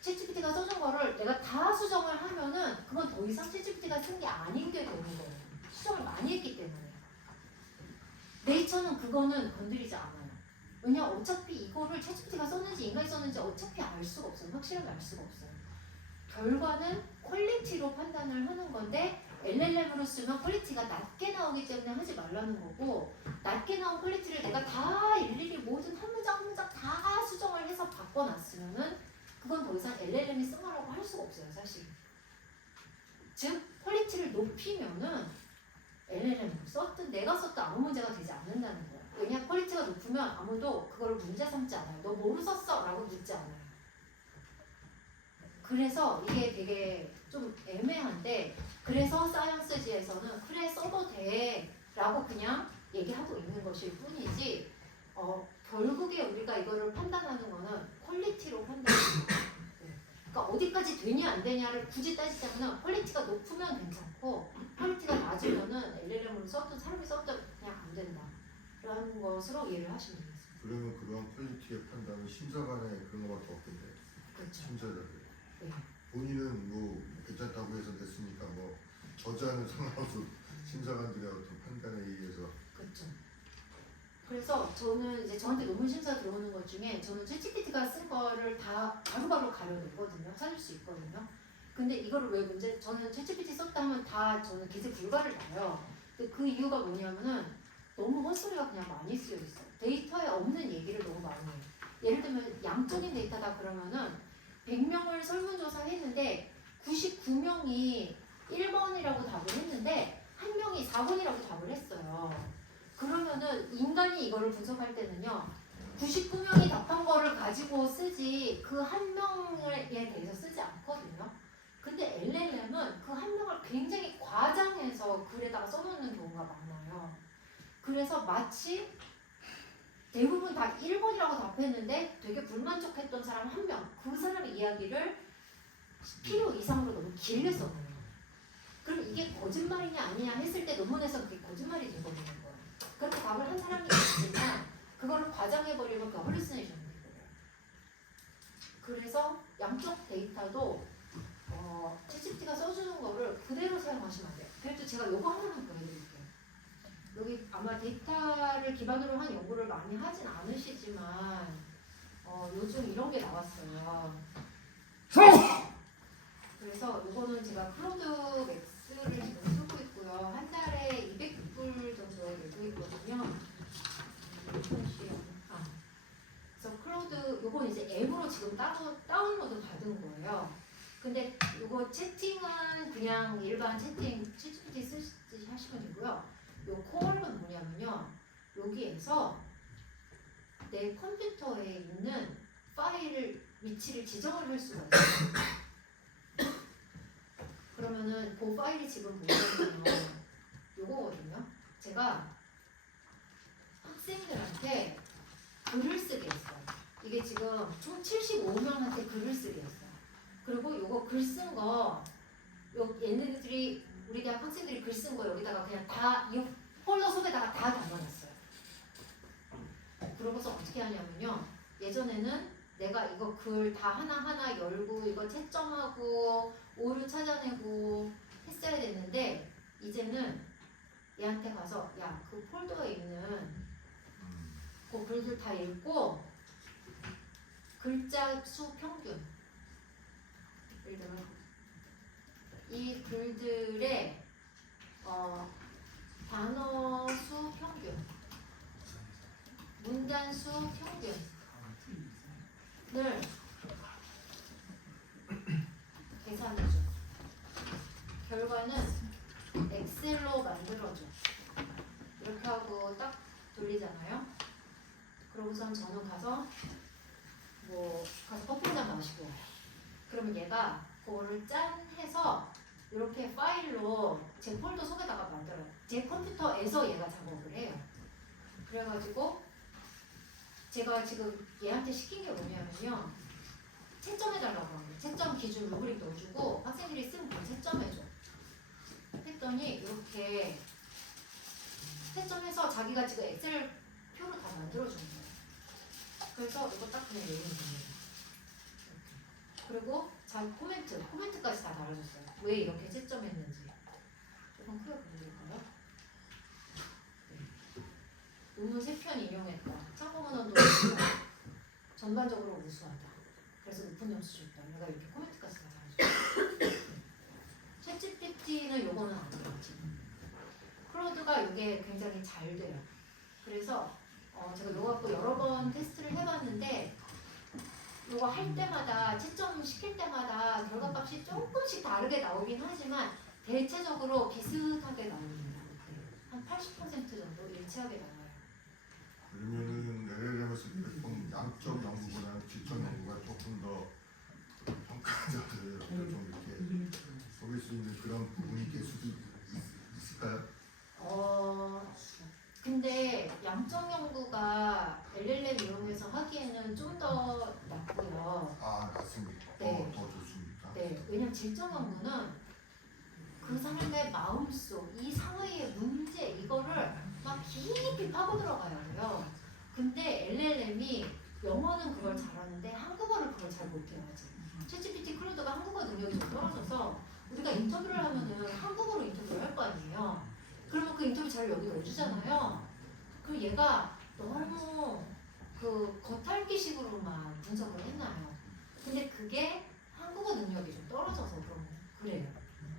챗GPT가 써준 거를 내가 다 수정을 하면은 그건 더 이상 챗GPT가 쓴 게 아닌 게 되는 거예요. 수정을 많이 했기 때문에. 네이처는 그거는 건드리지 않아요. 왜냐 어차피 이거를 챗GPT가 썼는지 인간이 썼는지 어차피 알 수가 없어요. 확실하게 알 수가 없어요. 결과는 퀄리티로 판단을 하는 건데 LLM으로 쓰면 퀄리티가 낮게 나오기 때문에 하지 말라는 거고 낮게 나온 퀄리티를 내가 다 일일이 모든 한 문장 한 문장 다 수정을 해서 바꿔놨으면은 그건 더 이상 LLM이 쓴 거라고 할 수가 없어요. 사실. 즉 퀄리티를 높이면은 LLM으로 썼든 내가 썼든 아무 문제가 되지 않는다는 거예요. 왜냐 퀄리티가 높으면 아무도 그걸 문제 삼지 않아요. 너 뭐로 썼어? 라고 묻지 않아요. 그래서 이게 되게 좀 애매한데 그래서 사이언스지에서는 그래 써도 돼 라고 그냥 얘기하고 있는 것일 뿐이지 결국에 우리가 이거를 판단하는 거는 퀄리티로 판단해요. 네. 그러니까 어디까지 되냐 안 되냐를 굳이 따지자면 퀄리티가 높으면 괜찮고 퀄리티가 낮으면은 LLM으로 썼든 사람이 썼든 그냥 안 된다 라는 것으로 이해를 하시면 되겠습니다. 그러면 그런 퀄리티의 판단은 심사관의 그런 거밖에 없겠네. 그렇죠. 심사자들. 네. 본인은 뭐 괜찮다고 해서 냈으니까 뭐 저자는 상관없어. 심사관들의 어떤 판단에 의해서. 그렇죠. 그래서 저는 이제 저한테 논문 심사 들어오는 것 중에 저는 챗GPT가 쓴 거를 다 바로바로 가려내거든요. 찾을 수 있거든요. 근데 이거를 왜 저는 챗GPT 썼다 하면 다 저는 기재 불가를 봐요. 근데 그 이유가 뭐냐면은 너무 헛소리가 그냥 많이 쓰여 있어요. 데이터에 없는 얘기를 너무 많이 해요. 예를 들면 양적인 데이터다 그러면은 100명을 설문조사 했는데 99명이 1번이라고 답을 했는데 1명이 4번이라고 답을 했어요. 그러면은 인간이 이거를 분석할 때는요 99명이 답한 거를 가지고 쓰지 그 한 명에 대해서 쓰지 않거든요. 근데 LLM은 그 한 명을 굉장히 과장해서 글에다가 써놓는 경우가 많아요. 그래서 마치 대부분 다 1번이라고 답했는데 되게 불만족했던 사람 한 명, 그 사람의 이야기를 필요 이상으로 너무 길게 써놓아요. 그럼 이게 거짓말이냐 아니냐 했을 때 논문에서 그게 거짓말이 돼버리는 거예요. 그렇게 답을 한 사람이 있지만 그거를 과장해버리면 그 헐리시네이션이 돼버려요. 그래서 양적 데이터도 챗GPT가 써주는 거를 그대로 사용하시면 안 돼요. 그래도 제가 요거 하나만 보여드릴게요. 여기 아마 데이터를 기반으로 한 연구를 많이 하진 않으시지만 요즘 이런 게 나왔어요. 그래서 이거는 제가 클로드 맥스를 지금 쓰고 있고요. 한 달에 200불 정도에 내고 있거든요. 그래서 클로드 요건 이제 앱으로 지금 다운로드 받은 거예요. 근데 요거 채팅은 그냥 일반 채팅 챗GPT 쓰시듯이 하시면 되고요. 요 콜은 뭐냐면요. 여기에서 내 컴퓨터에 있는 파일을 위치를 지정을 할 수가 있어요. 그러면은 그 파일이 지금 뭐냐면 요거거든요. 제가 학생들한테 글을 쓰게 했어요. 이게 지금 총 75명한테 글을 쓰게 했어요. 그리고 요거 글 쓴 거 얘네들이 우리 대학 학생들이 글 쓴 거 여기다가 그냥 다 이 폴더 속에다가 다 담아놨어요. 그러고서 어떻게 하냐면요. 예전에는 내가 이거 글 다 하나하나 열고 이거 채점하고 오류 찾아내고 했어야 됐는데 이제는 얘한테 가서 야, 그 폴더에 있는 그 글들 다 읽고 글자 수 평균 예를 들면 이 글들의 단어 수 평균, 문단 수 평균을 계산해줘. 결과는 엑셀로 만들어줘. 이렇게 하고 딱 돌리잖아요. 그러고선 저는 가서 커피 한잔 마시고 와요. 그러면 얘가 그거를 짠 해서 이렇게 파일로 제 폴더 속에다가 만들어요. 제 컴퓨터에서 얘가 작업을 해요. 그래가지고 제가 지금 얘한테 시킨 게 뭐냐면요. 채점해달라고 하는 거예요. 채점 기준 루브릭 넣어주고 학생들이 쓰면 그걸 채점해줘. 했더니 이렇게 채점해서 자기가 지금 엑셀 표로 다 만들어주는 거예요. 그래서 이거 딱 그냥 내리면 됩니다. 그리고 자기 코멘트까지 다 달아줬어요. 왜 이렇게 채점했는지. 조금 크게 보여드릴까요? 네. 논문 3편 인용했다. 참고문헌도 전반적으로 우수하다. 그래서 높은 점수 줬다. 내가 이렇게 코멘트까지 다 달아줬어요. 챗GPT는 요거는 안 돼요. 지금. 클로드가 이게 굉장히 잘 돼요. 그래서 제가 이거 갖고 여러 번 테스트를 해봤는데 이거 할 때마다 채점 시킬 때마다 결과값이 조금씩 다르게 나오긴 하지만 대체적으로 비슷하게 나옵니다. 한 80% 정도 일치하게 나와요. 그러면은 LLM에서 좀 양적 연구보다는 질적 연구가 조금 더 평가자들을 좀 이렇게 속일 수 있는 그런 부분이 있을 수도 있을까요? 근데 양적 연구가 LLM 이용해서 하기에는 좀 더 낫고요. 아, 맞습니다. 네. 더 좋습니까? 네, 왜냐면 질적 연구는 그 사람의 마음속, 이 사회의 문제 이거를 막 깊이 파고 들어가야 돼요. 근데 LLM이 영어는 그걸 잘하는데 한국어를 그걸 잘 못해요 아직. 챗GPT 클로드가 한국어 능력이 좀 떨어져서 우리가 인터뷰를 하면은 한국어로 인터뷰를 할 거 아니에요. 그러면 그 인터뷰 자료 여기 넣어주잖아요. 그리고 얘가 너무 그 겉핥기식으로만 분석을 했나요. 근데 그게 한국어 능력이 좀 떨어져서 그래요.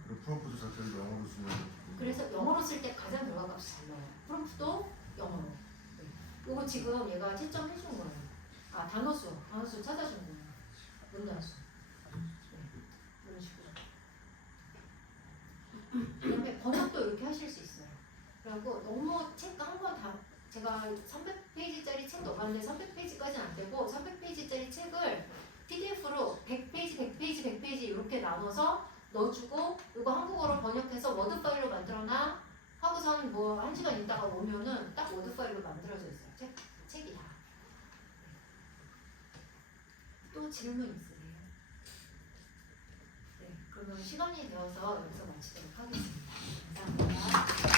그리고 프롬프트 자체를 영어로 쓰면 그래서 영어로 쓸 때 가장 결과값이 잘 나와요. 프롬프트도 영어로. 네. 요거 지금 얘가 채점 해준 거예요. 아 단어수 찾아준 거예요. 문단수. 네. 이런 식으로. 그다음에 번역도 이렇게 하실 수 있어요. 그리고 너무 책 한 권 다 제가 300페이지짜리 책 넣어봤는데 300페이지까지는 안 되고 300페이지짜리 책을 PDF로 100페이지, 100페이지, 100페이지 이렇게 나눠서 넣어주고 이거 한국어로 번역해서 워드 파일로 만들어놔 하고선 뭐 1시간 있다가 오면은 딱 워드 파일로 만들어져 있어요. 책이 다. 또 질문 있으세요? 네, 그러면 시간이 되어서 여기서 마치도록 하겠습니다. 감사합니다.